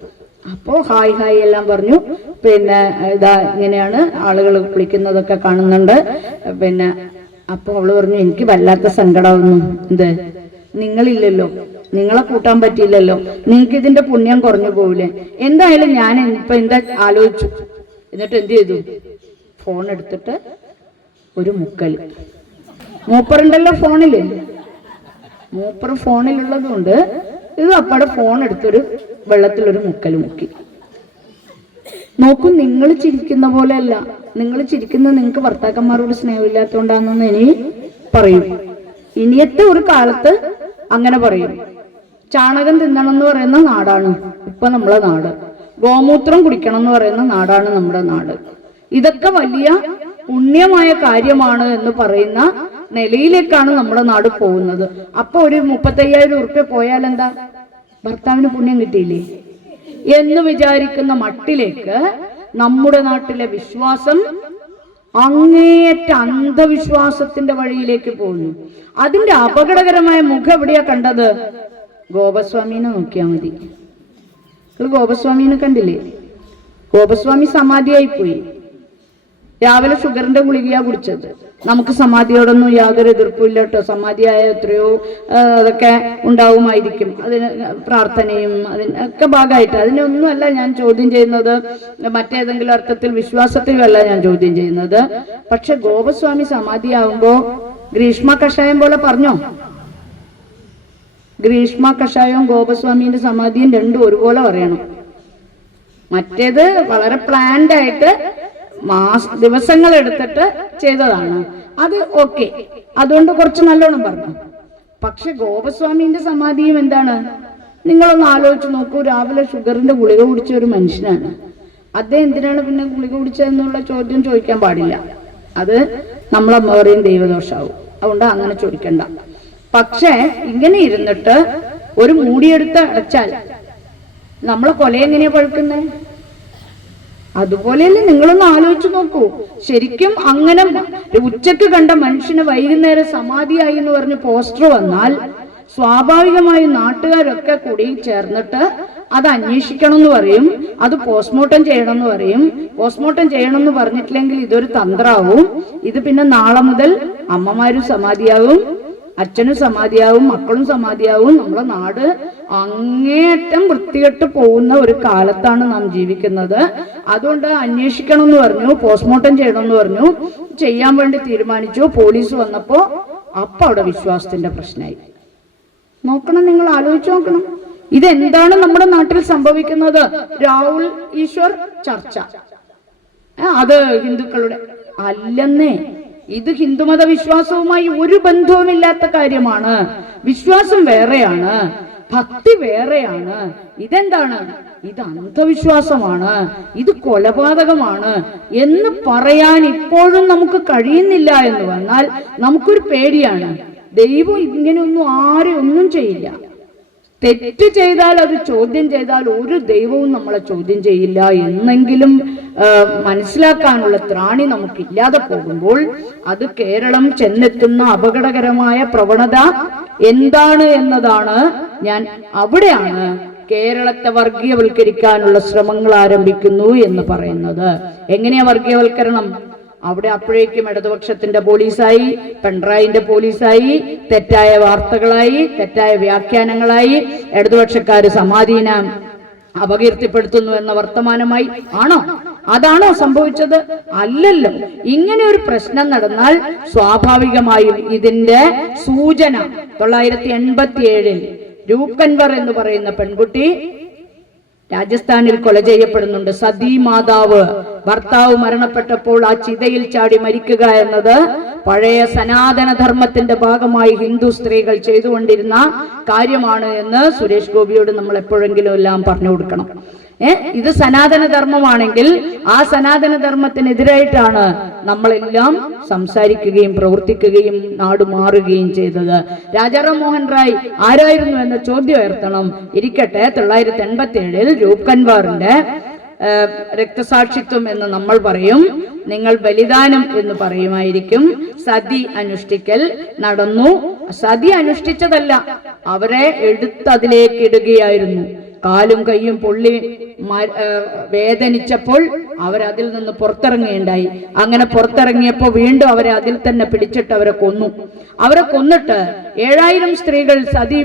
അപ്പോൾ ഹായ് എല്ലാം പറഞ്ഞു. പിന്നെ ഇതാ ഇങ്ങനെയാണ് ആളുകൾ കുളിക്കുന്നതൊക്കെ കാണുന്നുണ്ട്. പിന്നെ അപ്പോൾ അവള് പറഞ്ഞു, എനിക്ക് വല്ലാത്ത സങ്കടമാവുന്നു. എന്ത്? നിങ്ങളില്ലല്ലോ, നിങ്ങളെ കൂട്ടാൻ പറ്റിയില്ലല്ലോ, നിങ്ങൾക്ക് ഇതിന്റെ പുണ്യം കുറഞ്ഞു പോവില്ലേ? എന്തായാലും ഞാൻ ഇപ്പൊ എന്താ ആലോചിച്ചു. എന്നിട്ട് എന്ത് ചെയ്തു? ഫോൺ എടുത്തിട്ട് ഒരു മുക്കല്. മൂപ്പറുണ്ടല്ലോ ഫോണില്, മൂപ്പർ ഫോണിലുള്ളത് കൊണ്ട് ഇത് അപ്പടെ ഫോൺ എടുത്തൊരു വെള്ളത്തിലൊരു മുക്കല് മുക്കി. നോക്കൂ, നിങ്ങൾ ചിരിക്കുന്ന പോലെയല്ല. നിങ്ങൾ ചിരിക്കുന്നത് നിങ്ങൾക്ക് ഭർത്താക്കന്മാരോട് സ്നേഹമില്ലാത്തതുകൊണ്ടാണെന്ന് ഇനി പറയും. ഇനിയത്തെ ഒരു കാലത്ത് അങ്ങനെ പറയും. ചാണകം തിന്നണം എന്ന് പറയുന്ന നാടാണ് ഇപ്പൊ നമ്മളെ നാട്. ഗോമൂത്രം കുടിക്കണം എന്ന് പറയുന്ന നാടാണ് നമ്മുടെ നാട്. ഇതൊക്കെ വലിയ പുണ്യമായ കാര്യമാണ് എന്ന് പറയുന്ന നിലയിലേക്കാണ് നമ്മുടെ നാട് പോകുന്നത്. അപ്പൊ ഒരു 35,000 ഉറുപ്പ്യ പോയാൽ എന്താ? ഭർത്താവിന് പുണ്യം കിട്ടിയില്ലേ എന്ന് വിചാരിക്കുന്ന മട്ടിലേക്ക് നമ്മുടെ നാട്ടിലെ വിശ്വാസം അങ്ങേയറ്റ അന്ധവിശ്വാസത്തിന്റെ വഴിയിലേക്ക് പോകുന്നു. അതിന്റെ അപകടകരമായ മുഖം എവിടെയാ കണ്ടത്? ഗോപസ്വാമീനെ നോക്കിയാൽ മതി. ഗോപസ്വാമീനെ കണ്ടില്ലേ? ഗോപസ്വാമി സമാധിയായി പോയി. രാവിലെ ഷുഗറിന്റെ ഗുളികയാ കുടിച്ചത്. നമുക്ക് സമാധിയോടൊന്നും യാതൊരു എതിർപ്പില്ല കേട്ടോ. സമാധിയായ എത്രയോ അതൊക്കെ ഉണ്ടാവുമായിരിക്കും, അതിന് പ്രാർത്ഥനയും അതിനൊക്കെ ഭാഗമായിട്ട്. അതിനൊന്നുമല്ല ഞാൻ ചോദ്യം ചെയ്യുന്നത്, മറ്റേതെങ്കിലും അർത്ഥത്തിൽ വിശ്വാസത്തിലുമല്ല ഞാൻ ചോദ്യം ചെയ്യുന്നത്. പക്ഷെ ഗോപസ്വാമി സമാധിയാവുമ്പോ ഗ്രീഷ്മ കഷായം പോലെ പറഞ്ഞോ? ഗ്രീഷ്മ കഷായവും ഗോപസ്വാമിന്റെ സമാധിയും രണ്ടും ഒരുപോലെ പറയണം. മറ്റേത് വളരെ പ്ലാൻഡ് ആയിട്ട് ദിവസങ്ങൾ എടുത്തിട്ട് ചെയ്തതാണ്. അത് ഓക്കെ, അതുകൊണ്ട് കുറച്ച് നല്ലോണം പറഞ്ഞു. പക്ഷെ ഗോപസ്വാമിന്റെ സമാധിയും എന്താണ്? നിങ്ങളൊന്ന് ആലോചിച്ച് നോക്കൂ. രാവിലെ ഷുഗറിന്റെ ഗുളിക കുടിച്ച ഒരു മനുഷ്യനാണ്. അദ്ദേഹം എന്തിനാണ് പിന്നെ ഗുളിക കുടിച്ചതെന്നുള്ള ചോദ്യം ചോദിക്കാൻ പാടില്ല. അത് നമ്മളമ്മ പറയും ദൈവദോഷാവും. അതുകൊണ്ട് അങ്ങനെ ചോദിക്കണ്ട. പക്ഷെ ഇങ്ങനെ ഇരുന്നിട്ട് ഒരു മൂടിയെടുത്ത് അടച്ചാൽ നമ്മളെ കൊല എങ്ങനെയാ പഴുക്കുന്നേ? അതുപോലെയല്ലേ? നിങ്ങളൊന്ന് ആലോചിച്ചു നോക്കൂ. ശരിക്കും അങ്ങനെ ഉച്ചക്ക് കണ്ട മനുഷ്യന് വൈകുന്നേരം സമാധിയായി എന്ന് പറഞ്ഞ് പോസ്റ്റർ വന്നാൽ സ്വാഭാവികമായും നാട്ടുകാരൊക്കെ കൂടി ചേർന്നിട്ട് അത് അന്വേഷിക്കണം എന്ന് പറയും, അത് പോസ്റ്റ്മോർട്ടം ചെയ്യണം എന്ന് പറയും. പോസ്റ്റ്മോർട്ടം ചെയ്യണം എന്ന് പറഞ്ഞിട്ടില്ലെങ്കിൽ ഇതൊരു തന്ത്രാവും. ഇത് പിന്നെ നാളെ മുതൽ അമ്മമാരും സമാധിയാവും, അച്ഛനും സമാധിയാവും, മക്കളും സമാധിയാവും. നമ്മളെ നാട് അങ്ങേയറ്റം വൃത്തികെട്ട് പോകുന്ന ഒരു കാലത്താണ് നാം ജീവിക്കുന്നത്. അതുകൊണ്ട് അന്വേഷിക്കണം എന്ന് പറഞ്ഞു, പോസ്റ്റ്മോർട്ടം ചെയ്യണം എന്ന് പറഞ്ഞു, ചെയ്യാൻ വേണ്ടി തീരുമാനിച്ചു. പോലീസ് വന്നപ്പോ അപ്പൊ അവിടെ വിശ്വാസത്തിന്റെ പ്രശ്നമായി. നോക്കണം, നിങ്ങൾ ആലോചിച്ച് നോക്കണം. ഇതെന്താണ് നമ്മുടെ നാട്ടിൽ സംഭവിക്കുന്നത്? രാഹുൽ ഈശ്വർ ചർച്ച, അത് ഹിന്ദുക്കളുടെ അല്ലെന്നേ. ഇത് ഹിന്ദുമത വിശ്വാസവുമായി ഒരു ബന്ധവുമില്ലാത്ത കാര്യമാണ്. വിശ്വാസം വേറെയാണ്, ഭക്തി വേറെയാണ്. ഇതെന്താണ്? ഇത് അന്ധവിശ്വാസമാണ്, ഇത് കൊലപാതകമാണ് എന്ന് പറയാൻ ഇപ്പോഴും നമുക്ക് കഴിയുന്നില്ല എന്ന് വന്നാൽ നമുക്കൊരു പേടിയാണ്. ദൈവം ഇങ്ങനെയൊന്നും ആരും ഒന്നും ചെയ്യില്ല. തെറ്റ് ചെയ്താൽ അത് ചോദ്യം ചെയ്താൽ ഒരു ദൈവവും നമ്മളെ ചോദ്യം ചെയ്യില്ല എന്നെങ്കിലും മനസ്സിലാക്കാനുള്ള ത്രാണി നമുക്കില്ലാതെ പോകുമ്പോൾ അത് കേരളം ചെന്നെത്തുന്ന അപകടകരമായ പ്രവണത എന്താണ് എന്നതാണ് അവിടെയാണ് കേരളത്തെ വർഗീയവൽക്കരിക്കാനുള്ള ശ്രമങ്ങൾ ആരംഭിക്കുന്നു എന്ന് പറയുന്നത്. എങ്ങനെയാ വർഗീയവൽക്കരണം? അവിടെ അപ്പോഴേക്കും ഇടതുപക്ഷത്തിന്റെ പോലീസായി, പിണറായിന്റെ പോലീസായി, തെറ്റായ വാർത്തകളായി, തെറ്റായ വ്യാഖ്യാനങ്ങളായി, ഇടതുപക്ഷക്കാര് സമാധീനം അപകീർത്തിപ്പെടുത്തുന്നു എന്ന വർത്തമാനമായി. ആണോ? അതാണോ സംഭവിച്ചത്? അല്ലല്ലോ. ഇങ്ങനെ ഒരു പ്രശ്നം നടന്നാൽ സ്വാഭാവികമായും ഇതിന്റെ സൂചന 987 രൂപ് കൻവർ എന്ന് പറയുന്ന പെൺകുട്ടി രാജസ്ഥാനിൽ കൊല ചെയ്യപ്പെടുന്നുണ്ട്. സതി മാതാവ്, ഭർത്താവ് മരണപ്പെട്ടപ്പോൾ ആ ചിതയിൽ ചാടി മരിക്കുക എന്നത് പഴയ സനാതന ധർമ്മത്തിന്റെ ഭാഗമായി ഹിന്ദു സ്ത്രീകൾ ചെയ്തുകൊണ്ടിരുന്ന കാര്യമാണ് എന്ന് സുരേഷ് ഗോപിയോട് നമ്മൾ എപ്പോഴെങ്കിലും എല്ലാം പറഞ്ഞു കൊടുക്കണം. ഇത് സനാതന ധർമ്മമാണെങ്കിൽ ആ സനാതന ധർമ്മത്തിനെതിരായിട്ടാണ് നമ്മളെല്ലാം സംസാരിക്കുകയും പ്രവർത്തിക്കുകയും നാട് മാറുകയും ചെയ്തത്. രാജാറാം മോഹൻ റായ് ആരായിരുന്നു എന്ന ചോദ്യം ഉയർത്തണം. ഇരിക്കട്ടെ, 987 രൂപ് കൻവാറിന്റെ രക്തസാക്ഷിത്വം എന്ന് നമ്മൾ പറയും, നിങ്ങൾ ബലിദാനം എന്ന് പറയുമായിരിക്കും. സതി അനുഷ്ഠിക്കൽ നടന്നു. സതി അനുഷ്ഠിച്ചതല്ല, അവരെ എടുത്ത് അതിലേക്ക് ഇടുകയായിരുന്നു. കാലും കൈയും പൊള്ളി വേദനിച്ചപ്പോൾ അവരതിൽ നിന്ന് പുറത്തിറങ്ങുകയുണ്ടായി. അങ്ങനെ പുറത്തിറങ്ങിയപ്പോൾ വീണ്ടും അവരെ അതിൽ തന്നെ പിടിച്ചിട്ട് അവരെ കൊന്നു. അവരെ കൊന്നിട്ട് 7000 സ്ത്രീകൾ സതി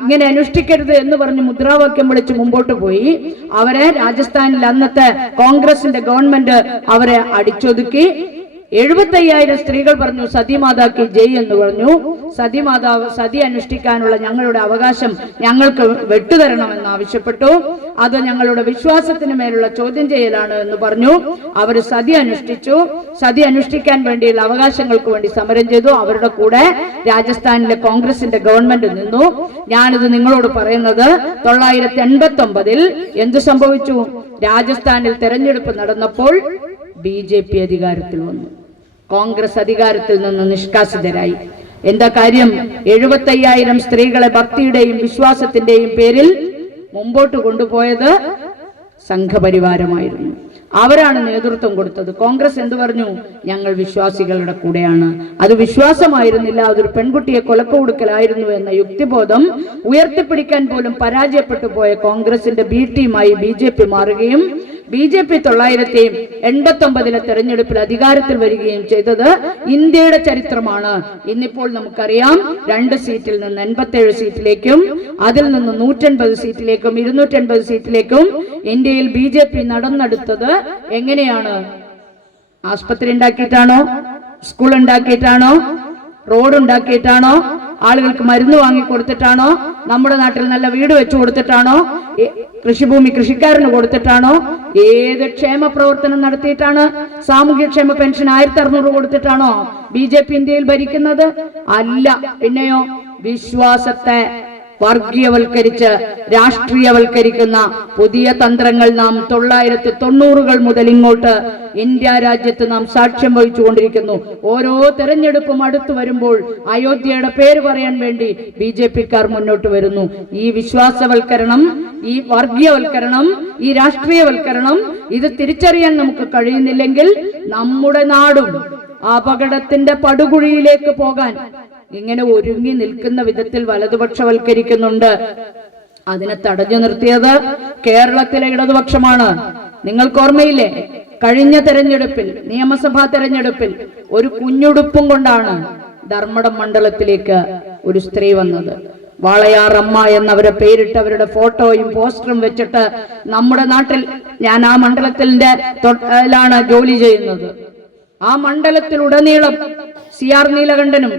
ഇങ്ങനെ അനുഷ്ഠിക്കരുത് എന്ന് പറഞ്ഞ് മുദ്രാവാക്യം വിളിച്ച് മുമ്പോട്ട് പോയി. അവരെ രാജസ്ഥാനിൽ അന്നത്തെ കോൺഗ്രസിന്റെ ഗവൺമെന്റ് അവരെ അടിച്ചൊതുക്കി. 75,000 സ്ത്രീകൾ പറഞ്ഞു സതിമാതാക്ക് ജയ് എന്ന് പറഞ്ഞു. സതി അനുഷ്ഠിക്കാനുള്ള ഞങ്ങളുടെ അവകാശം ഞങ്ങൾക്ക് വെട്ടുതരണമെന്ന് ആവശ്യപ്പെട്ടു. അത് ഞങ്ങളുടെ വിശ്വാസത്തിന് മേലുള്ള ചോദ്യം ചെയ്യലാണ് എന്ന് പറഞ്ഞു. അവർ സതി അനുഷ്ഠിച്ചു. സതി അനുഷ്ഠിക്കാൻ വേണ്ടിയുള്ള അവകാശങ്ങൾക്ക് വേണ്ടി സമരം ചെയ്തു. അവരുടെ കൂടെ രാജസ്ഥാനിലെ കോൺഗ്രസിന്റെ ഗവൺമെന്റ് നിന്നു. ഞാനിത് നിങ്ങളോട് പറയുന്നത് 989 എന്ത് സംഭവിച്ചു? രാജസ്ഥാനിൽ തെരഞ്ഞെടുപ്പ് നടന്നപ്പോൾ BJP അധികാരത്തിൽ വന്നു. കോൺഗ്രസ് അധികാരത്തിൽ നിന്ന് നിഷ്കാസിതരായി. എന്താ കാര്യം? 75,000 സ്ത്രീകളെ ഭക്തിയുടെയും വിശ്വാസത്തിന്റെയും പേരിൽ മുമ്പോട്ട് കൊണ്ടുപോയത് സംഘപരിവാരമായിരുന്നു. അവരാണ് നേതൃത്വം കൊടുത്തത്. കോൺഗ്രസ് എന്ത് പറഞ്ഞു? ഞങ്ങൾ വിശ്വാസികളുടെ കൂടെയാണ്. അത് വിശ്വാസമായിരുന്നില്ല, അതൊരു പെൺകുട്ടിയെ കൊലക്ക് കൊടുക്കലായിരുന്നു എന്ന യുക്തിബോധം ഉയർത്തിപ്പിടിക്കാൻ പോലും പരാജയപ്പെട്ടു പോയ കോൺഗ്രസിന്റെ B ടീമായി BJP മാറുകയും BJP 989 തെരഞ്ഞെടുപ്പിൽ അധികാരത്തിൽ വരികയും ചെയ്തത് ഇന്ത്യയുടെ ചരിത്രമാണ്. ഇന്നിപ്പോൾ നമുക്കറിയാം, 2 സീറ്റിൽ നിന്ന് 87 സീറ്റിലേക്കും അതിൽ നിന്ന് 180 സീറ്റിലേക്കും 280 സീറ്റിലേക്കും ഇന്ത്യയിൽ BJP നടന്നെടുത്തത് എങ്ങനെയാണ്? ആസ്പത്രി ഉണ്ടാക്കിയിട്ടാണോ? സ്കൂൾ ഉണ്ടാക്കിയിട്ടാണോ? റോഡ് ഉണ്ടാക്കിയിട്ടാണോ? ആളുകൾക്ക് മരുന്ന് വാങ്ങി കൊടുത്തിട്ടാണോ? നമ്മുടെ നാട്ടിൽ നല്ല വീട് വെച്ചു കൊടുത്തിട്ടാണോ? കൃഷിഭൂമി കൃഷിക്കാരന് കൊടുത്തിട്ടാണോ? ഏത് ക്ഷേമ പ്രവർത്തനം നടത്തിയിട്ടാണ്? സാമൂഹ്യക്ഷേമ പെൻഷൻ 1600 കൊടുത്തിട്ടാണോ BJP ഇന്ത്യയിൽ ഭരിക്കുന്നത്? അല്ല. പിന്നെയോ? വിശ്വാസത്തെ വർഗീയവൽക്കരിച്ച് രാഷ്ട്രീയവൽക്കരിക്കുന്ന പുതിയ തന്ത്രങ്ങൾ നാം 990-കൾ മുതൽ ഇങ്ങോട്ട് ഇന്ത്യ രാജ്യത്ത് നാം സാക്ഷ്യം വഹിച്ചുകൊണ്ടിരിക്കുന്നു. ഓരോ തെരഞ്ഞെടുപ്പും അടുത്തു വരുമ്പോൾ അയോധ്യയുടെ പേര് പറയാൻ വേണ്ടി BJP-ക്കാർ മുന്നോട്ട് വരുന്നു. ഈ വിശ്വാസവൽക്കരണം, ഈ വർഗീയവൽക്കരണം, ഈ രാഷ്ട്രീയവൽക്കരണം ഇത് തിരിച്ചറിയാൻ നമുക്ക് കഴിയുന്നില്ലെങ്കിൽ നമ്മുടെ നാടും അപകടത്തിന്റെ പടുകുഴിയിലേക്ക് പോകാൻ ഇങ്ങനെ ഒരുങ്ങി നിൽക്കുന്ന വിധത്തിൽ വലതുപക്ഷവൽക്കരിക്കുന്നുണ്ട്. അതിനെ തടഞ്ഞു നിർത്തിയത് കേരളത്തിലെ ഇടതുപക്ഷമാണ്. നിങ്ങൾക്ക് ഓർമ്മയില്ലേ? കഴിഞ്ഞ തെരഞ്ഞെടുപ്പിൽ, നിയമസഭാ തെരഞ്ഞെടുപ്പിൽ ഒരു കുഞ്ഞുടുപ്പും കൊണ്ടാണ് ധർമ്മടം മണ്ഡലത്തിലേക്ക് ഒരു സ്ത്രീ വന്നത്. വാളയാർ അമ്മ എന്നവരെ പേരിട്ട് അവരുടെ ഫോട്ടോയും പോസ്റ്ററും വെച്ചിട്ട് നമ്മുടെ നാട്ടിൽ, ഞാൻ ആ മണ്ഡലത്തിന്റെ തൊട്ടിലാണ് ജോലി ചെയ്യുന്നത്, ആ മണ്ഡലത്തിലുടനീളം CR നീലകണ്ഠനും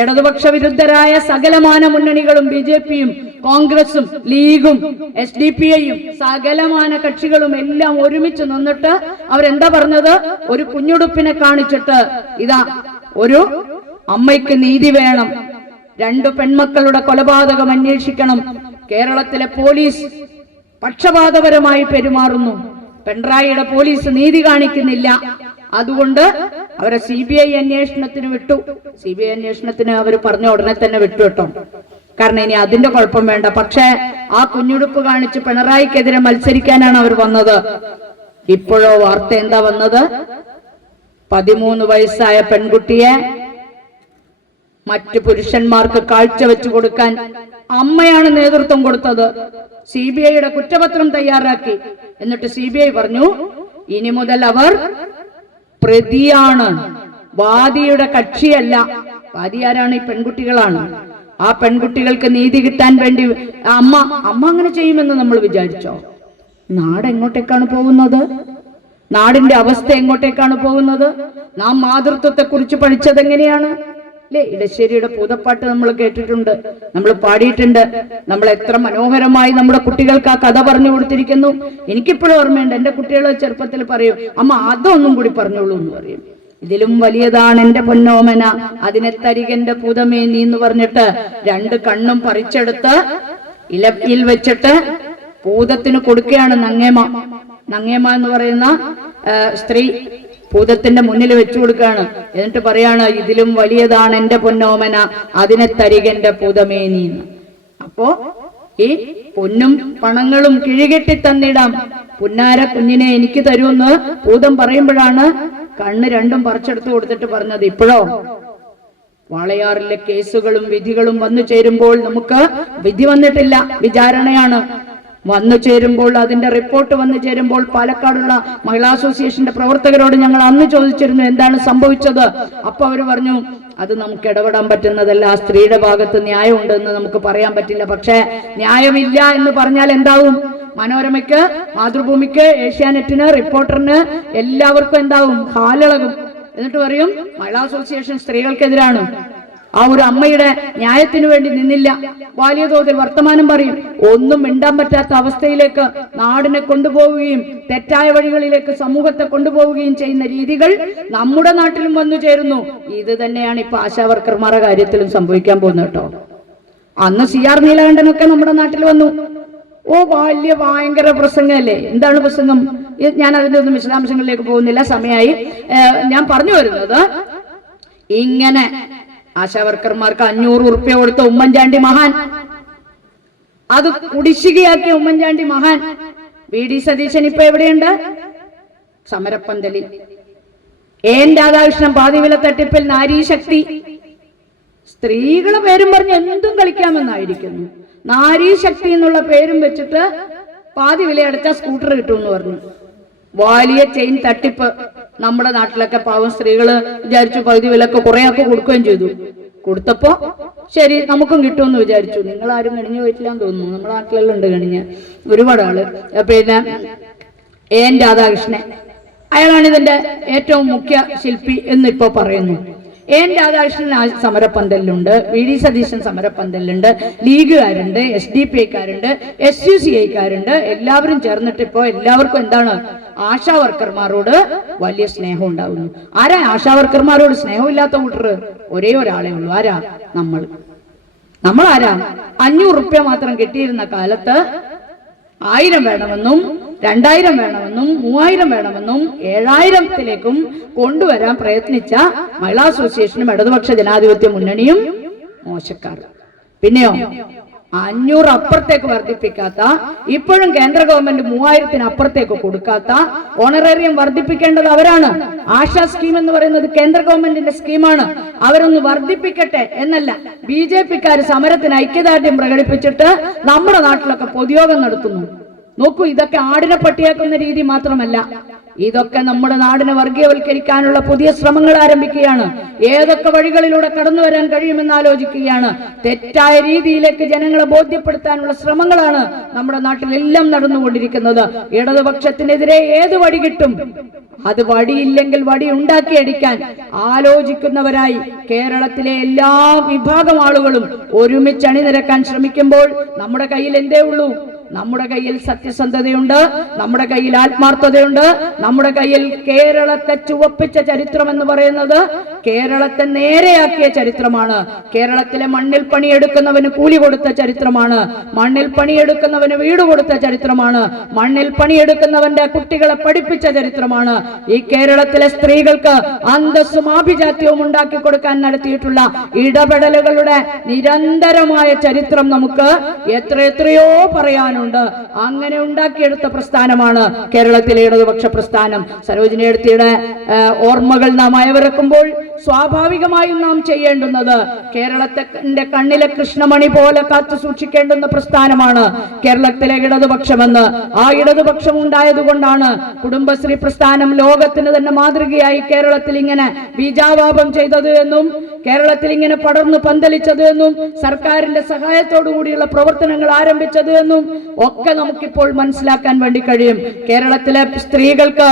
ഇടതുപക്ഷ വിരുദ്ധരായ സകലമാന മുന്നണികളും BJP-യും കോൺഗ്രസും ലീഗും SDPI-യും സകലമാന കക്ഷികളും എല്ലാം ഒരുമിച്ച് നിന്നിട്ട് അവരെന്താ പറഞ്ഞത്? ഒരു കുഞ്ഞുടുപ്പിനെ കാണിച്ചിട്ട് ഇതാ ഒരു അമ്മയ്ക്ക് നീതി വേണം, 2 പെൺമക്കളുടെ കൊലപാതകം അന്വേഷിക്കണം, കേരളത്തിലെ പോലീസ് പക്ഷപാതപരമായി പെരുമാറുന്നു, പിണറായിയുടെ പോലീസ് നീതി കാണിക്കുന്നില്ല, അതുകൊണ്ട് അവരെ CBI അന്വേഷണത്തിന് വിട്ടു. CBI അന്വേഷണത്തിന് അവർ പറഞ്ഞ ഉടനെ തന്നെ വിട്ടു കേട്ടോ, കാരണം ഇനി അതിന്റെ കുഴപ്പം വേണ്ട. പക്ഷേ ആ കുഞ്ഞുടുപ്പ് കാണിച്ച് പിണറായിക്കെതിരെ മത്സരിക്കാനാണ് അവർ വന്നത്. ഇപ്പോഴോ വാർത്ത എന്താ വന്നത്? 13 വയസ്സായ പെൺകുട്ടിയെ മറ്റു പുരുഷന്മാർക്ക് കാഴ്ചവെച്ചു കൊടുക്കാൻ അമ്മയാണ് നേതൃത്വം കൊടുത്തത്. CBI-യുടെ കുറ്റപത്രം തയ്യാറാക്കി. എന്നിട്ട് CBI പറഞ്ഞു, ഇനി മുതൽ അവർ പ്രതിയാണ്, വാദിയുടെ കക്ഷിയല്ല. വാദി ആരാണ്? ഈ പെൺകുട്ടികളാണ്. ആ പെൺകുട്ടികൾക്ക് നീതി കിട്ടാൻ വേണ്ടി അമ്മ അങ്ങനെ ചെയ്യുമെന്ന് നമ്മൾ വിചാരിച്ചോ? നാട് എങ്ങോട്ടേക്കാണ് പോകുന്നത്? നാടിന്റെ അവസ്ഥ എങ്ങോട്ടേക്കാണ് പോകുന്നത്? നാം മാതൃത്വത്തെ കുറിച്ച് പഠിച്ചത് എങ്ങനെയാണ്? അല്ലേ? ഇടശ്ശേരിയുടെ പൂതപ്പാട്ട് നമ്മൾ കേട്ടിട്ടുണ്ട്, നമ്മൾ പാടിയിട്ടുണ്ട്. നമ്മൾ എത്ര മനോഹരമായി നമ്മുടെ കുട്ടികൾക്ക് ആ കഥ പറഞ്ഞു കൊടുത്തിരിക്കുന്നു. എനിക്കിപ്പോഴും ഓർമ്മയുണ്ട്, എൻ്റെ കുട്ടികൾ ചെറുപ്പത്തിൽ പറയും, അമ്മ അതൊന്നും കൂടി പറഞ്ഞോളൂ എന്ന് പറയും. ഇതിലും വലിയതാണ് എന്റെ പൊന്നോമന, അതിനെ തരികന്റെ പൂതമേനി എന്ന് പറഞ്ഞിട്ട് 2 കണ്ണും പറിച്ചെടുത്ത് ഇലയിൽ വെച്ചിട്ട് പൂതത്തിന് കൊടുക്കുകയാണ്. നങ്ങേമ എന്ന് പറയുന്ന സ്ത്രീ പൂതത്തിന്റെ മുന്നിൽ വെച്ചു കൊടുക്കുകയാണ്. എന്നിട്ട് പറയാണ്, ഇതിലും വലിയതാണ് എന്റെ പൊന്നോമന, അതിനെ തരികന്റെ പൂതമേനി. അപ്പോ ഈ പൊന്നും പണങ്ങളും കിഴികെട്ടി തന്നിടാം, പുന്നാര കുഞ്ഞിനെ എനിക്ക് തരുമെന്ന് പൂതം പറയുമ്പോഴാണ് കണ്ണ് 2ഉം പറിച്ചെടുത്ത് കൊടുത്തിട്ട് പറഞ്ഞത്. ഇപ്പോഴോ വാളയാറിലെ കേസുകളും വിധികളും വന്നു ചേരുമ്പോൾ, നമുക്ക് വിധി വന്നിട്ടില്ല, വിചാരണയാണ്. വന്നു ചേരുമ്പോൾ, അതിന്റെ റിപ്പോർട്ട് വന്നു ചേരുമ്പോൾ പാലക്കാടുള്ള മഹിളാ അസോസിയേഷന്റെ പ്രവർത്തകരോട് ഞങ്ങൾ അന്ന് ചോദിച്ചിരുന്നു എന്താണ് സംഭവിച്ചത്. അപ്പൊ അവര് പറഞ്ഞു, അത് നമുക്ക് ഇടപെടാൻ പറ്റുന്നതല്ല, ആ സ്ത്രീയുടെ ഭാഗത്ത് ന്യായമുണ്ടെന്ന് നമുക്ക് പറയാൻ പറ്റില്ല. പക്ഷേ ന്യായമില്ല എന്ന് പറഞ്ഞാൽ എന്താവും? മനോരമയ്ക്ക്, മാതൃഭൂമിക്ക്, ഏഷ്യാനെറ്റിന്, റിപ്പോർട്ടറിന് എല്ലാവർക്കും എന്താവും? ഹാലിളകും. എന്നിട്ട് പറയും മഹിളാ അസോസിയേഷൻ സ്ത്രീകൾക്കെതിരാണ്. ആ ഒരു അമ്മയുടെ ന്യായത്തിനു വേണ്ടി നിന്നില്ല. വലിയ തോതിൽ വർത്തമാനം പറയും. ഒന്നും മിണ്ടാൻ പറ്റാത്ത അവസ്ഥയിലേക്ക് നാടിനെ കൊണ്ടുപോവുകയും തെറ്റായ വഴികളിലേക്ക് സമൂഹത്തെ കൊണ്ടുപോവുകയും ചെയ്യുന്ന രീതികൾ നമ്മുടെ നാട്ടിലും വന്നു ചേരുന്നു. ഇത് തന്നെയാണ് ഇപ്പൊ ആശാവർക്കർമാരുടെ കാര്യത്തിലും സംഭവിക്കാൻ പോകുന്നത് കേട്ടോ. അന്ന് CR നീലകണ്ഠനൊക്കെ നമ്മുടെ നാട്ടിൽ വന്നു. വലിയ ഭയങ്കര പ്രസംഗമല്ലേ? എന്താണ് പ്രസംഗം? ഞാൻ അതിന്റെ ഒന്നും വിശദാംശങ്ങളിലേക്ക് പോകുന്നില്ല, സമയമായി. ഞാൻ പറഞ്ഞു വരുന്നത്, ഇങ്ങനെ ആശാവർക്കർമാർക്ക് 500 ഉറുപ്പ്യ കൊടുത്ത ഉമ്മൻചാണ്ടി മഹാൻ, അത് കുടിശ്ശികയാക്കിയ ഉമ്മൻചാണ്ടി മഹാൻ VD സതീശൻ ഇപ്പൊ എവിടെയുണ്ട്? സമരപ്പന്തലിൽ. AN രാധാകൃഷ്ണൻ പാതിവില തട്ടിപ്പിൽ നാരീശക്തി, സ്ത്രീകളെ പേരും പറഞ്ഞ് എന്തും കളിക്കാമെന്നായിരിക്കുന്നു. നാരീശക്തി എന്നുള്ള പേരും വെച്ചിട്ട് പാതി വില അടച്ച സ്കൂട്ടർ കിട്ടുമെന്ന് പറഞ്ഞു. വലിയ ചെയിൻ തട്ടിപ്പ് നമ്മുടെ നാട്ടിലൊക്കെ പാവം സ്ത്രീകള് വിചാരിച്ചു പകുതി വിലക്ക് കുറെയൊക്കെ കൊടുക്കുകയും ചെയ്തു. കൊടുത്തപ്പോ ശരി നമുക്കും കിട്ടുമെന്ന് വിചാരിച്ചു. നിങ്ങൾ ആരും കണിഞ്ഞു പോയിട്ടില്ലാന്ന് തോന്നുന്നു, നമ്മുടെ നാട്ടിലെല്ലാം ഉണ്ട് കണിഞ്ഞ് ഒരുപാട് ആള്. പിന്നെ AN രാധാകൃഷ്ണൻ, അയാളാണ് ഇതിന്റെ ഏറ്റവും മുഖ്യ ശില്പി എന്നിപ്പോ പറയുന്നു. AN Radhakrishnan സമരപ്പന്തലിലുണ്ട്, VD Satheesan സമരപ്പന്തലിലുണ്ട്, ലീഗുകാരുണ്ട്, SDPIക്കാരുണ്ട്, SUCIക്കാരുണ്ട്. എല്ലാവരും ചേർന്നിട്ട് ഇപ്പോ എല്ലാവർക്കും എന്താണ്? ആശാവർക്കർമാരോട് വലിയ സ്നേഹം ഉണ്ടാവുന്നു. ആരാ ആശാവർക്കർമാരോട് സ്നേഹമില്ലാത്ത കൂട്ടർ? ഒരേ ഒരാളെ ഉള്ളൂ. ആരാ? നമ്മളാരാ? 500 ഉറുപ്പ്യ മാത്രം കിട്ടിയിരുന്ന കാലത്ത് 1000 വേണമെന്നും 2000 വേണമെന്നും 3000 വേണമെന്നും 7000ത്തിലേക്കും കൊണ്ടുവരാൻ പ്രയത്നിച്ച മഹിളാ അസോസിയേഷനും ഇടതുപക്ഷ ജനാധിപത്യ മുന്നണിയും മോശക്കാർ. പിന്നെയോ 500 അപ്പുറത്തേക്ക് വർദ്ധിപ്പിക്കാത്ത, ഇപ്പോഴും കേന്ദ്ര ഗവൺമെന്റ് 3000-ന് അപ്പുറത്തേക്ക് കൊടുക്കാത്ത, ഓണറേറിയം വർദ്ധിപ്പിക്കേണ്ടത് അവരാണ്. ആശാ സ്കീം എന്ന് പറയുന്നത് കേന്ദ്ര ഗവൺമെന്റിന്റെ സ്കീമാണ്. അവരൊന്ന് വർദ്ധിപ്പിക്കട്ടെ എന്നല്ല. BJPക്കാർ സമരത്തിന് ഐക്യദാർഢ്യം പ്രകടിപ്പിച്ചിട്ട് നമ്മുടെ നാട്ടിലൊക്കെ പൊതുയോഗം നടത്തുന്നു. നോക്കൂ, ഇതൊക്കെ ആടിനെ പട്ടിയാക്കുന്ന രീതി മാത്രമല്ല, ഇതൊക്കെ നമ്മുടെ നാടിനെ വർഗീയവൽക്കരിക്കാനുള്ള പുതിയ ശ്രമങ്ങൾ ആരംഭിക്കുകയാണ്. ഏതൊക്കെ വഴികളിലൂടെ കടന്നു വരാൻ കഴിയുമെന്ന് ആലോചിക്കുകയാണ്. തെറ്റായ രീതിയിലേക്ക് ജനങ്ങളെ ബോധ്യപ്പെടുത്താനുള്ള ശ്രമങ്ങളാണ് നമ്മുടെ നാട്ടിലെല്ലാം നടന്നുകൊണ്ടിരിക്കുന്നത്. ഇടതുപക്ഷത്തിനെതിരെ ഏത് വടി കിട്ടും? അത് വടിയില്ലെങ്കിൽ വടി ഉണ്ടാക്കിയടിക്കാൻ ആലോചിക്കുന്നവരായി കേരളത്തിലെ എല്ലാ വിഭാഗം ആളുകളും ഒരുമിച്ച് അണിനിരക്കാൻ ശ്രമിക്കുമ്പോൾ നമ്മുടെ കയ്യിൽ എന്തേ ഉള്ളൂ? നമ്മുടെ കയ്യിൽ സത്യസന്ധതയുണ്ട്, നമ്മുടെ കയ്യിൽ ആത്മാർത്ഥതയുണ്ട്, നമ്മുടെ കയ്യിൽ കേരളത്തെ ചുവപ്പിച്ച ചരിത്രം എന്ന് പറയുന്നത് കേരളത്തെ നേരെയാക്കിയ ചരിത്രമാണ്. കേരളത്തിലെ മണ്ണിൽ പണിയെടുക്കുന്നവന് കൂലി കൊടുത്ത ചരിത്രമാണ്, മണ്ണിൽ പണിയെടുക്കുന്നവന് വീട് കൊടുത്ത ചരിത്രമാണ്, മണ്ണിൽ പണിയെടുക്കുന്നവന്റെ കുട്ടികളെ പഠിപ്പിച്ച ചരിത്രമാണ്. ഈ കേരളത്തിലെ സ്ത്രീകൾക്ക് അന്തസ്സും ആഭിജാത്യവും ഉണ്ടാക്കി കൊടുക്കാൻ നടത്തിയിട്ടുള്ള ഇടപെടലുകളുടെ നിരന്തരമായ ചരിത്രം നമുക്ക് എത്രയോ പറയാനുണ്ട്. അങ്ങനെ ഉണ്ടാക്കിയെടുത്ത പ്രസ്ഥാനമാണ് കേരളത്തിലെ ഇടതുപക്ഷ പ്രസ്ഥാനം. സരോജിനി എടുത്തിയുടെ ഓർമ്മകൾ നാം അയവിറക്കുമ്പോൾ സ്വാഭാവികമായും നാം ചെയ്യേണ്ടുന്നത് കേരളത്തിന്റെ കണ്ണിലെ കൃഷ്ണമണി പോലെ കാത്തു സൂക്ഷിക്കേണ്ടുന്ന പ്രസ്ഥാനമാണ് കേരളത്തിലെ ഇടതുപക്ഷമെന്ന്. ആ ഇടതുപക്ഷം ഉണ്ടായതുകൊണ്ടാണ് കുടുംബശ്രീ പ്രസ്ഥാനം ലോകത്തിന് തന്നെ മാതൃകയായി കേരളത്തിൽ ഇങ്ങനെ ബീജാവാപം ചെയ്തത് എന്നും കേരളത്തിൽ ഇങ്ങനെ പടർന്നു പന്തലിച്ചത് എന്നും സർക്കാരിന്റെ സഹായത്തോടു കൂടിയുള്ള പ്രവർത്തനങ്ങൾ ആരംഭിച്ചത് എന്നും ഒക്കെ നമുക്കിപ്പോൾ മനസ്സിലാക്കാൻ വേണ്ടി കഴിയും. കേരളത്തിലെ സ്ത്രീകൾക്ക്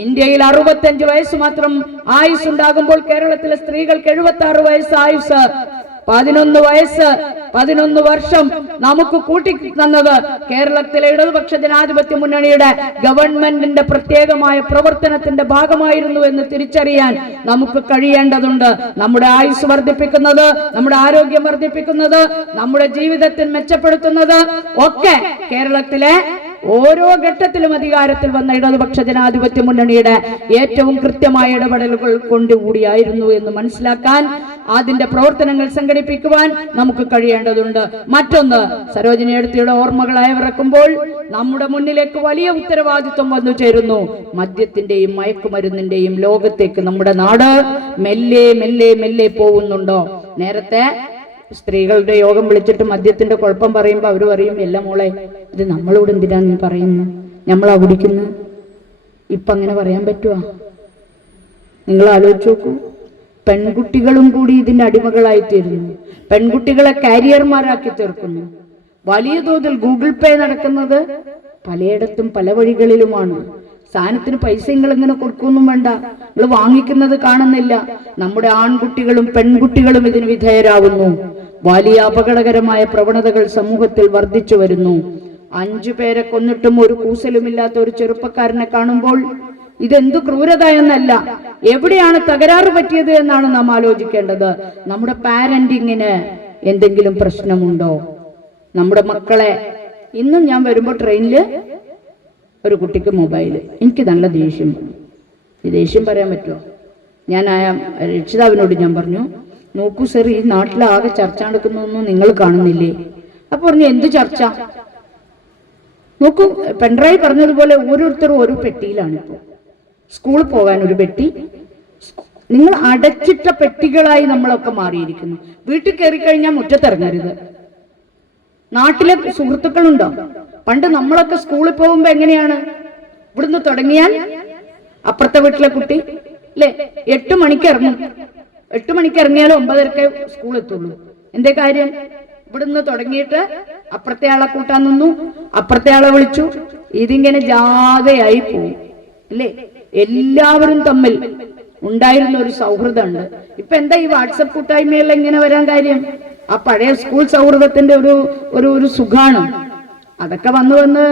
ഇന്ത്യയിൽ 65 വയസ്സ് മാത്രം ആയുസ് ഉണ്ടാകുമ്പോൾ കേരളത്തിലെ സ്ത്രീകൾക്ക് 76 വയസ്സ് ആയുസ്. 11 വർഷം നമുക്ക് കൂട്ടി തന്നത് കേരളത്തിലെ ഇടതുപക്ഷ ജനാധിപത്യ മുന്നണിയുടെ ഗവൺമെന്റിന്റെ പ്രത്യേകമായ പ്രവർത്തനത്തിന്റെ ഭാഗമായിരുന്നു എന്ന് തിരിച്ചറിയാൻ നമുക്ക് കഴിയേണ്ടതുണ്ട്. നമ്മുടെ ആയുസ് വർദ്ധിപ്പിക്കുന്നത്, നമ്മുടെ ആരോഗ്യം വർദ്ധിപ്പിക്കുന്നത്, നമ്മുടെ ജീവിതത്തിൽ മെച്ചപ്പെടുത്തുന്നത് ഒക്കെ കേരളത്തിലെ ഓരോ ഘട്ടത്തിലും അധികാരത്തിൽ വന്ന ഇടതുപക്ഷ ജനാധിപത്യ മുന്നണിയുടെ ഏറ്റവും കൃത്യമായ ഇടപെടലുകൾ കൊണ്ടുകൂടിയായിരുന്നു എന്ന് മനസ്സിലാക്കാൻ, അതിന്റെ പ്രവർത്തനങ്ങൾ സംഘടിപ്പിക്കുവാൻ നമുക്ക് കഴിയേണ്ടതുണ്ട്. മറ്റൊന്ന്, സരോജിനി എടുത്തിയുടെ ഓർമ്മകൾ അയവിറക്കുമ്പോൾ നമ്മുടെ മുന്നിലേക്ക് വലിയ ഉത്തരവാദിത്വം വന്നു ചേരുന്നു. മദ്യത്തിന്റെയും മയക്കുമരുന്നിന്റെയും ലോകത്തേക്ക് നമ്മുടെ നാട് മെല്ലെ മെല്ലെ മെല്ലെ പോകുന്നുണ്ടോ? നേരത്തെ സ്ത്രീകളുടെ യോഗം വിളിച്ചിട്ട് മദ്യത്തിന്റെ കുഴപ്പം പറയുമ്പോൾ അവർ പറയും, എല്ല മോളെ ഇത് നമ്മളോട് എന്തിനാ നീ പറയുന്നു, നമ്മളാ കുടിക്കുന്നു. ഇപ്പൊ അങ്ങനെ പറയാൻ പറ്റുവാ? നിങ്ങൾ ആലോചിച്ച് നോക്കൂ. പെൺകുട്ടികളും കൂടി ഇതിന്റെ അടിമകളായി തീരുന്നു. പെൺകുട്ടികളെ കാരിയർമാരാക്കി തീർക്കുന്നു. വലിയ തോതിൽ ഗൂഗിൾ പേ നടക്കുന്നത് പലയിടത്തും പല വഴികളിലുമാണ്. സാധനത്തിന് പൈസ നിങ്ങൾ ഇങ്ങനെ കൊടുക്കൊന്നും വേണ്ട, നിങ്ങൾ വാങ്ങിക്കുന്നത് കാണുന്നില്ല. നമ്മുടെ ആൺകുട്ടികളും പെൺകുട്ടികളും ഇതിന് വിധേയരാകുന്നു. വലിയ അപകടകരമായ പ്രവണതകൾ സമൂഹത്തിൽ വർദ്ധിച്ചു വരുന്നു. 5 പേരെ കൊന്നിട്ടും ഒരു കൂസലുമില്ലാത്ത ഒരു ചെറുപ്പക്കാരനെ കാണുമ്പോൾ ഇതെന്തു ക്രൂരത എന്നല്ല, എവിടെയാണ് തകരാറ് പറ്റിയത് എന്നാണ് നാം ആലോചിക്കേണ്ടത്. നമ്മുടെ പാരന്റിങ്ങിന് എന്തെങ്കിലും പ്രശ്നമുണ്ടോ? നമ്മുടെ മക്കളെ, ഇന്നും ഞാൻ വരുമ്പോൾ ട്രെയിനില് ഒരു കുട്ടിക്ക് മൊബൈല്, എനിക്ക് നല്ല ദേഷ്യം. ഈ ദേഷ്യം പറയാൻ പറ്റുമോ? ഞാൻ രക്ഷിതാവിനോട് ഞാൻ പറഞ്ഞു, നോക്കൂ സർ, ഈ നാട്ടിലാകെ ചർച്ച നടക്കുന്നൊന്നും നിങ്ങൾ കാണുന്നില്ലേ? അപ്പൊ പറഞ്ഞു, എന്ത് ചർച്ച? നോക്കൂ, പിണറായി പറഞ്ഞതുപോലെ ഓരോരുത്തരും ഓരോ പെട്ടിയിലാണ്. ഇപ്പോൾ സ്കൂളിൽ പോകാൻ ഒരു പെട്ടി, നിങ്ങൾ അടച്ചിട്ട പെട്ടികളായി നമ്മളൊക്കെ മാറിയിരിക്കുന്നു. വീട്ടിൽ കയറി കഴിഞ്ഞാൽ മുറ്റത്തിറങ്ങരുത്. നാട്ടിലെ സുഹൃത്തുക്കളുണ്ടോ? പണ്ട് നമ്മളൊക്കെ സ്കൂളിൽ പോകുമ്പോ എങ്ങനെയാണ്? ഇവിടുന്ന് തുടങ്ങിയാൽ അപ്പുറത്തെ വീട്ടിലെ കുട്ടി അല്ലെ 8 മണിക്ക് ഇറങ്ങും. 8 മണിക്ക് ഇറങ്ങിയാലും 9:30 സ്കൂൾ എത്തുള്ളൂ. എന്തേ കാര്യം? ഇവിടുന്ന് തുടങ്ങിയിട്ട് അപ്പുറത്തെ ആളെ കൂട്ടാൻ നിന്നു, അപ്പുറത്തെ ആളെ വിളിച്ചു, ഇതിങ്ങനെ ജാഥയായി പോകും അല്ലേ? എല്ലാവരും തമ്മിൽ ഉണ്ടായിരുന്ന ഒരു സൗഹൃദമുണ്ട്. ഇപ്പൊ എന്താ ഈ വാട്സപ്പ് കൂട്ടായ്മയെല്ലാം ഇങ്ങനെ വരാൻ കാര്യം? ആ പഴയ സ്കൂൾ സൗഹൃദത്തിന്റെ ഒരു സുഖാണ്. അതൊക്കെ വന്ന്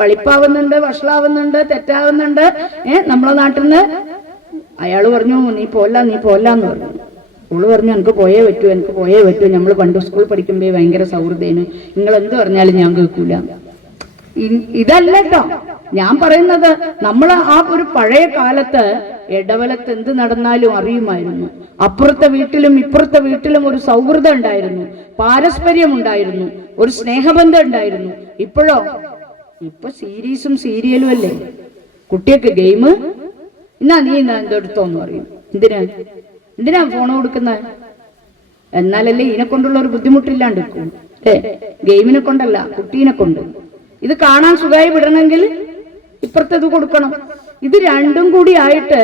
വളിപ്പാവുന്നുണ്ട്, വഷളാവുന്നുണ്ട്, തെറ്റാവുന്നുണ്ട്. നമ്മളെ നാട്ടിൽ നിന്ന് അയാൾ പറഞ്ഞു, നീ പോല്ലാന്ന് പറഞ്ഞു. സ്കൂള് പറഞ്ഞു, എനിക്ക് പോയേ പറ്റൂ. നമ്മൾ പണ്ട് സ്കൂൾ പഠിക്കുമ്പോ ഭയങ്കര സൗഹൃദേനു, നിങ്ങൾ എന്ത് പറഞ്ഞാലും ഞാൻ കേൾക്കൂല. ഇതല്ല കേട്ടോ ഞാൻ പറയുന്നത്. നമ്മൾ ആ ഒരു പഴയ കാലത്ത് ഇടവലത്ത് എന്ത് നടന്നാലും അറിയുമായിരുന്നു. അപ്പുറത്തെ വീട്ടിലും ഇപ്പുറത്തെ വീട്ടിലും ഒരു സൗഹൃദം ഉണ്ടായിരുന്നു, പാരസ്പര്യം ഉണ്ടായിരുന്നു, ഒരു സ്നേഹബന്ധം ഉണ്ടായിരുന്നു. ഇപ്പൊ സീരീസും സീരിയലും അല്ലേ? കുട്ടിയൊക്കെ ഗെയിം, എന്നാ നീ എന്തെടുത്തോന്ന് പറയും. എന്തിനാ ഫോൺ കൊടുക്കുന്നത്? എന്നാലല്ലേ ഇതിനെ കൊണ്ടുള്ള ഒരു ബുദ്ധിമുട്ടില്ലാണ്ട് ഗെയിമിനെ കൊണ്ടല്ല, കുട്ടീനെ കൊണ്ട്. ഇത് കാണാൻ സുഖമായി വിടണമെങ്കിൽ ഇപ്പുറത്തേത് കൊടുക്കണം. ഇത് രണ്ടും കൂടി ആയിട്ട്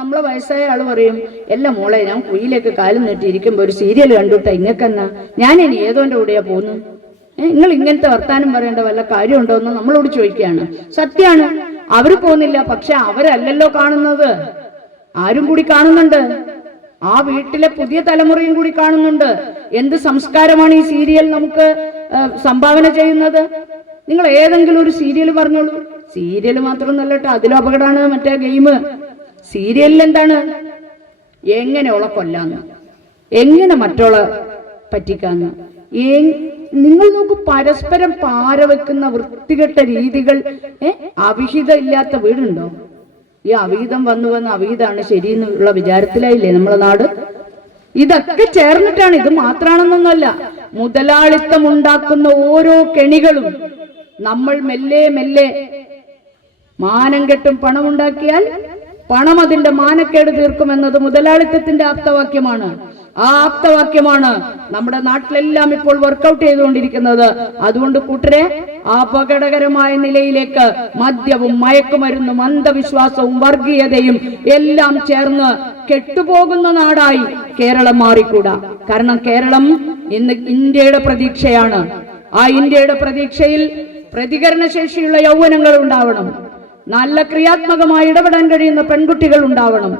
നമ്മളെ വയസ്സായ ആള് പറയും, എല്ലാ മോളെ ഞാൻ കുയിലേക്ക് കാലും നീട്ടിയിരിക്കുമ്പോ ഒരു സീരിയൽ കണ്ടുട്ടാ ഇങ്ങക്കെന്നാ, ഞാനിനി ഏതോന്റെ കൂടെയാ പോന്നു, നിങ്ങൾ ഇങ്ങനത്തെ വർത്താനം പറയേണ്ട വല്ല കാര്യമുണ്ടോ എന്ന് നമ്മളോട് ചോദിക്കുകയാണ്. സത്യാണ്, അവര് പോകുന്നില്ല. പക്ഷെ അവരല്ലല്ലോ കാണുന്നത്, ആരും കൂടി കാണുന്നുണ്ട്. ആ വീട്ടിലെ പുതിയ തലമുറയും കൂടി കാണുന്നുണ്ട്. എന്ത് സംസ്കാരമാണ് ഈ സീരിയൽ നമുക്ക് സംഭാവന ചെയ്യുന്നത്? നിങ്ങൾ ഏതെങ്കിലും ഒരു സീരിയൽ പറഞ്ഞോളൂ. സീരിയൽ മാത്രമൊന്നല്ല കേട്ടോ, അതിലും അപകടമാണ് മറ്റേ ഗെയിം. സീരിയലിൽ എന്താണ്? എങ്ങനെ ഓളെ കൊല്ലാന്ന്, എങ്ങനെ മറ്റോളെ പറ്റിക്കാന്ന്. നിങ്ങൾ നോക്കൂ, പരസ്പരം പാരവെക്കുന്ന വൃത്തികെട്ട രീതികൾ. അവിഹിതം ഇല്ലാത്ത വീടുണ്ടോ? ഈ അവിഹിതം വന്നു അവിഹിതമാണ് ശരി എന്നുള്ള വിചാരത്തിലായില്ലേ നമ്മളെ നാട്? ഇതൊക്കെ ചേർന്നിട്ടാണ്. ഇത് മാത്രമാണെന്നൊന്നുമല്ല, മുതലാളിത്തം ഉണ്ടാക്കുന്ന ഓരോ കെണികളും നമ്മൾ മെല്ലെ മെല്ലെ മാനം കെട്ടും പണമുണ്ടാക്കിയാൽ പണം അതിന്റെ മാനക്കേട് തീർക്കുമെന്നത് മുതലാളിത്തത്തിന്റെ ആപ്തവാക്യമാണ്. ആ ആപ്തവാക്യമാണ് നമ്മുടെ നാട്ടിലെല്ലാം ഇപ്പോൾ വർക്കൗട്ട് ചെയ്തുകൊണ്ടിരിക്കുന്നത്. അതുകൊണ്ട് കൂട്ടരെ, അപകടകരമായ നിലയിലേക്ക് മദ്യവും മയക്കുമരുന്നും അന്ധവിശ്വാസവും വർഗീയതയും എല്ലാം ചേർന്ന് കെട്ടുപോകുന്ന നാടായി കേരളം മാറിക്കൂടാ. കാരണം കേരളം ഇന്ന് ഇന്ത്യയുടെ പ്രതീക്ഷയാണ്. ആ ഇന്ത്യയുടെ പ്രതീക്ഷയിൽ പ്രതികരണശേഷിയുള്ള യൗവനങ്ങൾ ഉണ്ടാവണം, നല്ല ക്രിയാത്മകമായി ഇടപെടാൻ കഴിയുന്ന പെൺകുട്ടികൾ ഉണ്ടാവണം,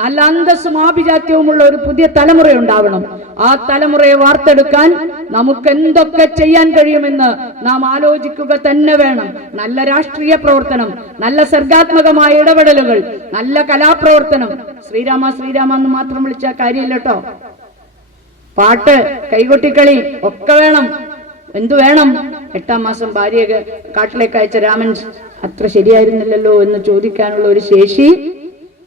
നല്ല അന്തസ്സും ആഭിജാത്യവുമുള്ള ഒരു പുതിയ തലമുറ ഉണ്ടാവണം. ആ തലമുറയെ വാർത്തെടുക്കാൻ നമുക്ക് എന്തൊക്കെ ചെയ്യാൻ കഴിയുമെന്ന് നാം ആലോചിക്കുക തന്നെ വേണം. നല്ല രാഷ്ട്രീയ പ്രവർത്തനം, നല്ല സർഗാത്മകമായ ഇടപെടലുകൾ, നല്ല കലാപ്രവർത്തനം. ശ്രീരാമ ശ്രീരാമ എന്ന് മാത്രം വിളിച്ചാൽ കാര്യമില്ല കേട്ടോ. പാട്ട്, കൈകൊട്ടിക്കളി ഒക്കെ വേണം. എന്തു വേണം? 8-ാം മാസം ഭാര്യയെ കാട്ടിലേക്ക് അയച്ച രാമൻ അത്ര ശരിയായിരുന്നില്ലല്ലോ എന്ന് ചോദിക്കാനുള്ള ഒരു ശേഷി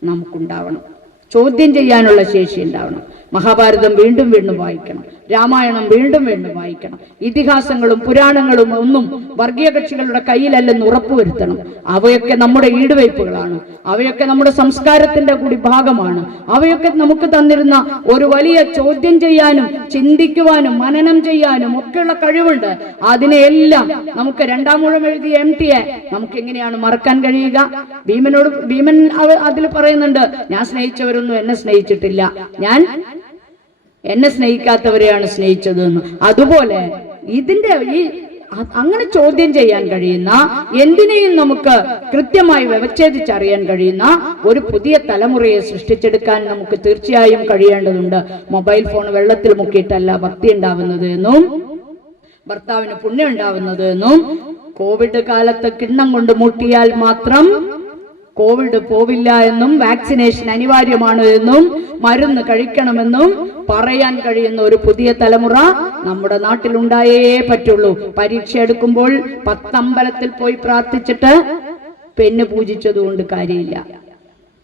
നമുക്കുണ്ടാവണം. ചോദ്യം ചെയ്യാനുള്ള ശേഷി ഉണ്ടാവണം. മഹാഭാരതം വീണ്ടും വീണ്ടും വായിക്കണം, രാമായണം വീണ്ടും വീണ്ടും വായിക്കണം. ഇതിഹാസങ്ങളും പുരാണങ്ങളും ഒന്നും വർഗീയ കക്ഷികളുടെ കയ്യിലല്ലെന്ന് ഉറപ്പുവരുത്തണം. അവയൊക്കെ നമ്മുടെ ഈടുവയ്പ്പുകളാണ്, അവയൊക്കെ നമ്മുടെ സംസ്കാരത്തിന്റെ കൂടി ഭാഗമാണ്. അവയൊക്കെ നമുക്ക് തന്നിരുന്ന ഒരു വലിയ ചോദ്യം ചെയ്യാനും ചിന്തിക്കുവാനും മനനം ചെയ്യാനും ഒക്കെയുള്ള കഴിവുണ്ട്. അതിനെയെല്ലാം നമുക്ക് 2-ാം ഊഴം എഴുതിയ MT-യെ നമുക്ക് എങ്ങനെയാണ് മറക്കാൻ കഴിയുക? ഭീമൻ അതിൽ പറയുന്നുണ്ട്, ഞാൻ സ്നേഹിച്ചവരൊന്നും എന്നെ സ്നേഹിച്ചിട്ടില്ല, ഞാൻ എന്നെ സ്നേഹിക്കാത്തവരെയാണ് സ്നേഹിച്ചതെന്ന്. അതുപോലെ ഇതിന്റെ അങ്ങനെ ചോദ്യം ചെയ്യാൻ കഴിയുന്ന, എന്തിനേയും നമുക്ക് കൃത്യമായി വ്യവച്ഛേദിച്ചറിയാൻ കഴിയുന്ന ഒരു പുതിയ തലമുറയെ സൃഷ്ടിച്ചെടുക്കാൻ നമുക്ക് തീർച്ചയായും കഴിയേണ്ടതുണ്ട്. മൊബൈൽ ഫോൺ വെള്ളത്തിൽ മുക്കിയിട്ടല്ല ഭക്തി ഉണ്ടാവുന്നത് എന്നും ഭർത്താവിന് പുണ്യം ഉണ്ടാവുന്നത് എന്നും, കോവിഡ് കാലത്ത് കിണ്ണം കൊണ്ട് മുട്ടിയാൽ മാത്രം കോവിഡ് പോവില്ല എന്നും, വാക്സിനേഷൻ അനിവാര്യമാണ് എന്നും, മരുന്ന് കഴിക്കണമെന്നും പറയാൻ കഴിയുന്ന ഒരു പുതിയ തലമുറ നമ്മുടെ നാട്ടിലുണ്ടായേ പറ്റുള്ളൂ. പരീക്ഷ എടുക്കുമ്പോൾ 10 അമ്പലത്തിൽ പോയി പ്രാർത്ഥിച്ചിട്ട് പെണ്ണ് പൂജിച്ചതുകൊണ്ട് കാര്യമില്ല.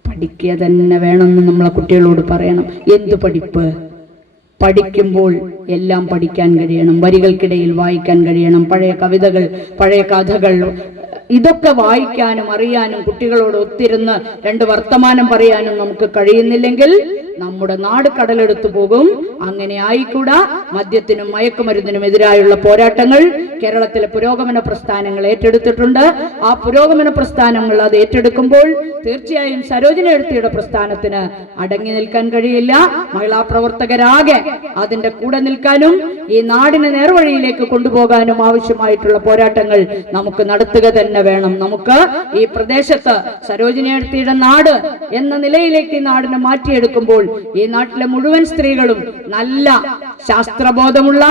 പഠിക്കുക തന്നെ വേണമെന്ന് നമ്മളെ കുട്ടികളോട് പറയണം. എന്തു പഠിപ്പ്? പഠിക്കുമ്പോൾ എല്ലാം പഠിക്കാൻ കഴിയണം, വരികൾക്കിടയിൽ വായിക്കാൻ കഴിയണം, പഴയ കവിതകൾ, പഴയ കഥകൾ, ഇതൊക്കെ വായിക്കാനും അറിയാനും കുട്ടികളോട് ഒത്തിരുന്ന് 2 വർത്തമാനം പറയാനും നമുക്ക് കഴിയുന്നില്ലെങ്കിൽ നമ്മുടെ നാട് കടലെടുത്തു പോകും. അങ്ങനെ ആയിക്കൂടാ. മദ്യത്തിനും മയക്കുമരുന്നിനും എതിരായുള്ള പോരാട്ടങ്ങൾ കേരളത്തിലെ പുരോഗമന പ്രസ്ഥാനങ്ങൾ ഏറ്റെടുത്തിട്ടുണ്ട്. ആ പുരോഗമന പ്രസ്ഥാനങ്ങൾ അത് ഏറ്റെടുക്കുമ്പോൾ തീർച്ചയായും സരോജിനി എഴുത്തിയുടെ പ്രസ്ഥാനത്തിന് അടങ്ങി നിൽക്കാൻ കഴിയില്ല. മഹിളാ പ്രവർത്തകരാകെ അതിന്റെ കൂടെ നിൽക്കാനും ഈ നാടിനെ നേർവഴിയിലേക്ക് കൊണ്ടുപോകാനും ആവശ്യമായിട്ടുള്ള പോരാട്ടങ്ങൾ നമുക്ക് നടത്തുക തന്നെ വേണം. നമുക്ക് ഈ പ്രദേശത്ത് സരോജിനി എഴുത്തിയുടെ നാട് എന്ന നിലയിലേക്ക് ഈ നാടിനെ മാറ്റിയെടുക്കുമ്പോൾ ഈ നാട്ടിലെ മുഴുവൻ സ്ത്രീകളും നല്ല ശാസ്ത്രബോധമുള്ള,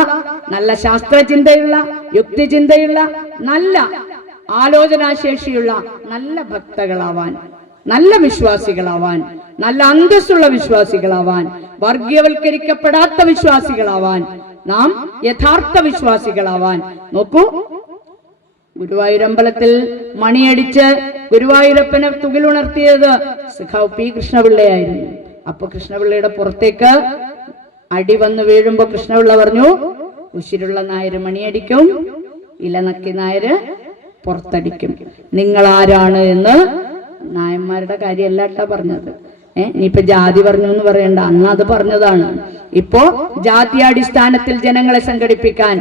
നല്ല ശാസ്ത്രചിന്തയുള്ള, യുക്തിചിന്തയുള്ള, നല്ല ആലോചനാശേഷിയുള്ള നല്ല ഭക്തകളാവാൻ, നല്ല വിശ്വാസികളാവാൻ, നല്ല അന്തസ്സുള്ള വിശ്വാസികളാവാൻ, വർഗീയവൽക്കരിക്കപ്പെടാത്ത വിശ്വാസികളാവാൻ, നാം യഥാർത്ഥ വിശ്വാസികളാവാൻ. നോക്കൂ, ഗുരുവായൂരമ്പലത്തിൽ മണിയടിച്ച് ഗുരുവായൂരപ്പനെ തുകിലുണർത്തിയത് സഖാവ് P. കൃഷ്ണപിള്ളയായിരുന്നു. അപ്പൊ കൃഷ്ണപിള്ളയുടെ പുറത്തേക്ക് അടി വന്നു വീഴുമ്പോ കൃഷ്ണപിള്ള പറഞ്ഞു, ഉശിരുള്ള നായര് മണിയടിക്കും, ഇലനക്കി നായര് പുറത്തടിക്കും. നിങ്ങൾ ആരാണ് എന്ന് നായന്മാരുടെ കാര്യമല്ല കേട്ടോ പറഞ്ഞത്. ഇനിയിപ്പൊ ജാതി പറഞ്ഞു എന്ന് പറയണ്ട, അന്ന് അത് പറഞ്ഞതാണ്. ഇപ്പോ ജാതീയാടിസ്ഥാനത്തിൽ ജനങ്ങളെ സംഘടിപ്പിക്കാൻ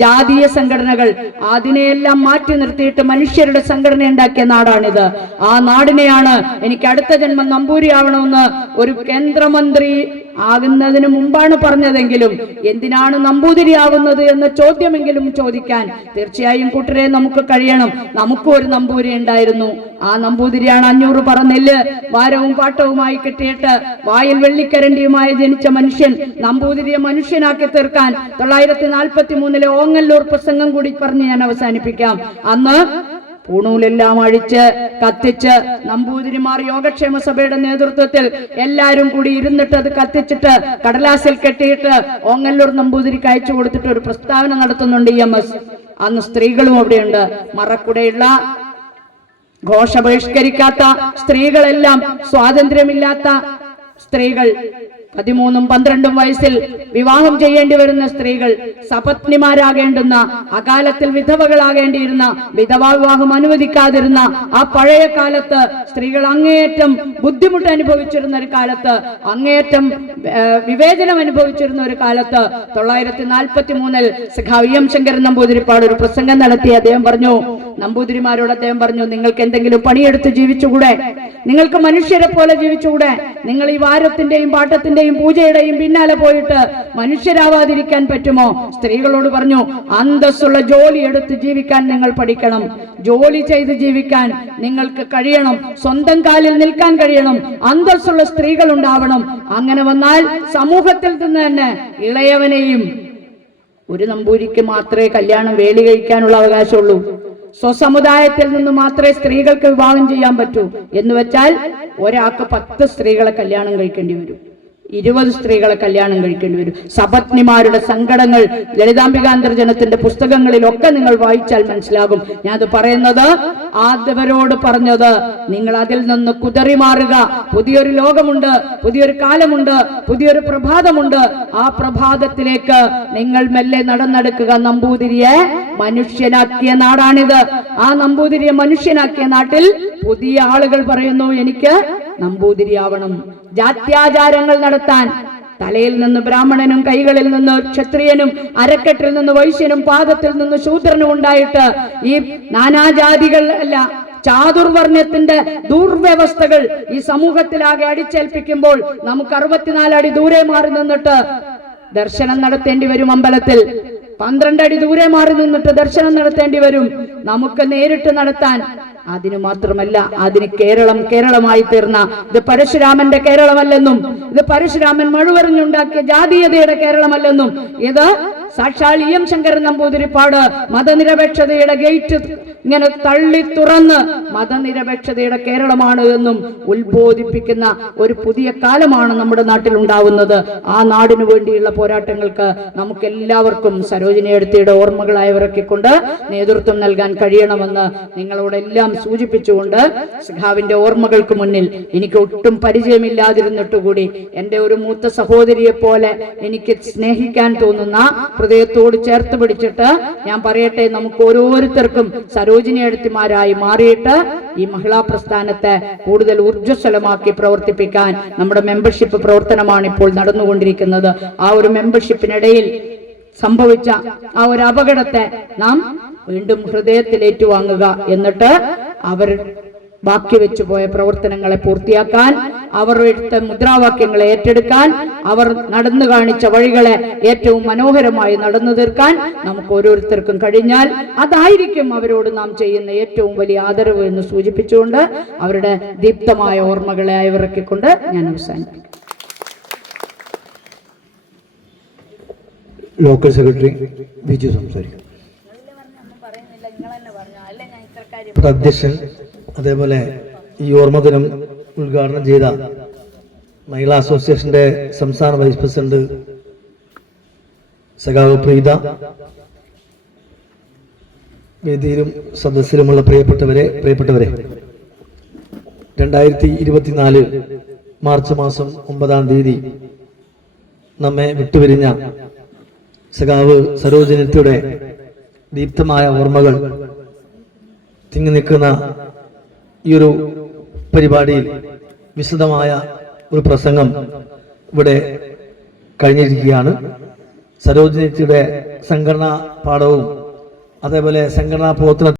ജാതീയ സംഘടനകൾ അതിനെയെല്ലാം മാറ്റി നിർത്തിയിട്ട് മനുഷ്യരുടെ സംഘടന ഉണ്ടാക്കിയ നാടാണിത്. ആ നാടിനെയാണ് എനിക്ക് അടുത്ത ജന്മം നമ്പൂരി ആവണമെന്ന് ഒരു കേന്ദ്രമന്ത്രി ആകുന്നതിന് മുമ്പാണ് പറഞ്ഞതെങ്കിലും എന്തിനാണ് നമ്പൂതിരി ആവുന്നത് എന്ന ചോദ്യമെങ്കിലും ചോദിക്കാൻ തീർച്ചയായും കൂട്ടരെ നമുക്ക് കഴിയണം. നമുക്കും ഒരു നമ്പൂരി ഉണ്ടായിരുന്നു. ആ നമ്പൂതിരിയാണ് 500 പറ നെല്ല് ഭാരവും പാട്ടവുമായി കെട്ടിയിട്ട് വായിൽ വെള്ളിക്കരണ്ടിയുമായി ജനിച്ച മനുഷ്യൻ. നമ്പൂതിരിയെ മനുഷ്യനാക്കി തീർക്കാൻ 943 ഓങ്ങല്ലൂർ പ്രസംഗം കൂടി പറഞ്ഞ് ഞാൻ അവസാനിപ്പിക്കാം. അന്ന് പൂണൂലെല്ലാം അഴിച്ച് കത്തിച്ച് നമ്പൂതിരിമാർ യോഗക്ഷേമ സഭയുടെ നേതൃത്വത്തിൽ എല്ലാവരും കൂടി ഇരുന്നിട്ട് അത് കത്തിച്ചിട്ട് കടലാസിൽ കെട്ടിയിട്ട് ഓങ്ങല്ലൂർ നമ്പൂതിരിക്ക് അയച്ചു കൊടുത്തിട്ട് ഒരു പ്രസ്താവന നടത്തുന്നുണ്ട് EMS. അന്ന് സ്ത്രീകളും അവിടെയുണ്ട്. മറക്കുടയുള്ള ഘോഷ ബഹിഷ്കരിക്കാത്ത സ്ത്രീകളെല്ലാം, സ്വാതന്ത്ര്യമില്ലാത്ത സ്ത്രീകൾ, 13ഉം 12ഉം വയസ്സിൽ വിവാഹം ചെയ്യേണ്ടി വരുന്ന സ്ത്രീകൾ സപത്നിമാരാകേണ്ടുന്ന, അകാലത്തിൽ വിധവകളാകേണ്ടിയിരുന്ന, വിധവാ വിവാഹം അനുവദിക്കാതിരുന്ന ആ പഴയ കാലത്ത് സ്ത്രീകൾ അങ്ങേയറ്റം ബുദ്ധിമുട്ട് അനുഭവിച്ചിരുന്ന ഒരു കാലത്ത്, അങ്ങേയറ്റം വിവേചനം അനുഭവിച്ചിരുന്ന ഒരു കാലത്ത് 943 സഖാവ് എം ശങ്കരൻ നമ്പൂതിരിപ്പാട് ഒരു പ്രസംഗം നടത്തി. അദ്ദേഹം പറഞ്ഞു, നമ്പൂതിരിമാരോട് അദ്ദേഹം പറഞ്ഞു, നിങ്ങൾക്ക് എന്തെങ്കിലും പണിയെടുത്ത് ജീവിച്ചുകൂടെ? നിങ്ങൾക്ക് മനുഷ്യരെ പോലെ ജീവിച്ചുകൂടെ? നിങ്ങൾ ഈ വാരത്തിന്റെയും പാട്ടത്തിന്റെയും പൂജയുടെയും പിന്നാലെ പോയിട്ട് മനുഷ്യരാവാതിരിക്കാൻ പറ്റുമോ? സ്ത്രീകളോട് പറഞ്ഞു, അന്തസ്സുള്ള ജോലി എടുത്ത് ജീവിക്കാൻ നിങ്ങൾ പഠിക്കണം. ജോലി ചെയ്ത് ജീവിക്കാൻ നിങ്ങൾക്ക് കഴിയണം. സ്വന്തം കാലിൽ നിൽക്കാൻ കഴിയണം. അന്തസ്സുള്ള സ്ത്രീകൾ ഉണ്ടാവണം. അങ്ങനെ വന്നാൽ സമൂഹത്തിൽ നിന്ന് തന്നെ ഇളയവനെയും, ഒരു നമ്പൂരിക്ക് മാത്രമേ കല്യാണം വേലി കഴിക്കാനുള്ള അവകാശമുള്ളൂ. സ്വസമുദായത്തിൽ നിന്ന് മാത്രമേ സ്ത്രീകൾക്ക് വിവാഹം ചെയ്യാൻ പറ്റൂ. എന്ന് വെച്ചാൽ ഒരാൾക്ക് 10 സ്ത്രീകളെ കല്യാണം കഴിക്കേണ്ടി വരും, 20 സ്ത്രീകളെ കല്യാണം കഴിക്കേണ്ടി വരും. സപത്നിമാരുടെ സങ്കടങ്ങൾ ലളിതാംബികാന്തർജനത്തിന്റെ പുസ്തകങ്ങളിലൊക്കെ നിങ്ങൾ വായിച്ചാൽ മനസ്സിലാകും. ഞാൻ അത് പറയുന്നത് ആദ്യവരോട് പറഞ്ഞത്, നിങ്ങൾ അതിൽ നിന്ന് കുതറി മാറുക. പുതിയൊരു ലോകമുണ്ട്, പുതിയൊരു കാലമുണ്ട്, പുതിയൊരു പ്രഭാതമുണ്ട്. ആ പ്രഭാതത്തിലേക്ക് നിങ്ങൾ മെല്ലെ നടന്നെടുക്കുക. നമ്പൂതിരിയെ മനുഷ്യനാക്കിയ നാടാണിത്. ആ നമ്പൂതിരിയെ മനുഷ്യനാക്കിയ നാട്ടിൽ പുതിയ ആളുകൾ പറയുന്നു, എനിക്ക് നമ്പൂതിരിയാവണം. ജാത്യാചാരങ്ങൾ നടത്താൻ തലയിൽ നിന്ന് ബ്രാഹ്മണനും, കൈകളിൽ നിന്ന് ക്ഷത്രിയനും, അരക്കെട്ടിൽ നിന്ന് വൈശ്യനും, പാദത്തിൽ നിന്ന് ശൂദ്രനും ഉണ്ടായിട്ട് ഈ നാനാജാതികൾ അല്ല, ചാതുർവർണ്ണത്തിന്റെ ദുർവ്യവസ്ഥകൾ ഈ സമൂഹത്തിലാകെ അടിച്ചേൽപ്പിക്കുമ്പോൾ നമുക്ക് 64 അടി ദൂരെ മാറി നിന്നിട്ട് ദർശനം നടത്തേണ്ടി വരും. അമ്പലത്തിൽ 12 അടി ദൂരെ മാറി നിന്നിട്ട് ദർശനം നടത്തേണ്ടി വരും. നമുക്ക് നേരിട്ട് നടത്താൻ അതിനു മാത്രമല്ല, അതിന് കേരളമായി തീർന്ന, ഇത് പരശുരാമന്റെ കേരളമല്ലെന്നും, ഇത് പരശുരാമൻ മഴുവറിഞ്ഞുണ്ടാക്കിയ ജാതീയതയുടെ കേരളമല്ലെന്നും, ഇത് സാക്ഷാൽ എം ശങ്കരൻ നമ്പൂതിരിപ്പാട് മതനിരപേക്ഷതയുടെ ഗേറ്റ് ഇങ്ങനെ തള്ളി തുറന്ന് മതനിരപേക്ഷതയുടെ കേരളമാണ് എന്നും ഉത്ബോധിപ്പിക്കുന്ന ഒരു പുതിയ കാലമാണ് നമ്മുടെ നാട്ടിൽ ഉണ്ടാവുന്നത്. ആ നാടിനു വേണ്ടിയുള്ള പോരാട്ടങ്ങൾക്ക് നമുക്ക് എല്ലാവർക്കും സരോജിനി എടുത്തിയുടെ ഓർമ്മകളായവരൊക്കെ കൊണ്ട് നേതൃത്വം നൽകാൻ കഴിയണമെന്ന് നിങ്ങളോടെല്ലാം സൂചിപ്പിച്ചുകൊണ്ട്, സഖാവിന്റെ ഓർമ്മകൾക്ക് മുന്നിൽ എനിക്ക് ഒട്ടും പരിചയമില്ലാതിരുന്നിട്ടുകൂടി എന്റെ ഒരു മൂത്ത സഹോദരിയെ പോലെ എനിക്ക് സ്നേഹിക്കാൻ തോന്നുന്ന, ഹൃദയത്തോട് ചേർത്ത് പിടിച്ചിട്ട് ഞാൻ പറയട്ടെ, നമുക്ക് ഓരോരുത്തർക്കും സരോജിനി എഴുത്തിമാരായി മാറിയിട്ട് ഈ മഹിളാ പ്രസ്ഥാനത്തെ കൂടുതൽ ഊർജ്ജസ്വലമാക്കി പ്രവർത്തിപ്പിക്കാൻ നമ്മുടെ മെമ്പർഷിപ്പ് പ്രവർത്തനമാണ് ഇപ്പോൾ നടന്നുകൊണ്ടിരിക്കുന്നത്. ആ ഒരു മെമ്പർഷിപ്പിനിടയിൽ സംഭവിച്ച ആ ഒരു അപകടത്തെ നാം വീണ്ടും ഹൃദയത്തിൽ ഏറ്റുവാങ്ങുക. എന്നിട്ട് അവർ ബാക്കി വെച്ചുപോയ പ്രവർത്തനങ്ങളെ പൂർത്തിയാക്കാൻ, അവർ എടുത്ത മുദ്രാവാക്യങ്ങളെ ഏറ്റെടുക്കാൻ, അവർ നടന്നു കാണിച്ച വഴികളെ ഏറ്റവും മനോഹരമായി നടന്നു തീർക്കാൻ നമുക്ക് ഓരോരുത്തർക്കും കഴിഞ്ഞാൽ അതായിരിക്കും അവരോട് നാം ചെയ്യുന്ന ഏറ്റവും വലിയ ആദരവ് എന്ന് സൂചിപ്പിച്ചുകൊണ്ട് അവരുടെ ദീപ്തമായ ഓർമ്മകളെ അയവിറക്കിക്കൊണ്ട് ഞാൻ അവസാനിപ്പിക്കും. ലോക്കൽ സെക്രട്ടറി ബിജു സംസാരിക്കും. അധ്യക്ഷൻ, അതേപോലെ ഈ ഓർമ്മ ദിനം ഉദ്ഘാടനം ചെയ്ത മഹിളാ അസോസിയേഷന്റെ സംസ്ഥാന വൈസ് പ്രസിഡന്റ് സഖാവ് പ്രീത, വേദിയിലും സദസ്സിലുമുള്ള പ്രിയപ്പെട്ടവരെ 2024 മാർച്ച് മാസം 9-ാം തീയതി നമ്മെ വിട്ടുപിരിഞ്ഞ സഖാവ് സരോജിനിയുടെ ദീപ്തമായ ഓർമ്മകൾ തിങ്ങി നിൽക്കുന്ന ഈ ഒരു പരിപാടിയിൽ വിശദമായ ഒരു പ്രസംഗം ഇവിടെ കഴിഞ്ഞിരിക്കുകയാണ്. സരോജിനിയുടെ സംഘടനാ പാഠവും അതേപോലെ സംഘടനാ പ്രവർത്തന